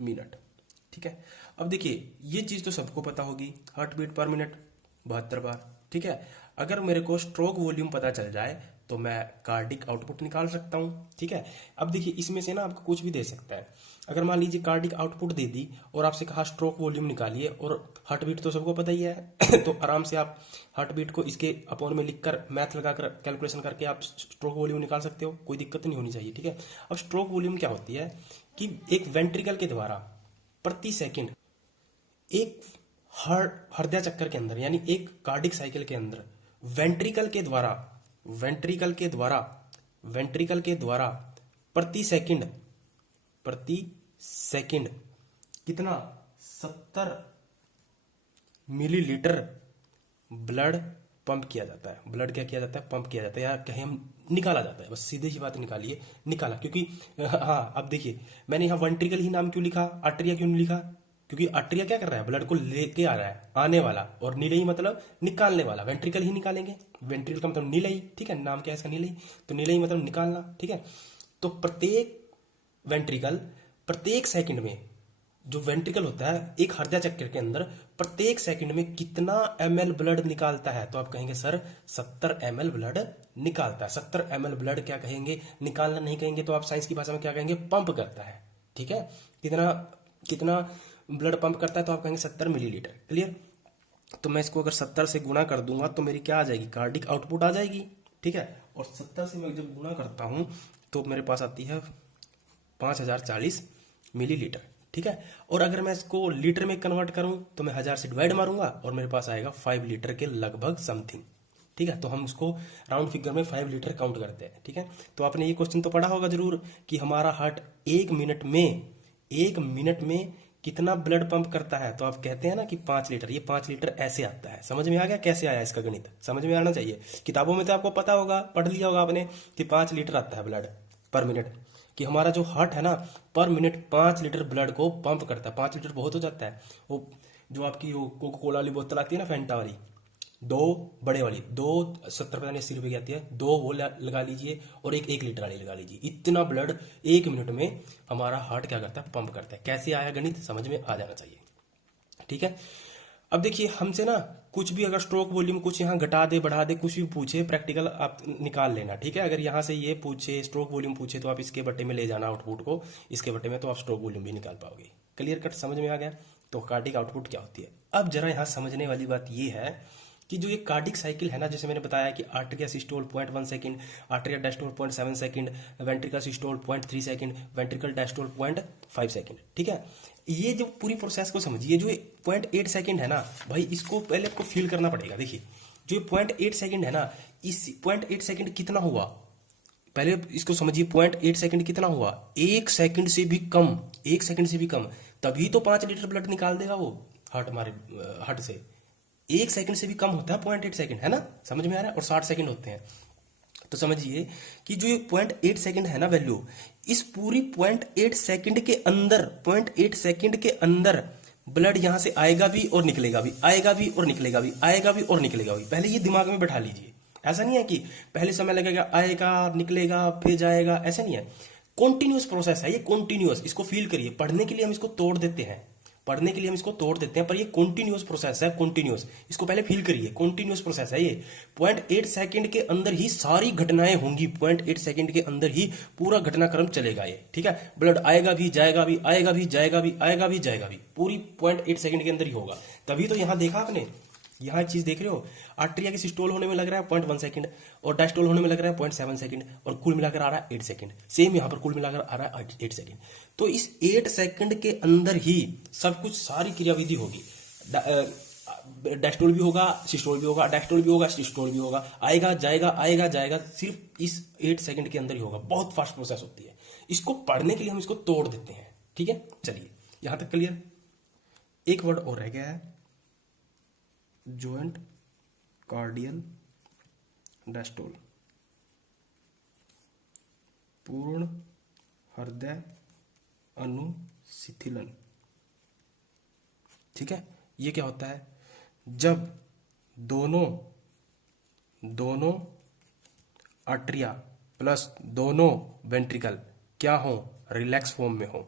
मिनट। ठीक है, अब देखिए ये चीज तो सबको पता होगी, हार्ट बीट पर मिनट 72 बार। ठीक है, अगर मेरे को स्ट्रोक वॉल्यूम पता चल जाए तो मैं कार्डिक आउटपुट निकाल सकता हूं। ठीक है, अब देखिए इसमें से ना आपको कुछ भी दे सकता है। अगर मान लीजिए कार्डिक आउटपुट दे दी और आपसे कहा स्ट्रोक वॉल्यूम निकालिए, और हार्ट बीट तो सबको पता ही है तो आराम से आप हार्ट बीट को इसके अपॉन में लिखकर मैथ लगाकर कैलकुलेशन करके आप स्ट्रोक वॉल्यूम निकाल सकते हो, कोई दिक्कत नहीं होनी चाहिए। ठीक है, अब स्ट्रोक वॉल्यूम क्या होती है कि एक वेंट्रिकल के द्वारा प्रति सेकंड एक हृदय चक्कर के अंदर, यानी एक कार्डिक साइकिल के अंदर वेंट्रिकल के द्वारा प्रति सेकंड कितना 70 मिलीलीटर ब्लड पंप किया जाता है। ब्लड क्या किया जाता है, पंप किया जाता है, या कहीं हम निकाला जाता है। बस सीधी सी बात निकालिए, निकाला। क्योंकि हाँ अब देखिए मैंने यहाँ वेंट्रिकल ही नाम क्यों लिखा, आर्टरिया क्यों नहीं लिखा, क्योंकि आर्टरिया क्या कर रहा है, ब्लड को लेके आ रहा है, आने वाला, और नीलई मतलब निकालने वाला। वेंट्रिकल ही निकालेंगे, वेंट्रिकल का मतलब नीलई। ठीक है, नाम क्या है इसका, नीलई। तो नीलई मतलब निकालना। ठीक है, तो प्रत्येक वेंट्रिकल प्रत्येक सेकंड में, जो वेंट्रिकल होता है एक हृदय चक्र के अंदर प्रत्येक सेकंड में कितना ml ब्लड निकालता है, तो आप कहेंगे सर 70 ml ब्लड निकालता है। 70 ml ब्लड क्या कहेंगे, निकालना नहीं कहेंगे, तो आप साइंस की भाषा में क्या कहेंगे, पंप करता है। ठीक है, कितना ब्लड पंप करता है, तो आप कहेंगे 70 मिलीलीटर। क्लियर। तो मैं इसको अगर 70 से गुणा कर दूंगा तो मेरी क्या आ जाएगी, कार्डिक आउटपुट आ जाएगी। ठीक है, और 70 से मैं जब गुणा करता हूं तो मेरे पास आती है 5040 मिलीलीटर। ठीक है, और अगर मैं इसको लीटर में कन्वर्ट करूं तो मैं 1000 से डिवाइड मारूंगा और मेरे पास आएगा 5 लीटर के लगभग समथिंग। ठीक है, तो हम उसको राउंड फिगर में 5 लीटर काउंट करते हैं। ठीक है, तो आपने ये क्वेश्चन तो पढ़ा होगा जरूर कि हमारा हार्ट एक मिनट में कितना ब्लड पंप करता है, तो आप कहते हैं ना कि 5 लीटर। ये 5 लीटर ऐसे आता है। समझ में आ गया कैसे आया, इसका गणित समझ में आना चाहिए। किताबों में तो आपको पता होगा, पढ़ लिया होगा आपने कि 5 लीटर आता है ब्लड पर मिनट, कि हमारा जो हार्ट है ना पर मिनट 5 लीटर ब्लड को पंप करता है। 5 लीटर बहुत हो जाता है। वो जो आपकी वो कोका कोला वाली बोतल आती है ना, फैंटा वाली, 2 बड़े वाली, 2 70 पता नहीं 80 रुपए की आती है, 2 वो लगा लीजिए और एक लीटर वाली लगा लीजिए। इतना ब्लड एक मिनट में हमारा हार्ट क्या करता है, पंप करता है। कैसे आया गणित, समझ में आ जाना चाहिए। ठीक है, अब देखिए हमसे ना कुछ भी अगर स्ट्रोक वॉल्यूम कुछ यहाँ घटा दे बढ़ा दे कुछ भी पूछे, प्रैक्टिकल आप निकाल लेना। ठीक है, अगर यहाँ से ये पूछे स्ट्रोक वॉल्यूम पूछे तो आप इसके बट्टे में ले जाना आउटपुट को, इसके बट्टे में, तो आप स्ट्रोक वॉल्यूम भी निकाल पाओगे। क्लियर कट, समझ में आ गया। तो कार्डिक आउटपुट क्या होती है। अब जरा यहाँ समझने वाली बात ये है कि जो ये कार्डिक साइकिल है ना, जैसे मैंने बताया कि atria systole 0.1 second, atria diastole 0.7 second, ventricle systole 0.3 second, ventricle diastole 0.5 second. ठीक है, ये जो पूरी प्रोसेस को समझिए। जो 0.8 सेकंड है ना भाई, इसको पहले आपको फील करना पड़ेगा। देखिए जो 0.8 सेकंड है ना, इस 0.8 सेकंड कितना हुआ, पहले इसको समझिए। 0.8 सेकंड कितना हुआ, 1 सेकंड से भी कम, 1 सेकंड से भी कम। तभी तो 5 लीटर ब्लड निकाल देगा वो हार्ट, हमारे हार्ट से। 1 सेकंड से भी कम होता है 0.8 सेकंड, है ना, समझ में आ रहा है। और 60 सेकंड होते हैं। तो समझिए कि जो ये 0.8 सेकंड है ना वैल्यू, इस पूरी 0.8 सेकंड के अंदर, 0.8 सेकंड के अंदर ब्लड यहां से आएगा भी और निकलेगा भी, आएगा भी और निकलेगा भी, आएगा भी और निकलेगा भी। पहले ये दिमाग में बैठा लीजिए। ऐसा नहीं है कि पहले समय लगेगा, आएगा, निकलेगा, फिर जाएगा, ऐसा नहीं है। कॉन्टिन्यूस प्रोसेस है ये, कॉन्टिन्यूस। इसको फील करिए। पढ़ने के लिए हम इसको तोड़ देते हैं, पढ़ने के लिए हम इसको तोड़ देते हैं, पर ये कॉन्टिन्यूस प्रोसेस है, कॉन्टिन्यूस। इसको पहले फील करिए, कॉन्टिन्यूस प्रोसेस है ये। 0.8 सेकंड के अंदर ही सारी घटनाएं होंगी, 0.8 सेकंड के अंदर ही पूरा घटनाक्रम चलेगा ये, ठीक है। ब्लड आएगा भी, जाएगा भी, आएगा भी, जाएगा भी, आएगा भी, जाएगा भी, पूरी 0.8 सेकंड के अंदर ही होगा। तभी तो यहां देखा आपने, यहाँ एक चीज देख रहे हो, आर्टरिया के सिस्टोल होने में लग रहा है 0.1 सेकंड, और डायस्टोल होने में लग रहा है 0.7 सेकंड, और कुल मिलाकर आ रहा है 8 सेकंड। सेम यहाँ पर कुल मिलाकर आ रहा है 8 सेकंड। तो इस 8 सेकंड के अंदर ही सब कुछ, सारी क्रियाविधि होगी। डायस्टोल भी होगा, सिस्टोल भी होगा, डायस्टोल भी होगा, सिस्टोल भी होगा, आएगा, जाएगा, आएगा, जाएगा, सिर्फ इस 8 सेकंड के अंदर ही होगा। बहुत फास्ट प्रोसेस होती है। इसको पढ़ने के लिए हम इसको तोड़ देते हैं, ठीक है। चलिए यहां तक क्लियर। एक वर्ड और रह गया है, जॉइंट कार्डियल डायस्टोल, पूर्ण हृदय अनुशिथिलन, ठीक है। ये क्या होता है? जब दोनों आर्टरिया प्लस दोनों वेंट्रिकल क्या हो? रिलैक्स फॉर्म में हो।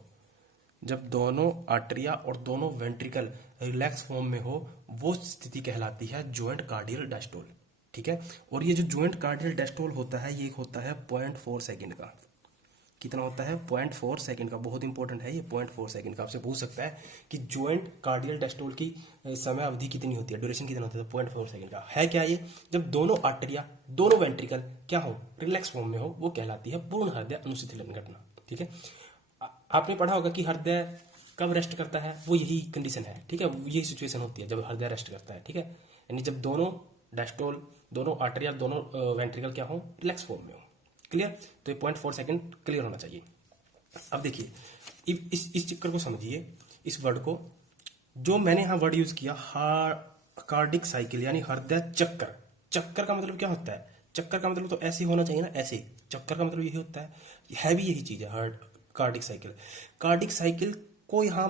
जब दोनों आर्टरिया और दोनों वेंट्रिकल रिलैक्स फॉर्म में हो, वो स्थिति कहलाती है जॉइंट कार्डियल डायस्टोल, ठीक है। और ये जो जॉइंट कार्डियल डायस्टोल होता है, ये होता है 0.4 सेकंड का। कितना होता है? 0.4 सेकंड का। बहुत इंपॉर्टेंट है ये, 0.4 सेकंड का। आपसे पूछ सकता है कि जॉइंट कार्डियल डायस्टोल की समय अवधि कितनी होती है, ड्यूरेशन कितना होता है? 0.4 सेकंड का है। क्या ये? जब दोनों आर्टरिया, दोनों वेंट्रिकल क्या हो? रिलैक्स फॉर्म में हो, वो कहलाती है पूर्ण हृदय अनुशिथिलन घटना, ठीक है। आपने पढ़ा होगा कि हृदय कब रेस्ट करता है, वो यही कंडीशन है, ठीक है। यही सिचुएशन होती है जब हृदय रेस्ट करता है, ठीक है। यानी जब दोनों डायस्टोल, दोनों आर्टरिया, दोनों वेंट्रिकल क्या हो? रिलैक्स फॉर्म में हो। क्लियर? तो ये 0.4 सेकंड क्लियर होना चाहिए। अब देखिए, इस चक्कर को समझिए, इस वर्ड को, जो मैंने यहां वर्ड यूज किया, कार्डिक साइकिल, यानी हृदय चक्कर। चक्कर का मतलब क्या होता है? चक्कर का मतलब तो ऐसे होना चाहिए ना, ऐसे। चक्कर का मतलब यही होता है भी यही चीज है, कार्डिक साइकिल। कार्डिक साइकिल को यहां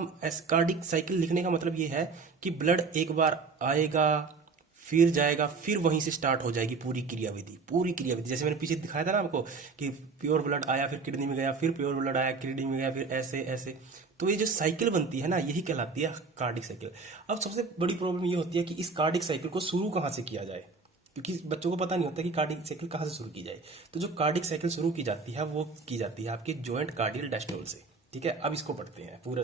कार्डिक साइकिल लिखने का मतलब ये है कि ब्लड एक बार आएगा, फिर जाएगा, फिर वहीं से स्टार्ट हो जाएगी पूरी क्रियाविधि, पूरी क्रियाविधि। जैसे मैंने पीछे दिखाया था ना आपको कि प्योर ब्लड आया, फिर किडनी में गया, फिर प्योर ब्लड आया, किडनी में गया, फिर ऐसे ऐसे। तो ये जो साइकिल बनती है ना, यही कहलाती है कार्डिक साइकिल। अब सबसे बड़ी प्रॉब्लम ये होती है कि इस कार्डिक साइकिल को शुरू कहाँ से किया जाए, क्योंकि बच्चों को पता नहीं होता कि कार्डिक साइकिल कहाँ से शुरू की जाए। तो जो कार्डिक साइकिल शुरू की जाती है, वो की जाती है आपके जॉइंट कार्डियल डायस्टोल से, ठीक है। अब इसको पढ़ते हैं पूरा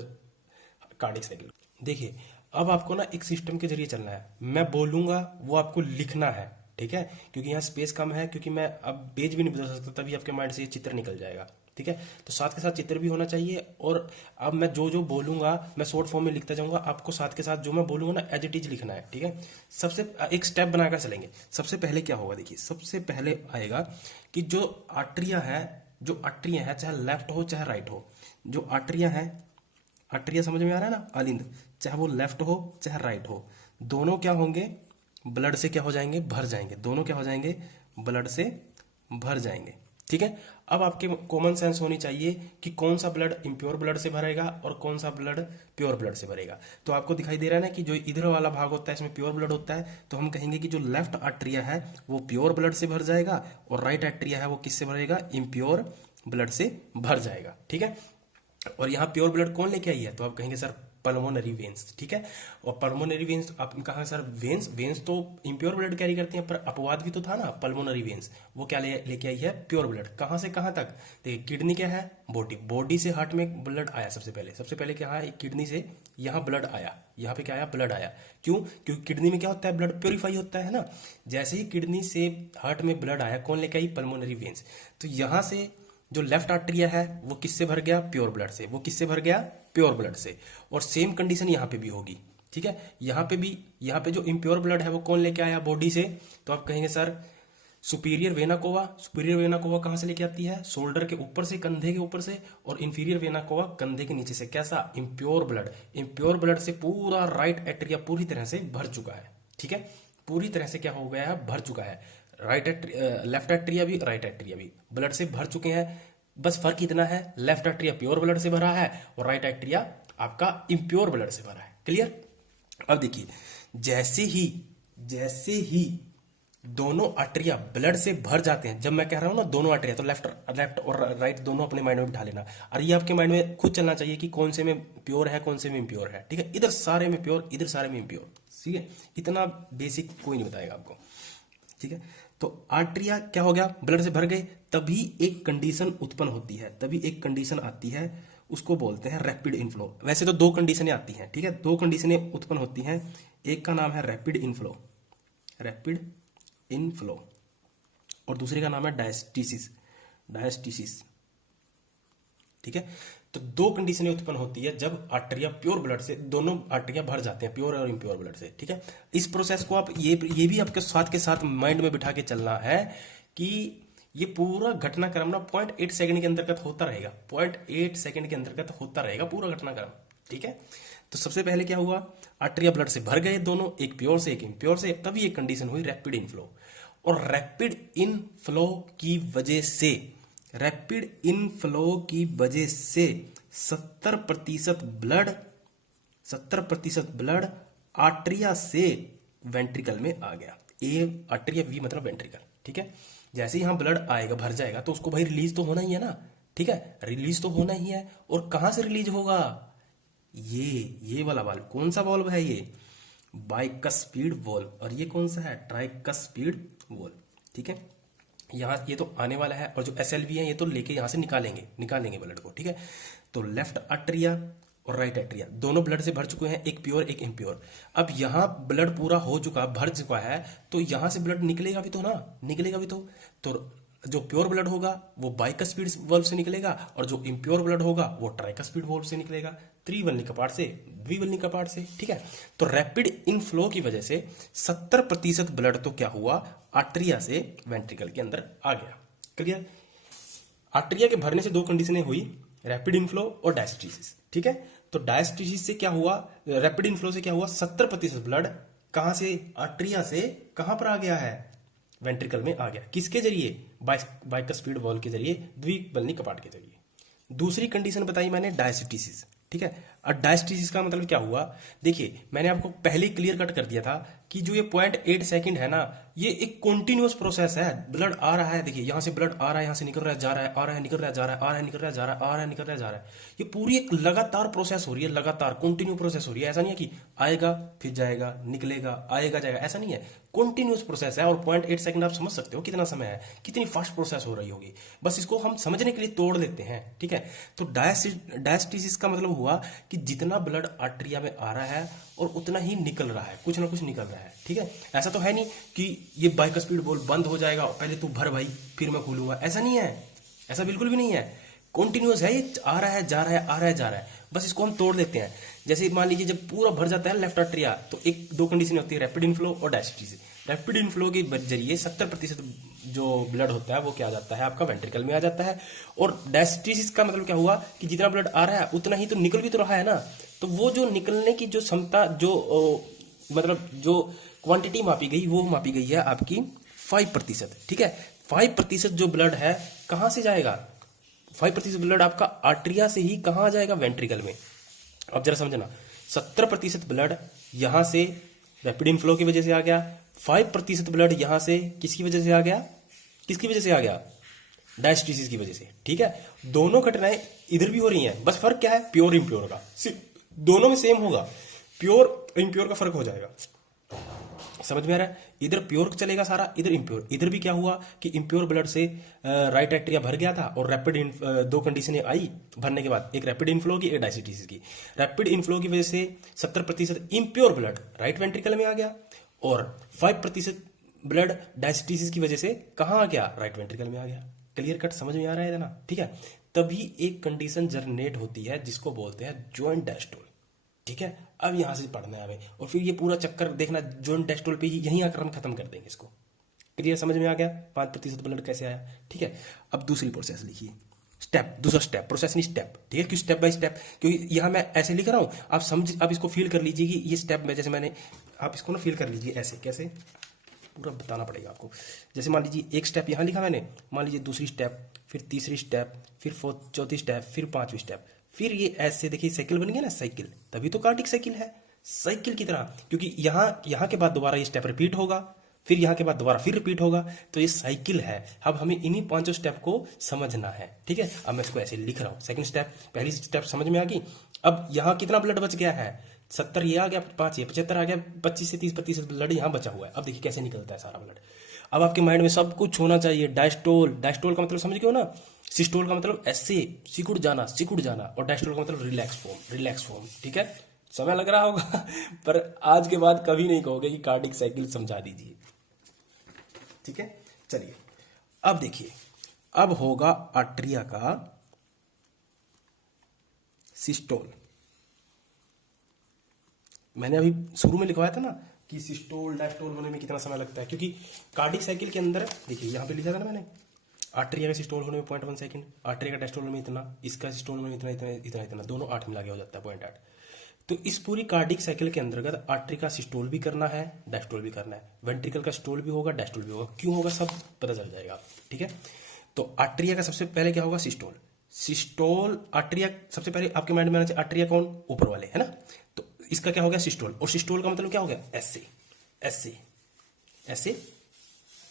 कार्डिक साइकिल। देखिए, अब आपको ना एक सिस्टम के जरिए चलना है। मैं बोलूंगा, वो आपको लिखना है, ठीक है। क्योंकि यहाँ स्पेस कम है, क्योंकि मैं अब पेज भी नहीं बदल सकता, तभी आपके माइंड से ये चित्र निकल जाएगा, ठीक है। तो साथ के साथ चित्र भी होना चाहिए। और अब मैं जो जो बोलूंगा, मैं शॉर्ट फॉर्म में लिखता जाऊंगा, आपको साथ के साथ जो मैं बोलूंगा ना, एज इट इज लिखना है, ठीक है। सबसे एक स्टेप बनाकर चलेंगे। सबसे पहले क्या होगा, देखिए, सबसे पहले आएगा कि जो आर्टरिया है, चाहे लेफ्ट हो चाहे राइट हो, जो आर्टरिया है, आर्टरिया समझ में आ रहा है ना, अलिंद, चाहे वो लेफ्ट हो चाहे राइट हो, दोनों क्या होंगे? ब्लड से क्या हो जाएंगे? भर जाएंगे। दोनों क्या हो जाएंगे? ब्लड से भर जाएंगे, ठीक है। अब आपके कॉमन सेंस होनी चाहिए कि कौन सा ब्लड इम्प्योर ब्लड से भरेगा और कौन सा ब्लड प्योर ब्लड से भरेगा। तो आपको दिखाई दे रहा है ना कि जो इधर वाला भाग होता है, इसमें प्योर ब्लड होता है, तो हम कहेंगे कि जो लेफ्ट आर्टरिया है वो प्योर ब्लड से भर जाएगा, और राइट आर्टरिया है वो किससे भरेगा? इम्प्योर ब्लड से भर जाएगा, ठीक है। और यहाँ प्योर ब्लड कौन लेके आई है? तो आप कहेंगे सर पल्मोनरी वेन्स, ठीक है। और पल्मोनरी वेन्स आपने कहा सर, वेन्स तो इम्प्योर ब्लड कैरी करती हैं, पर अपवाद भी तो था ना, पल्मोनरी वेन्स, वो क्या लेके आई है? Pure blood. कहां से कहां तक? देखिए, किडनी क्या है? बॉडी से हार्ट में ब्लड आया सबसे पहले क्या है? किडनी से यहाँ ब्लड आया, यहाँ पे क्या आया? ब्लड आया। क्यों? क्योंकि किडनी में क्या होता है? ब्लड प्योरीफाई होता है ना। जैसे ही किडनी से हार्ट में ब्लड आया, कौन लेके आई? Pulmonary veins. तो यहां से जो लेफ्ट आर्टरिया है वो किससे भर गया? प्योर ब्लड से। वो किससे भर गया? प्योर ब्लड से। और सेम कंडीशन यहाँ पे भी होगी, ठीक है। यहाँ पे जो इम्प्योर ब्लड है वो कौन लेके आया? बॉडी से। तो आप कहेंगे sir superior vena cava. Superior vena cava कहां से लेके आती है? शोल्डर के ऊपर से, कंधे के ऊपर से। और इंफीरियर वेना कोवा कंधे के नीचे से। कैसा? इम्प्योर ब्लड से पूरा राइट एट्रिया पूरी तरह से भर चुका है, ठीक है। पूरी तरह से क्या हो गया है? भर चुका है। लेफ्ट एट्रिया भी, राइट एट्रिया भी ब्लड से भर चुके हैं। बस फर्क इतना है, लेफ्ट एट्रिया प्योर ब्लड से भरा है और राइट एट्रिया आपका इम्प्योर ब्लड से भरा है। क्लियर? अब देखिए, जैसे ही दोनों आर्टरिया ब्लड से भर जाते हैं। जब मैं कह रहा हूं ना दोनों आर्टरिया, तो लेफ्ट लेफ्ट और राइट दोनों अपने माइंड में बिठा लेना, और ये आपके माइंड में खुद चलना चाहिए कि कौन से में प्योर है, कौन से में इम्प्योर है। ठीक है, इधर सारे में प्योर, इधर सारे में इम्प्योर। ठीक है, इतना बेसिक कोई नहीं बताएगा आपको। ठीक है, तो आर्टरिया क्या हो गया, ब्लड से भर गए, तभी एक कंडीशन उत्पन्न होती है, तभी एक कंडीशन आती है, उसको बोलते हैं रैपिड इनफ्लो। वैसे तो दो कंडीशनें आती हैं, ठीक है, दो कंडीशनें उत्पन्न होती हैं। एक का नाम है रैपिड इनफ्लो, रैपिड इनफ्लो, और दूसरे का नाम है डायस्टीसिस, डायस्टीसिस। ठीक है, तो दो कंडीशनें उत्पन्न होती है जब आर्टरिया प्योर ब्लड से, दोनों आर्टरिया भर जाते हैं प्योर और इम्प्योर ब्लड से। ठीक है, इस प्रोसेस को आप ये भी आपके के साथ माइंड में बिठा के चलना है कि ये पूरा घटनाक्रम ना 0.8 सेकंड के अंतर्गत होता रहेगा, 0.8 सेकंड के अंतर्गत होता रहेगा पूरा घटनाक्रम। ठीक है, तो सबसे पहले क्या हुआ, आर्टरिया ब्लड से भर गए दोनों, एक प्योर से एक इम्प्योर से, तभी एक कंडीशन हुई रैपिड इनफ्लो। और रैपिड इनफ्लो की वजह से, रैपिड इनफ्लो की वजह से 70% ब्लड, 70% ब्लड आर्टरिया से वेंट्रिकल में आ गया। ए आर्टरिया, वी मतलब वेंट्रिकल। ठीक है, जैसे ही यहां ब्लड आएगा, भर जाएगा, तो उसको भाई रिलीज तो होना ही है ना। ठीक है, रिलीज तो होना ही है, और कहां से रिलीज होगा, ये वाला वाल्व, कौन सा वाल्व है ये, बाइकस्पीड वाल्व, और ये कौन सा है, ट्राइकस्पीड वाल्व। ठीक है, यहाँ ये तो आने वाला है, और जो एसएलवी है ये तो लेके यहाँ से निकालेंगे ब्लड को। ठीक है, तो लेफ्ट आर्टरिया और राइट आर्टरिया दोनों ब्लड से भर चुके हैं, एक प्योर एक इम्प्योर। अब यहाँ ब्लड पूरा हो चुका, भर चुका है, तो यहाँ से ब्लड निकलेगा भी तो ना, निकलेगा भी तो जो प्योर ब्लड होगा वो बाइकस्पीड वाल्व से निकलेगा, और जो इम्प्योर ब्लड होगा वो ट्राइकस्पीड वाल्व से निकलेगा, त्रिवलनी कपाट से, द्विवलनी कपाट से। ठीक है, तो रैपिड इनफ्लो की वजह से 70% ब्लड तो क्या हुआ, आर्टरिया से वेंट्रिकल के अंदर आ गया। क्लियर, आर्टरिया के भरने से दो कंडीशनें हुई, रैपिड इनफ्लो और डायस्टीसिस। ठीक है, तो डायस्टीसिस से क्या हुआ, रैपिड इनफ्लो से क्या हुआ, 70% ब्लड कहां से, आर्टरिया से कहां पर आ गया है, वेंट्रिकल में आ गया। किसके जरिए, बाइकस्पीड वाल्व के जरिए, द्विबलनी कपाट के जरिए। दूसरी कंडीशन बताई मैंने डायस्टीसिस। ठीक है, और डायस्टीसिस का मतलब क्या हुआ, देखिए मैंने आपको पहले ही क्लियर कट कर दिया था कि जो ये 0.8 सेकंड है ना, ये एक कॉन्टिन्यूअस प्रोसेस है। ब्लड आ रहा है, देखिए यहां से ब्लड आ रहा है, यहां से निकल रहा है, जा रहा है, आ रहा है, निकल रहा है, जा रहा है, आ रहा है, निकल रहा है, जा रहा है, आ रहा है, निकल रहा है, जा रहा है। ये पूरी एक लगातार प्रोसेस हो रही है, लगातार कंटिन्यू प्रोसेस हो रही है। ऐसा नहीं है कि आएगा फिर जाएगा, निकलेगा, आएगा जाएगा, ऐसा नहीं है, कॉन्टिन्यूअस प्रोसेस है। और 0.8 सेकंड आप समझ सकते हो कितना समय है, कितनी फास्ट प्रोसेस हो रही होगी। बस इसको हम समझने के लिए तोड़ लेते हैं। ठीक है, तो डायस्टीसिस का मतलब हुआ कि जितना ब्लड आर्टरिया में आ रहा है और उतना ही निकल रहा है, कुछ ना कुछ निकल रहा है। ठीक है, ऐसा तो है नहीं कि ये बाइकस्पीड वाल्व बंद हो जाएगा, पहले तू भर भाई फिर मैं खोलूंगा, ऐसा नहीं है, ऐसा बिल्कुल भी नहीं है। कॉन्टिन्यूअस है, ये आ रहा है, जा रहा है, आ रहा है, जा रहा है। बस इसको हम तोड़ देते हैं। जैसे मान लीजिए जब पूरा भर जाता है लेफ्ट आर्टरिया, तो एक दो कंडीशन होती है, रैपिड इनफ्लो और डायस्टीसिस। रैपिड इनफ्लो के जरिए 70% जो ब्लड होता है वो क्या आ जाता है, आपका वेंट्रिकल में आ जाता है। और डायस्टीसिस का मतलब क्या हुआ कि जितना ब्लड आ रहा है उतना ही तो निकल भी तो रहा है ना। तो वो जो निकलने की जो क्षमता, जो मतलब जो क्वांटिटी मापी गई, वो मापी गई है आपकी 5%। ठीक है, 5% जो ब्लड है कहां से जाएगा, 5% ब्लड आपका आर्टरिया से ही कहां आ जाएगा, वेंट्रिकल में। अब जरा समझना, 70% ब्लड यहां से रैपिड इनफ्लो की वजह से आ गया, 5% ब्लड यहां से किसकी वजह से आ गया, किसकी वजह से आ गया, डायस्टीसिस की वजह से। ठीक है, दोनों घटनाएं इधर भी हो रही हैं, बस फर्क क्या है, प्योर इम्प्योर का। दोनों में सेम होगा, प्योर इम्प्योर का फर्क हो जाएगा। समझ में आ रहा है, इधर प्योर चलेगा सारा, इधर इम्प्योर। इधर भी क्या हुआ कि इम्प्योर ब्लड से राइट आर्टरिया भर गया था, और रैपिड दो कंडीशनें आई भरने के बाद, एक रैपिड इनफ्लो की, एक डायस्टीसिस की। रैपिड इनफ्लो की वजह से 70% इम्प्योर ब्लड राइट वेंट्रिकल में आ गया, और 5% ब्लड डायस्टीसिस की वजह से कहां आ गया, राइट वेंट्रिकल में आ गया। क्लियर कट, समझ में आ रहा है ना। ठीक है, तभी एक कंडीशन जनरेट होती है जिसको बोलते हैं जॉइंट डायस्टोल। ठीक है, अब यहां से पढ़ना है हमें, और फिर ये पूरा चक्कर देखना जॉइंट डायस्टोल पे ही, यहीं आकर हम खत्म कर देंगे इसको। क्लियर, समझ में आ गया 5% ब्लड कैसे आया। ठीक है, अब दूसरी प्रोसेस लिखिए, स्टेप, दूसरा स्टेप, प्रोसेस नहीं स्टेप। ठीक है, क्यों स्टेप बाय स्टेप, क्योंकि यहां मैं ऐसे लिख रहा हूं, आप समझ, आप इसको फील कर लीजिए कि ये स्टेप में, जैसे मैंने, आप इसको ना फील कर लीजिए ऐसे, कैसे पूरा बताना पड़ेगा आपको। जैसे मान लीजिए एक स्टेप यहां लिखा मैंने, मान लीजिए दूसरी स्टेप, फिर तीसरी स्टेप, फिर चौथी स्टेप, फिर पांचवी स्टेप, फिर ये ऐसे देखिए साइकिल बन गया ना, साइकिल, तभी तो कार्डिक साइकिल है, साइकिल की तरह। क्योंकि यहां के बाद दोबारा ये स्टेप रिपीट होगा, फिर यहाँ के बाद दोबारा फिर रिपीट होगा। तो ये साइकिल है। अब हमें इन्हीं पांचों स्टेप को समझना है, ठीक है। अब मैं इसको ऐसे लिख रहा हूँ। सेकंड स्टेप, पहली स्टेप समझ में आ गई। अब यहाँ कितना ब्लड बच गया है, 70 ये आ गया, 5 ये 75 आ गया, 25 से 30% ब्लड यहाँ बचा हुआ है। अब देखिए कैसे निकलता है सारा ब्लड। अब आपके माइंड में सब कुछ होना चाहिए। डायस्टोल, डायस्टोल का मतलब समझ गए हो ना। सिस्टोल का मतलब ऐसे सिकुड़ जाना, सिकुड़ जाना। और डायस्टोल का मतलब रिलैक्स फॉर्म, रिलैक्स फॉर्म, ठीक है। समय लग रहा होगा पर आज के बाद कभी नहीं कहोगे कि कार्डिक साइकिल समझा दीजिए, ठीक है। चलिए अब देखिए, अब होगा आर्टरिया का सिस्टोल। मैंने अभी शुरू में लिखवाया था ना कि सिस्टोल डायस्टोल होने में कितना समय लगता है, क्योंकि कार्डिक साइकिल के अंदर देखिए यहाँ पे लिखा था ना मैंने, आर्टरिया का सिस्टोल होने में 0.1 सेकंड, आर्टरिया का डायस्टोल में इतना, इसका सिस्टोल में इतना इतना इतना इतना, दोनों 8 मिला के हो जाता है 0.8। तो इस पूरी कार्डिक साइकिल के अंतर्गत आर्टरी का सिस्टोल भी करना है, डायस्टोल भी करना है, वेंट्रिकल का सिस्टोल भी होगा, डायस्टोल भी होगा। क्यों होगा सब पता चल जाएगा, ठीक है। तो आर्टरिया का सबसे पहले क्या होगा, सिस्टोल। सिस्टोल आर्टरिया सबसे पहले आपके माइंड में आना चाहिए। आर्टरिया कौन, ऊपर वाले, है ना। तो इसका क्या हो गया, सिस्टोल। और सिस्टोल का मतलब क्या हो गया, ऐसे ऐसे ऐसे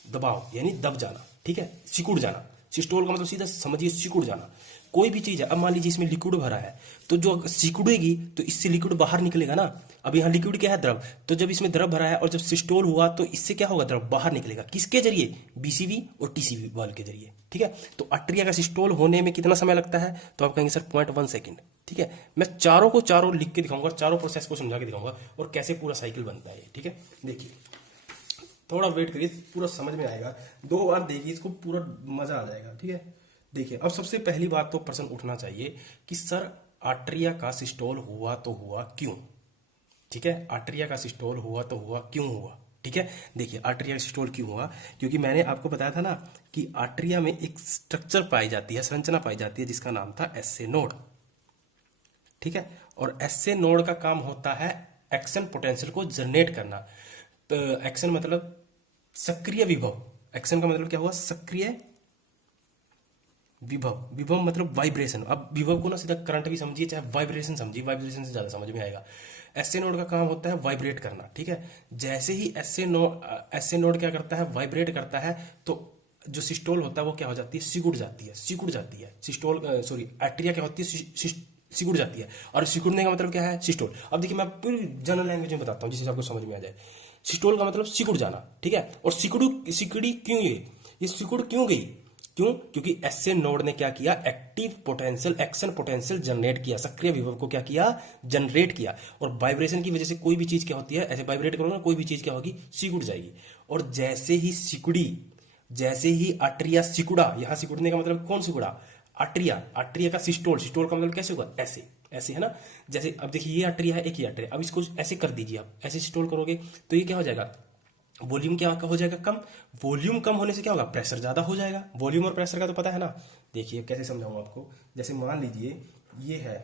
दबाव, यानी दब जाना, ठीक है, सिकुड़ जाना। सिस्टोल का मतलब सीधा समझिए सिकुड़ जाना। कोई भी चीज है, अब मान लीजिए इसमें लिक्विड भरा है, तो जो सिकुड़ेगी तो इससे लिक्विड बाहर निकलेगा ना। अब यहाँ लिक्विड क्या है, द्रव। तो जब इसमें द्रव भरा है और जब सिस्टोल हुआ तो इससे क्या होगा, द्रव बाहर निकलेगा। किसके जरिए, बीसीवी और टीसीवी वाल के जरिए, ठीक है। तो आर्टरिया का सिस्टोल होने में कितना समय लगता है, तो आप कहेंगे सर 0.1 सेकंड, ठीक है। मैं चारों को चारों लिख के दिखाऊंगा, चारों प्रोसेस को समझा के दिखाऊंगा और कैसे पूरा साइकिल बनता है, ठीक है। देखिए थोड़ा वेट करिए, पूरा समझ में आएगा। 2 बार देखिए इसको, पूरा मजा आ जाएगा, ठीक है। देखिए अब सबसे पहली बात तो प्रश्न उठना चाहिए कि सर आर्टरिया का सिस्टोल हुआ तो हुआ क्यों, ठीक है। आर्टरिया का सिस्टोल हुआ तो हुआ क्यों हुआ, ठीक है। देखिए आर्टरिया का सिस्टोल क्यों हुआ, क्योंकि मैंने आपको बताया था ना कि आर्टरिया में एक स्ट्रक्चर पाई जाती है, संरचना पाई जाती है, जिसका नाम था एसए नोड, ठीक है। और एसए नोड का काम होता है एक्शन पोटेंशियल को जनरेट करना। तो एक्शन मतलब सक्रिय विभव। एक्शन का मतलब क्या हुआ, सक्रिय विभव। विभव मतलब वाइब्रेशन। अब विभव को ना सीधा करंट भी समझिए चाहे वाइब्रेशन समझिए, वाइब्रेशन से ज्यादा समझ में आएगा। एसए नोड का काम होता है वाइब्रेट करना, ठीक है। जैसे ही एसए नोड क्या करता है, वाइब्रेट करता है, तो जो सिस्टोल होता है वो क्या हो जाती है, सिकुड़ जाती है, सिकुड़ जाती है। सिस्टोल सॉरी आर्टरिया क्या होती है, सिकुड़ जाती है। और सिकुड़ने का मतलब क्या है, सिस्टोल। अब देखिए मैं पूरी जनरल लैंग्वेज में बताता हूँ जिससे आपको समझ में आ जाए। सिस्टोल का मतलब सिकुड़ जाना, ठीक है। और सिकुड़ी क्यों, ये सिकुड़ क्यों गई, क्यों, क्योंकि एसए नोड ने क्या किया, active potential, action potential generate किया, सक्रिय विभव को क्या किया, जनरेट किया। और वाइब्रेशन की वजह से कोई भी चीज क्या होती है, ऐसे वाइब्रेट करोगे ना, कोई भी चीज क्या होगी, सिकुड़ जाएगी। और जैसे ही सिकुड़ी, जैसे ही आर्टरिया सिकुड़ा, यहां सिकुड़ने का मतलब कौन सिकुड़ा, आर्टरिया। आर्टरिया का सिस्टोल, सिस्टोल का मतलब कैसे होगा, ऐसे ऐसे, है ना। जैसे अब देखिए ये आर्टरिया है, एक ही आर्टरिया, अब इसको ऐसे कर दीजिए, आप ऐसे सिस्टोल करोगे तो ये क्या हो जाएगा, वॉल्यूम क्या हो जाएगा, कम। वॉल्यूम कम होने से क्या होगा, प्रेशर ज्यादा हो जाएगा। वॉल्यूम और प्रेशर का तो पता है ना। देखिए कैसे समझाऊंगा आपको। जैसे मान लीजिए ये है,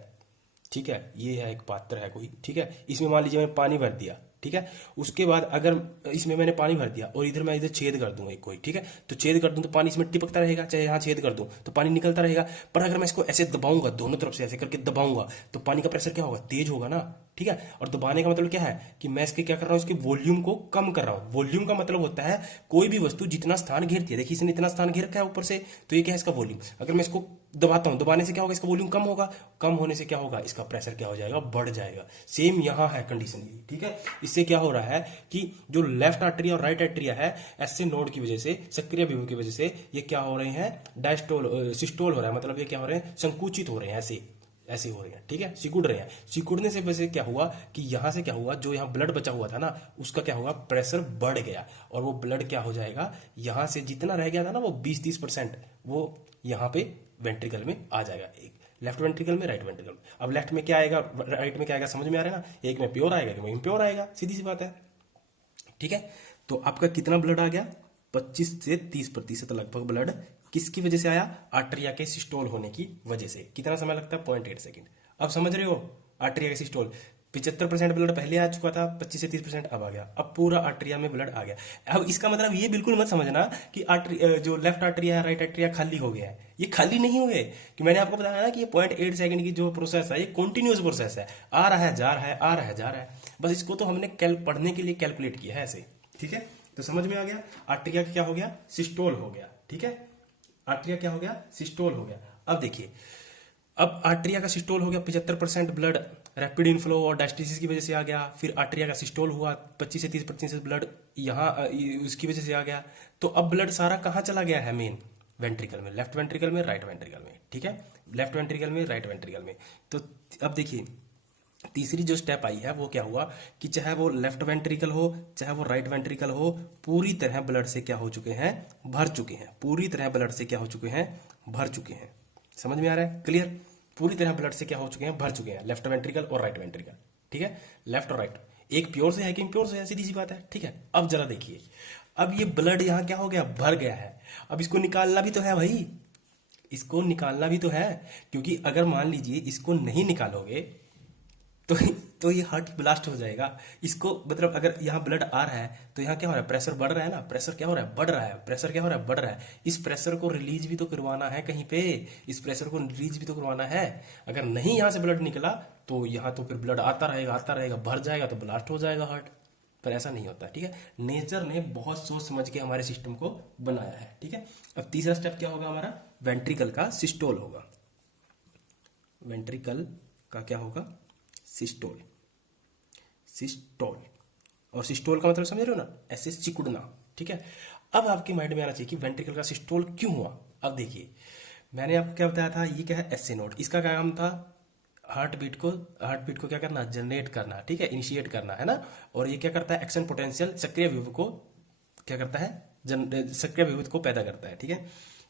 ठीक है, ये है एक पात्र है कोई, ठीक है। इसमें मान लीजिए मैंने पानी भर दिया, ठीक है। उसके बाद अगर इसमें मैंने पानी भर दिया और इधर मैं इधर छेद कर दूं एक कोई, ठीक है। तो छेद कर दूं तो पानी इसमें टिपकता रहेगा, चाहे यहाँ छेद कर दूं तो पानी निकलता रहेगा। पर अगर मैं इसको ऐसे दबाऊंगा, दोनों तरफ से ऐसे करके दबाऊंगा, तो पानी का प्रेशर क्या होगा, तेज होगा ना, ठीक है। और दबाने का मतलब क्या है कि मैं इसके क्या कर रहा हूं, इसके वॉल्यूम को कम कर रहा हूं। वॉल्यूम का मतलब होता है कोई भी वस्तु जितना स्थान घेरती है। देखिए इसने इतना स्थान घेर रखा है ऊपर से, तो ये क्या है, इसका वॉल्यूम। अगर मैं इसको दबाता हूं, दबाने से क्या होगा, इसका वॉल्यूम कम होगा, कम होने से क्या होगा, इसका प्रेशर क्या हो जाएगा, बढ़ जाएगा। सेम यहां है कंडीशन ये, ठीक है। इससे क्या हो रहा है कि जो लेफ्ट आर्टरिया और राइट आर्टरिया है, एसए नोड की वजह से, सक्रिय विभव की वजह से ये क्या हो रहे हैं, डायस्टोल सिस्टोल हो रहा है। मतलब ये क्या हो रहे हैं, संकुचित हो रहे हैं, ऐसे ऐसे हो रहे हैं, ठीक है, सिकुड़ रहे हैं। सिकुड़ने से वजह क्या हुआ कि यहां से क्या हुआ, जो यहां ब्लड बचा हुआ था ना, उसका क्या होगा, प्रेशर बढ़ गया। और वो ब्लड क्या हो जाएगा, यहां से जितना रह गया था ना वो 20-30%, वो यहां पे वेंट्रिकल में आ जाएगा। एक लेफ्ट वेंट्रिकल में, राइट वेंट्रिकल में। अब लेफ्ट में क्या आएगा, राइट में क्या आएगा, समझ में आ रहा है ना। एक में प्योर आएगा, एक में इम्प्योर आएगा, सीधी सी बात है, ठीक है। तो आपका कितना ब्लड आ गया, 25 से 30% लगभग ब्लड किसकी वजह से आया, आर्टरिया के सिस्टोल होने की वजह से। कितना समय लगता है, 0.8 सेकंड। अब समझ रहे हो, आर्टरिया के सिस्टोल 75% ब्लड पहले आ चुका था, 25 से 30% अब आ गया। अब पूरा आर्टरिया में ब्लड आ गया। अब इसका मतलब ये बिल्कुल मत समझना कि जो लेफ्ट आर्टरिया है, राइट आर्टरिया खाली हो गया है। ये खाली नहीं हुए, कि मैंने आपको बताया ना कि ये 0.8 सेकंड की जो प्रोसेस है, ये कंटिन्यूअस प्रोसेस है, आ रहा है जा रहा है, आ रहा है जा रहा है। बस इसको तो हमने पढ़ने के लिए कैलकुलेट किया है ऐसे, ठीक है। तो समझ में आ गया, आर्टेरिया क्या हो गया, सिस्टोल हो गया। ठीक है, आर्टेरिया क्या हो गया, सिस्टोल हो गया। अब देखिए, अब आर्टेरिया का सिस्टोल हो गया, 75% ब्लड रैपिड इनफ्लो और डायस्टेसिस की वजह से आ गया। फिर आर्टेरिया का सिस्टोल हुआ, 25 से 30% ब्लड यहाँ उसकी वजह से आ गया। तो अब ब्लड सारा कहाँ चला गया है, मेन वेंट्रिकल में, लेफ्ट वेंट्रिकल में, राइट वेंट्रिकल में। ठीक है, लेफ्ट वेंट्रिकल में, राइट वेंट्रिकल में। तो अब देखिए, तीसरी जो स्टेप आई है वो क्या हुआ कि चाहे वो लेफ्ट वेंट्रिकल हो चाहे वो राइट वेंट्रिकल हो, पूरी तरह ब्लड से क्या हो चुके हैं, भर चुके हैं। पूरी तरह ब्लड से क्या हो चुके हैं, भर चुके हैं। समझ में आ रहा है, क्लियर? पूरी तरह ब्लड से क्या हो चुके हैं, भर चुके हैं, लेफ्ट वेंट्रिकल और राइट वेंट्रिकल। ठीक है, लेफ्ट और राइट, एक प्योर से है कि इम्प्योर से है, सीधी सी बात है। ठीक है, अब जरा देखिए, अब ये ब्लड यहाँ क्या हो गया, भर गया है। अब इसको निकालना भी तो है भाई, इसको निकालना भी तो है, क्योंकि अगर मान लीजिए इसको नहीं निकालोगे तो तो ये हार्ट ब्लास्ट हो जाएगा। इसको मतलब अगर यहाँ ब्लड आ रहा है तो यहाँ क्या हो रहा है, प्रेशर बढ़ रहा है ना, प्रेशर क्या हो रहा है, बढ़ रहा है, प्रेशर क्या हो रहा है, बढ़ रहा है। इस प्रेशर को रिलीज भी तो करवाना है कहीं पे, इस प्रेशर को रिलीज भी तो करवाना है। अगर नहीं यहाँ से ब्लड निकला तो यहाँ तो फिर ब्लड आता रहेगा, भर जाएगा तो ब्लास्ट हो जाएगा हार्ट। पर ऐसा नहीं होता। ठीक है, नेचर ने बहुत सोच समझ के हमारे सिस्टम को बनाया है। ठीक है, अब तीसरा स्टेप क्या होगा हमारा, वेंट्रिकल का सिस्टोल होगा। वेंट्रिकल का क्या होगा, सिस्टोल। सिस्टोल, और सिस्टोल का मतलब समझ रहे हो ना, ऐसे सिकुड़ना। ठीक है, अब आपके माइंड में आना चाहिए कि वेंट्रिकल का सिस्टोल क्यों हुआ। अब देखिए, मैंने आपको क्या बताया था, ये क्या है, एसए नोड। इसका क्या काम था, हार्ट बीट को क्या करना, जनरेट करना। ठीक है, इनिशिएट करना है ना। और ये क्या करता है, एक्शन पोटेंशियल, सक्रिय विभव को क्या करता है, सक्रिय विभव को पैदा करता है। ठीक है,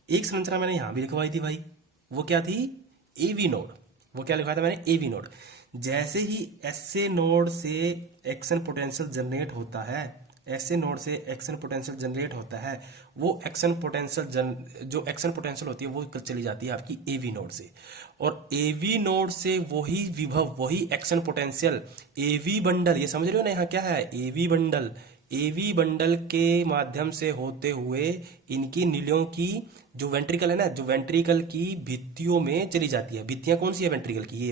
एक संरचना मैंने यहां भी लिखवाई थी भाई, वो क्या थी, एवी नोड। वो क्या लिखवाया था मैंने, एवी नोड। जैसे ही एसए नोड से एक्शन पोटेंशियल जनरेट होता है, ऐसे नोड से एक्शन पोटेंशियल जनरेट होता है, वो एक्शन पोटेंशियल जो एक्शन पोटेंशियल होती है वो चली जाती है आपकी एवी नोड से। और एवी नोड से वही विभव, वही एक्शन पोटेंशियल एवी बंडल, ये समझ रहे हो ना, यहाँ क्या है, एवी बंडल। एवी बंडल के माध्यम से होते हुए इनकी नीलियों की जो वेंट्रिकल है ना, जो वेंट्रिकल की भित्तियों में चली जाती है। भित्तियां कौन सी है वेंट्रिकल की,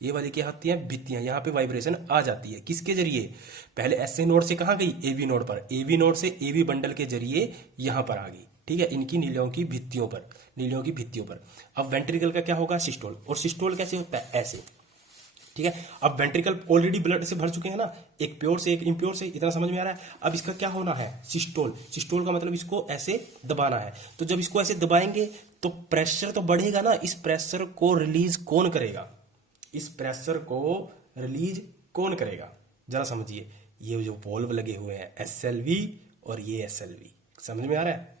ये वाली क्या होती है, भित्तियां। यहाँ पे वाइब्रेशन आ जाती है, किसके जरिए, पहले एसए नोड से कहाँ गई, एवी नोड पर, एवी नोड से एवी बंडल के जरिए यहाँ पर आ गई। ठीक है, इनकी नीलियों की भित्तियों पर, नीलियों की भित्तियों पर। अब वेंट्रिकल का क्या होगा, सिस्टोल। और सिस्टोल कैसे होता है, ऐसे। ठीक है, अब वेंट्रिकल ऑलरेडी ब्लड से भर चुके हैं ना, एक प्योर से एक इम्प्योर से, इतना समझ में आ रहा है। अब इसका क्या होना है, सिस्टोल। सिस्टोल का मतलब इसको ऐसे दबाना है। तो जब इसको ऐसे दबाएंगे तो प्रेशर तो बढ़ेगा ना, इस प्रेशर को रिलीज कौन करेगा, इस प्रेशर को रिलीज कौन करेगा, जरा समझिए। ये जो वॉल्व लगे हुए हैं, एसएलवी और ये एसएलवी, समझ में आ रहा है।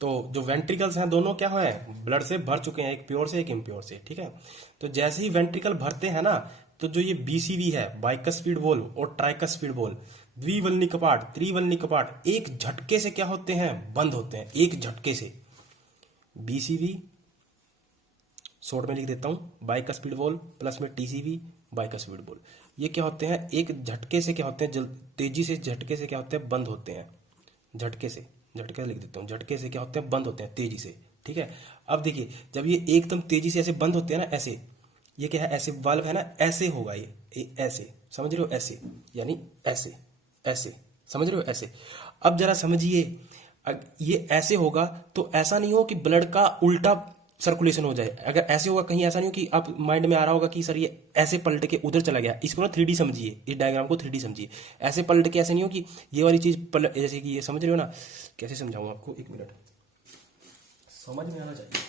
तो जो वेंट्रिकल्स हैं दोनों क्या है, ब्लड से भर चुके हैं, एक प्योर से एक इम्प्योर से। ठीक है, तो जैसे ही वेंट्रिकल भरते हैं ना, तो जो ये बीसीवी है, बाइकस्फीड वॉल्व, और ट्राइकस्फीड वॉल्व, द्विवल्नी कपाट, त्रिवल्नी कपाट, एक झटके से क्या होते हैं, बंद होते हैं, एक झटके से। बीसीवी शॉर्ट में लिख देता हूं, बाइकस्फीड वॉल्व प्लस में टीसीवी, बाइकस्फीड वॉल्व, ये क्या होते हैं, एक झटके से क्या होते हैं, तेजी से झटके से क्या होते हैं, बंद होते हैं। झटके से, झटके लिख देता हूँ, झटके से क्या होते हैं, बंद होते हैं तेजी से। ठीक है, अब देखिए, जब ये एकदम तेजी से ऐसे बंद होते हैं ना, ऐसे, ये क्या है, ऐसे वाल्व है ना, ऐसे होगा ये ऐसे, समझ रहे हो, ऐसे, यानी ऐसे, ऐसे, समझ रहे हो, ऐसे। अब जरा समझिए, ये ऐसे होगा तो ऐसा नहीं हो कि ब्लड का उल्टा सर्कुलेशन हो जाए। अगर ऐसे होगा, कहीं ऐसा नहीं हो कि आप माइंड में आ रहा होगा कि सर ये ऐसे पलट के उधर चला गया। इसको ना 3D समझिए, इस डायग्राम को 3D समझिए। ऐसे पलट के ऐसे नहीं हो कि ये वाली चीज पलट, जैसे कि ये, समझ रहे हो ना, कैसे समझाऊं आपको, एक मिनट, समझ में आना चाहिए।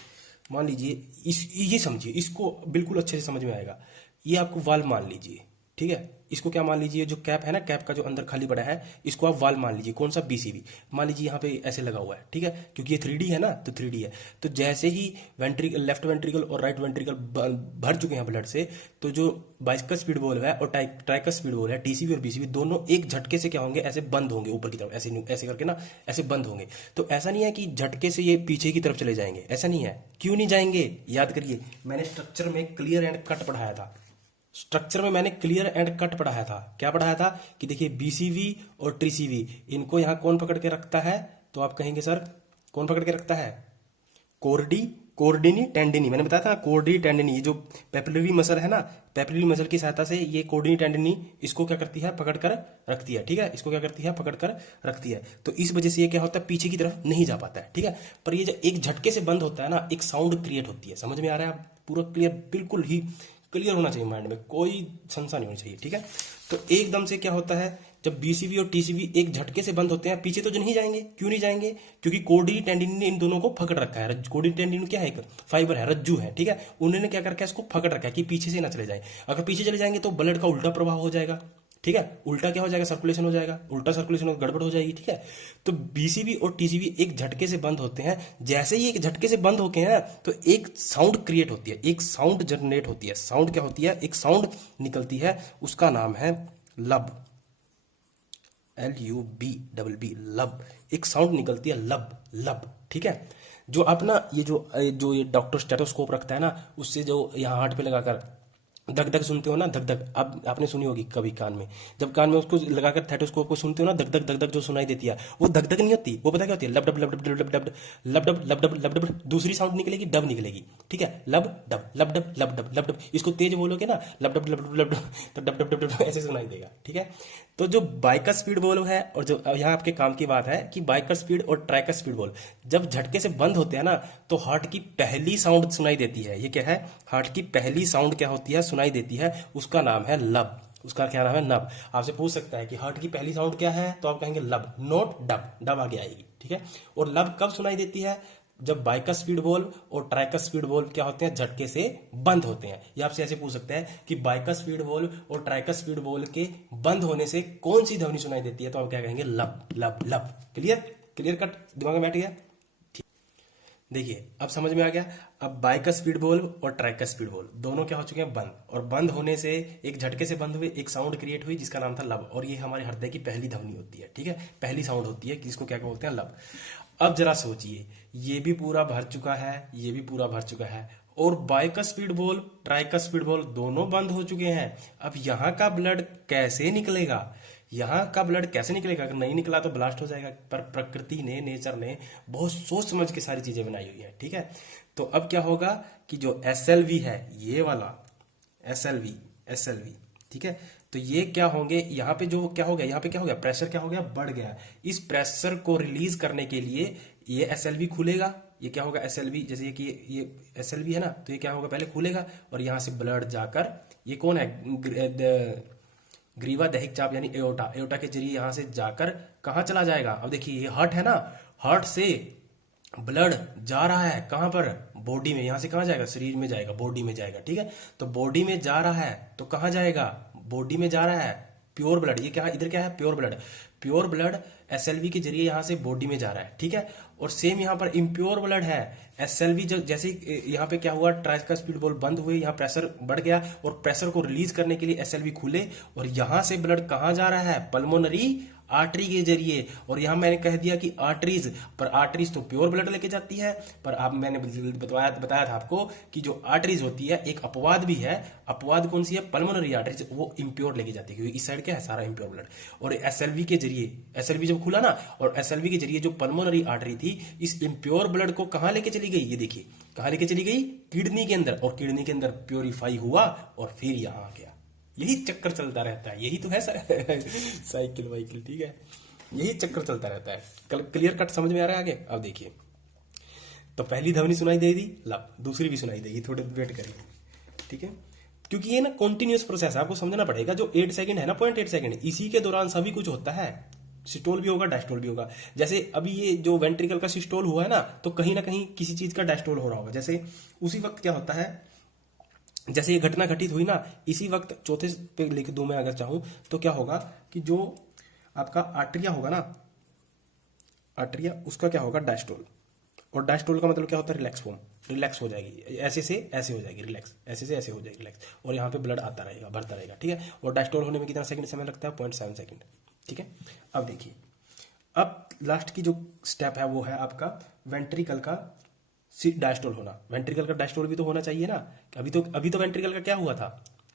मान लीजिए ये समझिए, इसको बिल्कुल अच्छे से समझ में आएगा। ये आपको वाल्व मान लीजिए, ठीक है, इसको क्या मान लीजिए, जो कैप है ना, कैप का जो अंदर खाली पड़ा है, इसको आप वाल्व मान लीजिए। कौन सा, बीसीबी मान लीजिए, यहाँ पे ऐसे लगा हुआ है। ठीक है, क्योंकि ये 3D है ना, तो 3D है। तो जैसे ही वेंट्रिकल, लेफ्ट वेंट्रिकल और राइट वेंट्रिकल भर चुके हैं ब्लड से, तो जो बाइस्कस स्पीड वॉल्व है और ट्राइकस स्पीड वॉल्व है, टीसीबी और बीसीबी, दोनों एक झटके से क्या होंगे, ऐसे बंद होंगे ऊपर की तरफ, ऐसे ऐसे करके ना, ऐसे बंद होंगे। तो ऐसा नहीं है कि झटके से ये पीछे की तरफ चले जाएंगे, ऐसा नहीं है। क्यों नहीं जाएंगे, याद करिए, मैंने स्ट्रक्चर में क्लियर एंड कट पढ़ाया था। स्ट्रक्चर में मैंने क्लियर एंड कट पढ़ाया था। क्या पढ़ाया था कि देखिए, बीसीवी और टीसीवी, इनको यहां कौन पकड़ के रखता है, तो आप कहेंगे सर कौन पकड़ के रखता है, कोरडी कोर्डिनी टेंडिनी, मैंने बताया था ना कोर्डिनी टेंडिनी, ये जो पेपिलरी मसल है ना, पेपिलरी मसल की सहायता से ये कोर्डिनी टेंडिनी इसको क्या करती है, पकड़ कर रखती है, ठीक है, इसको क्या करती है, पकड़ कर रखती है। तो इस वजह से ये क्या होता है, पीछे की तरफ नहीं जा पाता है, ठीक है। पर ये जब एक झटके से बंद होता है ना, एक साउंड क्रिएट होती है, समझ में आ रहा है, आप पूरा क्लियर, बिल्कुल ही क्लियर होना चाहिए माइंड में, कोई संशय नहीं होनी चाहिए, ठीक है। तो एकदम से क्या होता है, जब बीसीबी और टीसीबी एक झटके से बंद होते हैं, पीछे तो नहीं जाएंगे, क्यों नहीं जाएंगे, क्योंकि कोर्डी टेंडिन ने इन दोनों को पकड़ रखा है। कोर्डी टेंडिन क्या है, एक फाइबर है, रज्जू है, ठीक है, उन्होंने क्या करके इसको पकड़ रखा है कि पीछे से ना चले जाए। अगर पीछे चले जाएंगे तो ब्लड का उल्टा प्रवाह हो जाएगा, ठीक है, उल्टा क्या हो जाएगा, सर्कुलेशन हो जाएगा, उल्टा सर्कुलेशन हो गड़बड़ हो जाएगी, ठीक है। तो बीसीबी और टीसीबी एक झटके से बंद होते हैं, जैसे ही एक झटके से बंद होते हैं तो एक साउंड क्रिएट होती है, एक साउंड जनरेट होती है। साउंड क्या होती है, एक साउंड निकलती है, उसका नाम है लब, LUB, लब, एक साउंड निकलती है, लब लब, ठीक है। जो अपना ये डॉक्टर स्टेथोस्कोप रखता है ना, उससे जो यहाँ हार्ट पे लगाकर धक धक सुनते हो ना, धक धक, अब आपने सुनी होगी कभी कान में, जब कान में उसको लगाकर स्टेथोस्कोप को सुनते हो ना, धक धक जो सुनाई देती है, वो धक धक नहीं होती, वो पता क्या होती है, लब डब लब डब लब डब लब डब लब डब लब डब, दूसरी साउंड निकलेगी, डब निकलेगी, ठीक है, लब डब लब डब लब डब लब डब, इसको तेज बोलोगे ना, लब डब लब डब लब डब, तो डब डब डब डब ऐसे सुनाई देगा, ठीक है। तो जो बाइकर स्पीड वॉल्व है, और जो यहाँ आपके काम की बात है कि बाइकर स्पीड और ट्रैकर स्पीड वॉल्व जब झटके से बंद होते हैं ना, तो हार्ट की पहली साउंड सुनाई देती है। ये क्या है, हार्ट की पहली साउंड क्या होती है, सुनाई देती है, उसका नाम है लब, उसका क्या नाम है, नब। आपसे पूछ सकता है कि हार्ट की पहली साउंड क्या है, तो आप कहेंगे लब, नोट डब, डब आगे आएगी, ठीक है। और लब कब सुनाई देती है, जब बाइकर स्पीड वॉल्व और ट्रैकर स्पीड वॉल्व क्या होते हैं, झटके से बंद होते हैं। ये आपसे ऐसे पूछ सकते हैं कि बाइकर स्पीड वॉल्व और ट्रैकर स्पीड वॉल्व के बंद होने से कौन सी ध्वनि सुनाई देती है, तो आप क्या कहेंगे, लब लब लब। क्लियर, क्लियर कट, दिमाग में बैठ गया। देखिए अब समझ में आ गया। अब बाइकर स्पीड वॉल्व और ट्रैकर स्पीड वॉल्व दोनों क्या हो चुके हैं, बंद, और बंद होने से एक झटके से बंद हुए, एक साउंड क्रिएट हुई जिसका नाम था लब, और ये हमारे हृदय की पहली ध्वनि होती है, ठीक है, पहली साउंड होती है, जिसको क्या बोलते हैं, लब। अब जरा सोचिए, ये भी पूरा भर चुका है, ये भी पूरा भर चुका है, और bicuspid valve tricuspid valve दोनों बंद हो चुके हैं। अब यहाँ का ब्लड कैसे निकलेगा, यहाँ का ब्लड कैसे निकलेगा, अगर नहीं निकला तो ब्लास्ट हो जाएगा। पर प्रकृति ने, नेचर ने बहुत सोच समझ के सारी चीजें बनाई हुई है, ठीक है। तो अब क्या होगा कि जो SLV है, ये वाला SLV, ठीक है, तो ये क्या होंगे, यहाँ पे जो क्या हो गया, यहाँ पे क्या हो गया, प्रेशर क्या हो गया, बढ़ गया। इस प्रेशर को रिलीज करने के लिए ये SLV खुलेगा, ये क्या होगा, SLV, जैसे कि ये SLV है ना, तो ये क्या होगा, पहले खुलेगा, और यहाँ से ब्लड जाकर, ये कौन है, ग्रीवा दहिक चाप यानी एओटा, एओटा के जरिए यहां से जाकर कहां चला जाएगा। अब देखिए ये हार्ट है ना, हार्ट से ब्लड जा रहा है कहां पर, बॉडी में, यहां से कहां जाएगा, शरीर में जाएगा, बॉडी में जाएगा, ठीक है। तो बॉडी में जा रहा है तो कहां जाएगा, बॉडी में जा रहा है, प्योर ब्लड, ये क्या है, इधर क्या है, pure blood, pure blood SLV के जरिए यहां से बॉडी में जा रहा है, ठीक है। और सेम यहां पर इम्प्योर ब्लड है, SLV जैसे यहाँ पे क्या हुआ, ट्राइकर स्पीड वॉल्व बंद हुए, यहाँ प्रेशर बढ़ गया, और प्रेशर को रिलीज करने के लिए SLV खुले, और यहां से ब्लड कहां जा रहा है, पल्मोनरी आर्टरी के जरिए। और यहां मैंने कह दिया कि आर्टरीज, पर आर्टरीज तो प्योर ब्लड लेके जाती है, पर अब मैंने बताया था आपको कि जो आर्टरीज होती है, एक अपवाद भी है, अपवाद कौन सी है, पल्मोनरी आर्टरीज, वो इम्प्योर लेके जाती है, क्योंकि इस साइड क्या है, सारा इम्प्योर ब्लड। और SLV के जरिए, SLV जब खुला ना, और SLV के जरिए जो पल्मोनरी आर्टरी थी, इस इम्प्योर ब्लड को कहां लेके चली गई, ये देखिए कहां लेके चली गई, किडनी के अंदर, और किडनी के अंदर प्योरीफाई हुआ, और फिर यहां आ गया। यही चक्कर चलता रहता है, यही तो है साइकिल वाइकिल, ठीक है, यही चक्कर चलता रहता है। क्लियर कट समझ में आ रहा है आगे। अब देखिए, तो पहली ध्वनि सुनाई दे दी, लब, दूसरी भी सुनाई देगी, थोड़े वेट करिए, ठीक है, क्योंकि ये ना कॉन्टिन्यूस प्रोसेस है, आपको समझना पड़ेगा। जो 8 सेकंड है ना, 0.8 सेकंड, इसी के दौरान सभी कुछ होता है, सिस्टोल भी होगा, डायस्टोल भी होगा। जैसे अभी ये जो वेंट्रिकल का सिस्टोल हुआ है ना कहीं किसी चीज का डायस्टोल हो रहा होगा। जैसे उसी वक्त क्या होता है, जैसे ये घटना घटित हुई ना, इसी वक्त चौथे पे लिख दूं मैं अगर चाहूं, तो क्या होगा कि जो आपका आर्टरिया होगा ना, आर्टरिया, उसका क्या होगा, डायस्टोल। और डायस्टोल का मतलब क्या होता है, रिलैक्स फॉर्म, रिलैक्स हो जाएगी, ऐसे से ऐसे हो जाएगी रिलैक्स, ऐसे से ऐसे हो जाएगी रिलैक्स, और यहाँ पे ब्लड आता रहेगा, भरता रहेगा, ठीक है। और डायस्टोल होने में कितना सेकंड समय लगता है, 0.7 सेकंड, ठीक है। अब देखिए, अब लास्ट की जो स्टेप है वो है आपका वेंट्रिकल का डायस्टोल होना। वेंट्रिकल का डायस्टोल भी तो होना चाहिए ना। अभी तो वेंट्रिकल का क्या हुआ था,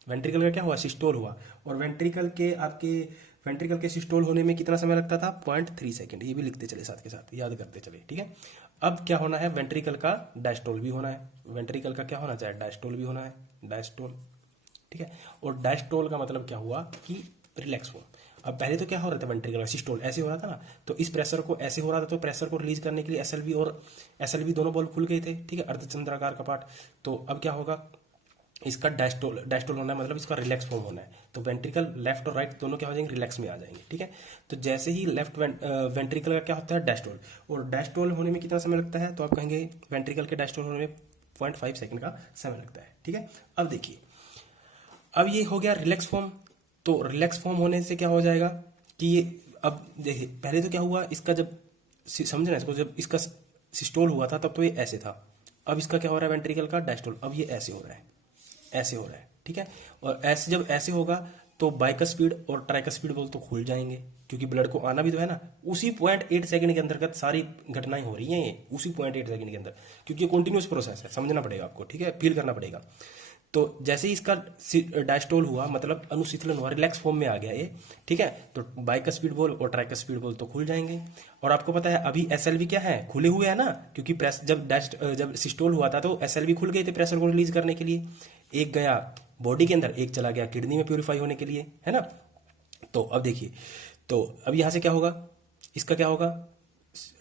वेंट्रिकल का क्या हुआ, सिस्टोल हुआ। और वेंट्रिकल के आपके वेंट्रिकल के सिस्टोल होने में कितना समय लगता था? 0.3 सेकेंड। ये भी लिखते चले साथ के साथ, याद करते चले, ठीक है। अब क्या होना है? वेंट्रिकल का डायस्टोल भी होना है। वेंट्रिकल का क्या होना चाहिए? डायस्टोल भी होना है, डायस्टोल, ठीक है। और डायस्टोल का मतलब क्या हुआ कि रिलैक्स फॉर्म। अब पहले तो क्या हो रहा था? वेंट्रिकल का सिस्टोल ऐसे हो रहा था ना, तो इस प्रेशर को ऐसे हो रहा था, तो प्रेशर को रिलीज करने के लिए एसएलवी और एसएलवी दोनों बॉल खुल गए थे, ठीक है, अर्धचंद्राकार का पार्ट। तो अब क्या होगा? इसका डायस्टोल, डायस्टोल होना है मतलब इसका रिलैक्स फॉर्म होना है। तो वेंट्रिकल लेफ्ट और राइट दोनों क्या हो जाएंगे? रिलैक्स में आ जाएंगे, ठीक है। तो जैसे ही लेफ्ट वेंट्रिकल का क्या होता है? डायस्टोल। और डायस्टोल होने में कितना समय लगता है? तो आप कहेंगे वेंट्रिकल के डायस्टोल होने में 0.5 सेकेंड का समय लगता है, ठीक है। अब देखिए, अब ये हो गया रिलैक्स फॉर्म। तो रिलैक्स फॉर्म होने से क्या हो जाएगा कि ये, अब देखिए पहले तो क्या हुआ इसका, जब समझना इसको, जब इसका सिस्टोल हुआ था तब तो ये ऐसे था। अब इसका क्या हो रहा है? वेंट्रिकल का डायस्टोल, अब ये ऐसे हो रहा है, ऐसे हो रहा है, ठीक है। और ऐसे जब ऐसे होगा तो बाइकस्पीड और ट्राइकस्पीड बोल तो खुल जाएंगे, क्योंकि ब्लड को आना भी तो है ना। उसी 0.8 सेकेंड के अंतर्गत सारी घटनाएं हो रही हैं, ये उसी 0.8 सेकेंड के अंदर, क्योंकि ये कंटिन्यूस प्रोसेस है, समझना पड़ेगा आपको, ठीक है, फील करना पड़ेगा। तो जैसे ही इसका डायस्टोल हुआ मतलब अनुशीतलन हुआ, रिलैक्स फॉर्म में आ गया ये, ठीक है, तो बाइकस्पीड बॉल और ट्राइकस्पीड बॉल तो खुल जाएंगे। और आपको पता है अभी एसएलवी क्या है? खुले हुए है ना, क्योंकि प्रेस जब सिस्टोल हुआ था तो एसएलवी खुल गए थे प्रेशर को रिलीज करने के लिए। एक गया बॉडी के अंदर, एक चला गया किडनी में प्योरीफाई होने के लिए, है ना। तो अब देखिए, तो अब यहां से क्या होगा? इसका क्या होगा?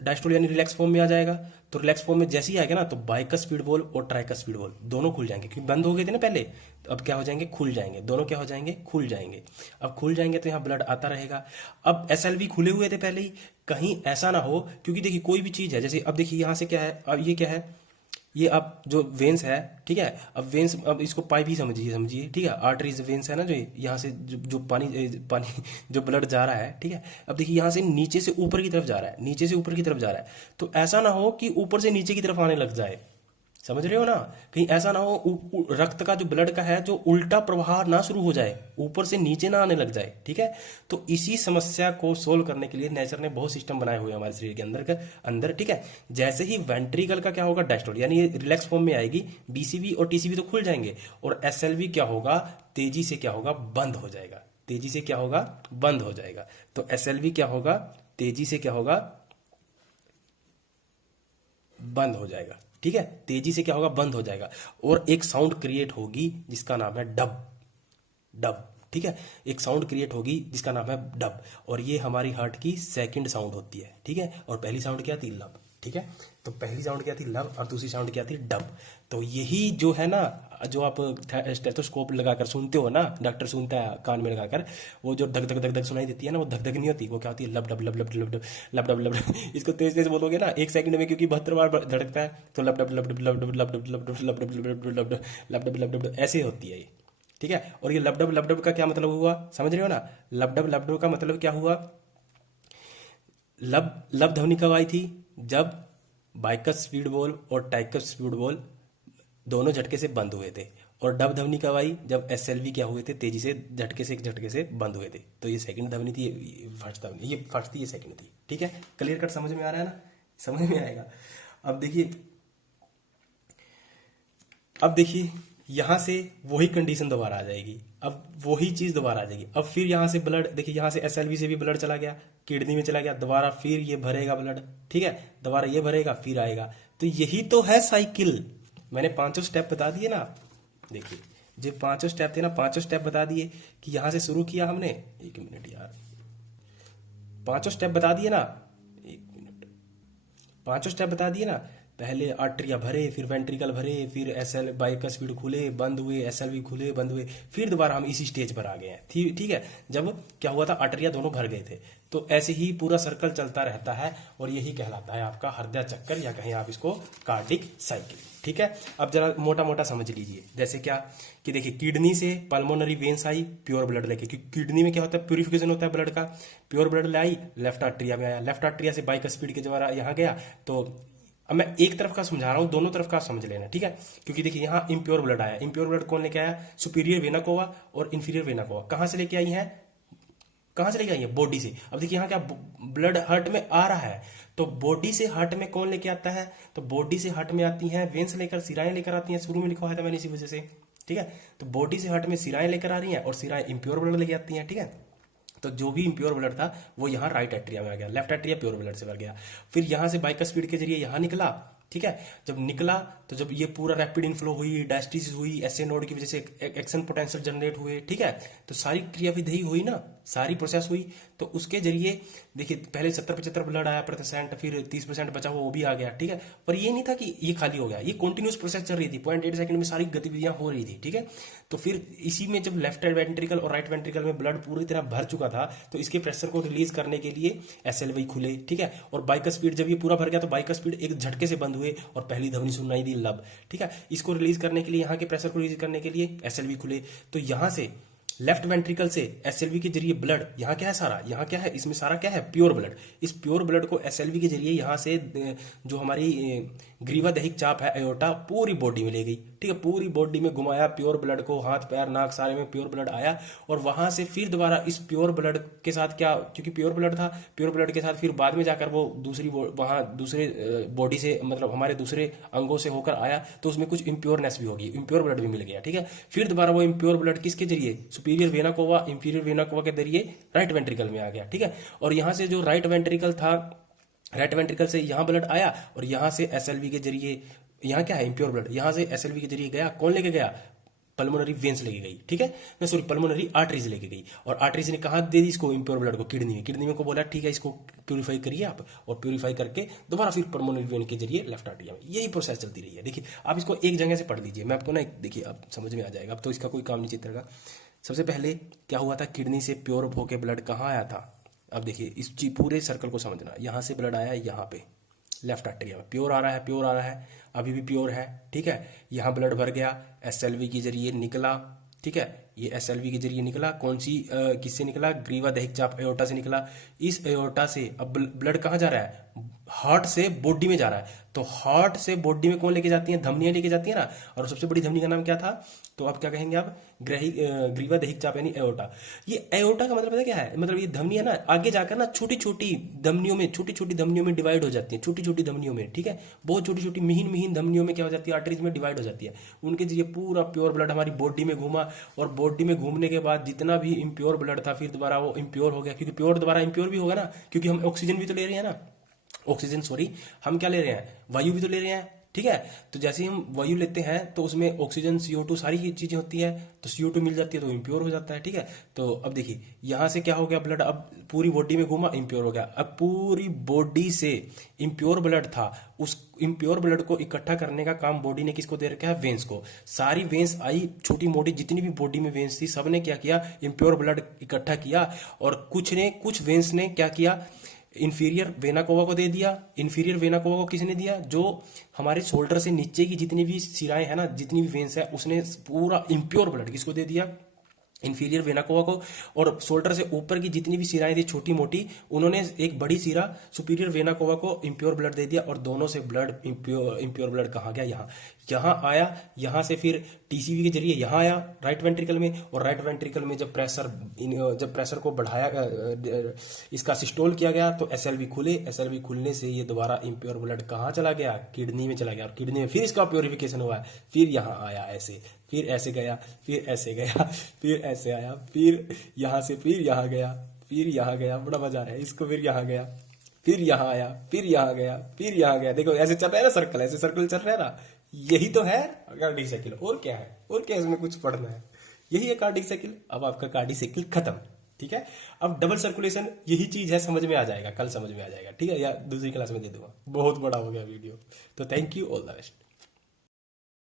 डायस्टोल यानी रिलैक्स फॉर्म में आ जाएगा। तो रिलैक्स फॉर्म में जैसे ही आएगा ना, तो बाइकस्पीड बॉल और ट्राइकस्पीड बॉल दोनों खुल जाएंगे, क्योंकि बंद हो गए थे ना पहले, तो अब क्या हो जाएंगे? खुल जाएंगे, दोनों क्या हो जाएंगे? खुल जाएंगे। अब खुल जाएंगे तो यहाँ ब्लड आता रहेगा। अब एसएलवी खुले हुए थे पहले ही, कहीं ऐसा ना हो, क्योंकि देखिए कोई भी चीज है, जैसे अब देखिए यहाँ से क्या है, अब ये क्या है? ये अब जो वेन्स है, ठीक है, अब वेन्स, अब इसको पाइप ही समझिए, समझिए, ठीक है, आर्टरीज वेन्स है ना, जो यहाँ से जो पानी जो ब्लड जा रहा है, ठीक है। अब देखिए यहाँ से नीचे से ऊपर की तरफ जा रहा है, नीचे से ऊपर की तरफ जा रहा है, तो ऐसा ना हो कि ऊपर से नीचे की तरफ आने लग जाए, समझ रहे हो ना। कहीं ऐसा ना हो रक्त का जो ब्लड का है जो उल्टा प्रवाह ना शुरू हो जाए, ऊपर से नीचे ना आने लग जाए, ठीक है। तो इसी समस्या को सोल्व करने के लिए नेचर ने बहुत सिस्टम बनाए हुए हैं हमारे शरीर के अंदर, ठीक है। जैसे ही वेंट्रिकल का क्या होगा? डायस्टोल, यानी रिलैक्स फॉर्म में आएगी, बीसीबी और टीसीबी तो खुल जाएंगे, और एसएलवी क्या होगा? तेजी से क्या होगा? बंद हो जाएगा। तेजी से क्या होगा? बंद हो जाएगा। तो एसएलवी क्या होगा? तेजी से क्या होगा? बंद हो जाएगा, ठीक है। तेजी से क्या होगा? बंद हो जाएगा। और एक साउंड क्रिएट होगी जिसका नाम है डब, डब, ठीक है। एक साउंड क्रिएट होगी जिसका नाम है डब, और ये हमारी हार्ट की सेकंड साउंड होती है, ठीक है। और पहली साउंड क्या थी? लब, ठीक है। तो पहली साउंड क्या थी? लब, और दूसरी साउंड क्या थी? डब। तो यही जो है ना, जो आप स्टेथोस्कोप लगाकर सुनते हो ना, डॉक्टर सुनता है कान में लगाकर, वो जो धक धक धक धक सुनाई देती है ना, वो धक धक नहीं होती, वो क्या होती है? लब डब लब डब लब डब लब डब लब डब। इसको तेज तेज बोलोगे ना 1 सेकंड में, क्योंकि 72 बार धड़कता है, तो लब डब लब डब लब डब लब डब लब डब लब डब लब डब लब डब लब डब लब डब ऐसे होती है ये, ठीक है। और ये लबडब लबडब का क्या मतलब हुआ? समझ रहे हो ना। लबडब लबडब का मतलब क्या हुआ? लब लब ध्वनि कब आई थी? जब बाइकस स्पीड बॉल और टाइकस स्पीड बॉल दोनों झटके से बंद हुए थे। और डब ध्वनि कब आई? जब एसएलवी क्या हुए थे? तेजी से झटके से बंद हुए थे। तो ये सेकंड ध्वनि थी, ये फर्स्ट ध्वनि, ये फर्स्ट थी, ये सेकंड थी, ठीक है। क्लियर कट समझ में आ रहा है ना? समझ में आएगा। अब देखिए, अब देखिए यहां से वही कंडीशन दोबारा आ जाएगी, अब वही चीज दोबारा आ जाएगी। अब फिर यहां से ब्लड, देखिए यहां से एसएलवी से भी ब्लड चला गया, किडनी में चला गया, दोबारा फिर ये भरेगा ब्लड, ठीक है, दोबारा ये भरेगा, फिर आएगा। तो यही तो है साइकिल। मैंने पांचों स्टेप बता दिए ना, देखिए जो पांचों स्टेप थे ना, पांचों स्टेप बता दिए कि यहां से शुरू किया हमने। एक मिनट यार, पांचों स्टेप बता दिए ना, एक मिनट, पांचों स्टेप बता दिए ना। पहले आर्टरिया भरे, फिर वेंट्रिकल भरे, फिर एसएल बाइकस स्पीड खुले बंद हुए, एसएलवी खुले बंद हुए, फिर दोबारा हम इसी स्टेज पर आ गए हैं, ठीक है। जब क्या हुआ था? आर्टरिया दोनों भर गए थे। तो ऐसे ही पूरा सर्कल चलता रहता है, और यही कहलाता है आपका हृदय चक्कर, या कहें आप इसको कार्डिक साइकिल, ठीक है। अब जरा मोटा मोटा समझ लीजिए, जैसे क्या कि देखिए, किडनी से पल्मोनरी वेन्स आई प्योर ब्लड लेके, क्योंकि किडनी में क्या होता है? प्यूरिफिकेशन होता है ब्लड का। प्योर ब्लड लाई, लेफ्ट आर्टरिया में आया, लेफ्ट आर्टरिया से बाइक स्पीड के द्वारा यहाँ गया। तो अब मैं एक तरफ का समझा रहा हूँ, दोनों तरफ का समझ लेना, ठीक है। क्योंकि देखिए यहाँ इम्प्योर ब्लड आया, इम्प्योर ब्लड कौन लेके आया? सुपीरियर वेना कोवा और इंफीरियर वेना कोवा। कहाँ से लेके आई है? कहाँ से लेके आई है? बॉडी से। अब देखिए यहाँ क्या ब्लड हार्ट में आ रहा है, तो बॉडी से हार्ट में कौन लेके आता है? तो बॉडी से हार्ट में आती हैं वेन्स लेकर, सिराएं लेकर आती हैं, शुरू में लिखा हुआ था मैंने इसी वजह से, ठीक है। तो बॉडी से हार्ट में सिराएं लेकर आ रही हैं, और सिराएं इम्प्योर ब्लड लेके आती हैं, ठीक है। तो जो भी इम्प्योर ब्लड था वो यहाँ राइट एट्रिया में आ गया, लेफ्ट एट्रिया प्योर ब्लड से भर गया। फिर यहाँ से बाइकस्पीड के जरिए यहाँ निकला, ठीक है। जब निकला तो जब ये पूरा रैपिड इनफ्लो हुई, डायस्टीसिस हुई, एसए नोड की वजह से एक्शन पोटेंशियल जनरेट हुए, ठीक है। तो सारी क्रियाविधि हुई ना, सारी प्रोसेस हुई। तो उसके जरिए देखिए पहले 70-75 ब्लड आया %, फिर 30% बचा हुआ वो भी आ गया, ठीक है। पर ये नहीं था कि ये खाली हो गया, ये कंटिन्यूस प्रोसेस चल रही थी, 0.8 सेकंड में सारी गतिविधियां हो रही थी, ठीक है। तो फिर इसी में जब लेफ्ट वेंट्रिकल और राइट वेंट्रिकल में ब्लड पूरी तरह भर चुका था तो इसके प्रेशर को रिलीज करने के लिए एसएलवी खुले, ठीक है। और बाइकस्पीड जब ये पूरा भर गया तो बाइकस्पीड एक झटके से बंद हुए और पहली धमनी सुनाई दी लब, ठीक है। इसको रिलीज करने के लिए, यहाँ के प्रेशर को रिलीज करने के लिए एसएलवी खुले। तो यहाँ से लेफ्ट वेंट्रिकल से एसएलवी के जरिए ब्लड, यहाँ क्या है सारा, यहाँ क्या है, इसमें सारा क्या है, प्योर ब्लड। इस प्योर ब्लड को एसएलवी के जरिए यहाँ से जो हमारी ग्रीवा दहिक चाप है एओर्टा, पूरी बॉडी में ले गई, ठीक है। पूरी बॉडी में घुमाया प्योर ब्लड को, हाथ पैर नाक सारे में प्योर ब्लड आया। और वहां से फिर दोबारा इस प्योर ब्लड के साथ क्या, क्योंकि प्योर ब्लड था, प्योर ब्लड के साथ फिर बाद में जाकर वो दूसरी वहां दूसरे बॉडी से, मतलब हमारे दूसरे अंगों से होकर आया तो उसमें कुछ इम्प्योरनेस भी होगी, इम्प्योर ब्लड भी मिल गया, ठीक है। फिर दोबारा वो इम्प्योर ब्लड किसके जरिए, superior vena cava, inferior vena cava के जरिए राइट वेंट्रिकल में आ गया, ठीक है। और यहाँ से जो राइट वेंट्रिकल था, राइट वेंट्रिकल से यहाँ ब्लड आया और यहाँ से एसएलवी के जरिए, यहाँ क्या है इम्प्योर ब्लड, यहाँ से एसएलवी के जरिए गया, कौन लेके गया, पल्मोनरी वेन्स लेके गई, ठीक है, मैं सॉरी पल्मोनरी आर्टरीज लेके गई। और आर्टरीज ने कहा दे दी इसको इम्प्योर ब्लड को, किडनी में, किडनी में को बोला ठीक है इसको प्यूरिफाई करिए आप, और प्यूरिफाई करके दोबारा फिर पल्मोनरी वेन के जरिए लेफ्ट आर्टरिया में, यही प्रोसेस चलती रही है। देखिए आप इसको एक जगह से पढ़ लीजिए, मैं आपको ना देखिए अब समझ में आ जाएगा, अब तो इसका कोई काम नहीं चित्र का। सबसे पहले क्या हुआ था, किडनी से प्योर होके ब्लड कहाँ आया था, अब देखिए इस पूरे सर्कल को समझना, यहाँ से ब्लड आया यहाँ पे लेफ्ट आर्टरिया में, प्योर आ रहा है, प्योर आ रहा है, अभी भी प्योर है, ठीक है। यहाँ ब्लड भर गया, एसएलवी के जरिए निकला, ठीक है। ये एसएलवी के जरिए निकला, कौन सी किससे निकला, ग्रीवा दहिक चाप एओर्टा से निकला। इस एओर्टा से अब ब्लड कहाँ जा रहा है, हार्ट से बॉडी में जा रहा है। तो हार्ट से बॉडी में कौन लेके जाती है, धमनियां लेके जाती है ना। और सबसे बड़ी धमनी का नाम क्या था, तो आप क्या कहेंगे आप, ग्रीवा दहिक चाप यानी एओर्टा। ये एओर्टा का मतलब पता क्या है, मतलब ये धमनी है ना, आगे जाकर ना छोटी छोटी धमनियों में, छोटी छोटी धमनियों में डिवाइड हो जाती है, छोटी छोटी धमनियों में, ठीक है। बहुत छोटी छोटी मिहिन मिहिन धमनियों में क्या हो जाती है, आर्टरीज में डिवाइड हो जाती है। उनके जरिए पूरा प्योर ब्लड हमारी बॉडी में घूमा, और बॉडी में घूमने के बाद जितना भी इम्प्योर ब्लड था फिर दोबारा वो इम्प्योर हो गया, क्योंकि प्योर दोबारा इम्प्योर भी होगा ना, क्योंकि हम ऑक्सीजन भी तो ले रहे हैं ना, ऑक्सीजन सॉरी, हम क्या ले रहे हैं, वायु भी तो ले रहे हैं, ठीक है। तो जैसे ही हम वायु लेते हैं तो उसमें ऑक्सीजन CO2 सारी चीजें होती है, तो CO2 मिल जाती है तो इम्प्योर हो जाता है, ठीक है। तो अब देखिए यहां से क्या हो गया, ब्लड अब पूरी बॉडी में घूमा, इम्प्योर हो गया। अब पूरी बॉडी से इम्प्योर ब्लड था, उस इम्प्योर ब्लड को इकट्ठा करने का काम बॉडी ने किसको दे रखा है, वेन्स को। सारी वेन्स आई, छोटी मोटी जितनी भी बॉडी में वेन्स थी सबने क्या किया, इम्प्योर ब्लड इकट्ठा किया। और कुछ वेन्स ने क्या किया, इंफीरियर वेना कोवा को दे दिया। इंफीरियर वेना कोवा को किसने दिया, जो हमारे शोल्डर से नीचे की जितनी भी सिराएं हैं ना, जितनी भी वेन्स है, उसने पूरा इम्प्योर ब्लड किसको दे दिया, इंफीरियर वेना कोवा को। और शोल्डर से ऊपर की जितनी भी सिराएं थी छोटी मोटी, उन्होंने एक बड़ी सिरा सुपीरियर वेना कोवा को इम्प्योर ब्लड दे दिया। और दोनों से ब्लड इम्प्योर ब्लड कहाँ गया, यहाँ यहाँ आया। यहाँ से फिर टीसीवी के जरिए यहाँ आया राइट वेंट्रिकल में। और राइट वेंट्रिकल में जब प्रेशर को बढ़ाया, इसका सिस्टोल किया गया, तो एसएलवी खुले। एसएलवी खुलने से ये दोबारा इम्प्योर ब्लड कहाँ चला गया, किडनी में चला गया। और किडनी में फिर इसका प्योरिफिकेशन हुआ, फिर यहाँ आया ऐसे, फिर ऐसे गया, फिर ऐसे गया, फिर ऐसे आया, फिर यहाँ से फिर यहाँ गया, फिर यहाँ गया, बड़ा मजा आ रहा है इसको। फिर यहाँ गया, फिर यहाँ आया, फिर यहाँ गया, फिर यहाँ गया। देखो ऐसे चल रहा है ना सर्कल, ऐसे सर्कल चल रहा है ना, यही तो है कार्डिक साइकिल। और क्या है, और क्या इसमें कुछ पढ़ना है, यही है कार्डिक साइकिल। अब आपका कार्डिक साइकिल खत्म, ठीक है। अब डबल सर्कुलेशन यही चीज है, समझ में आ जाएगा, कल समझ में आ जाएगा, ठीक है, या दूसरी क्लास में दे दूंगा। बहुत बड़ा हो गया वीडियो, तो thank you, all the best.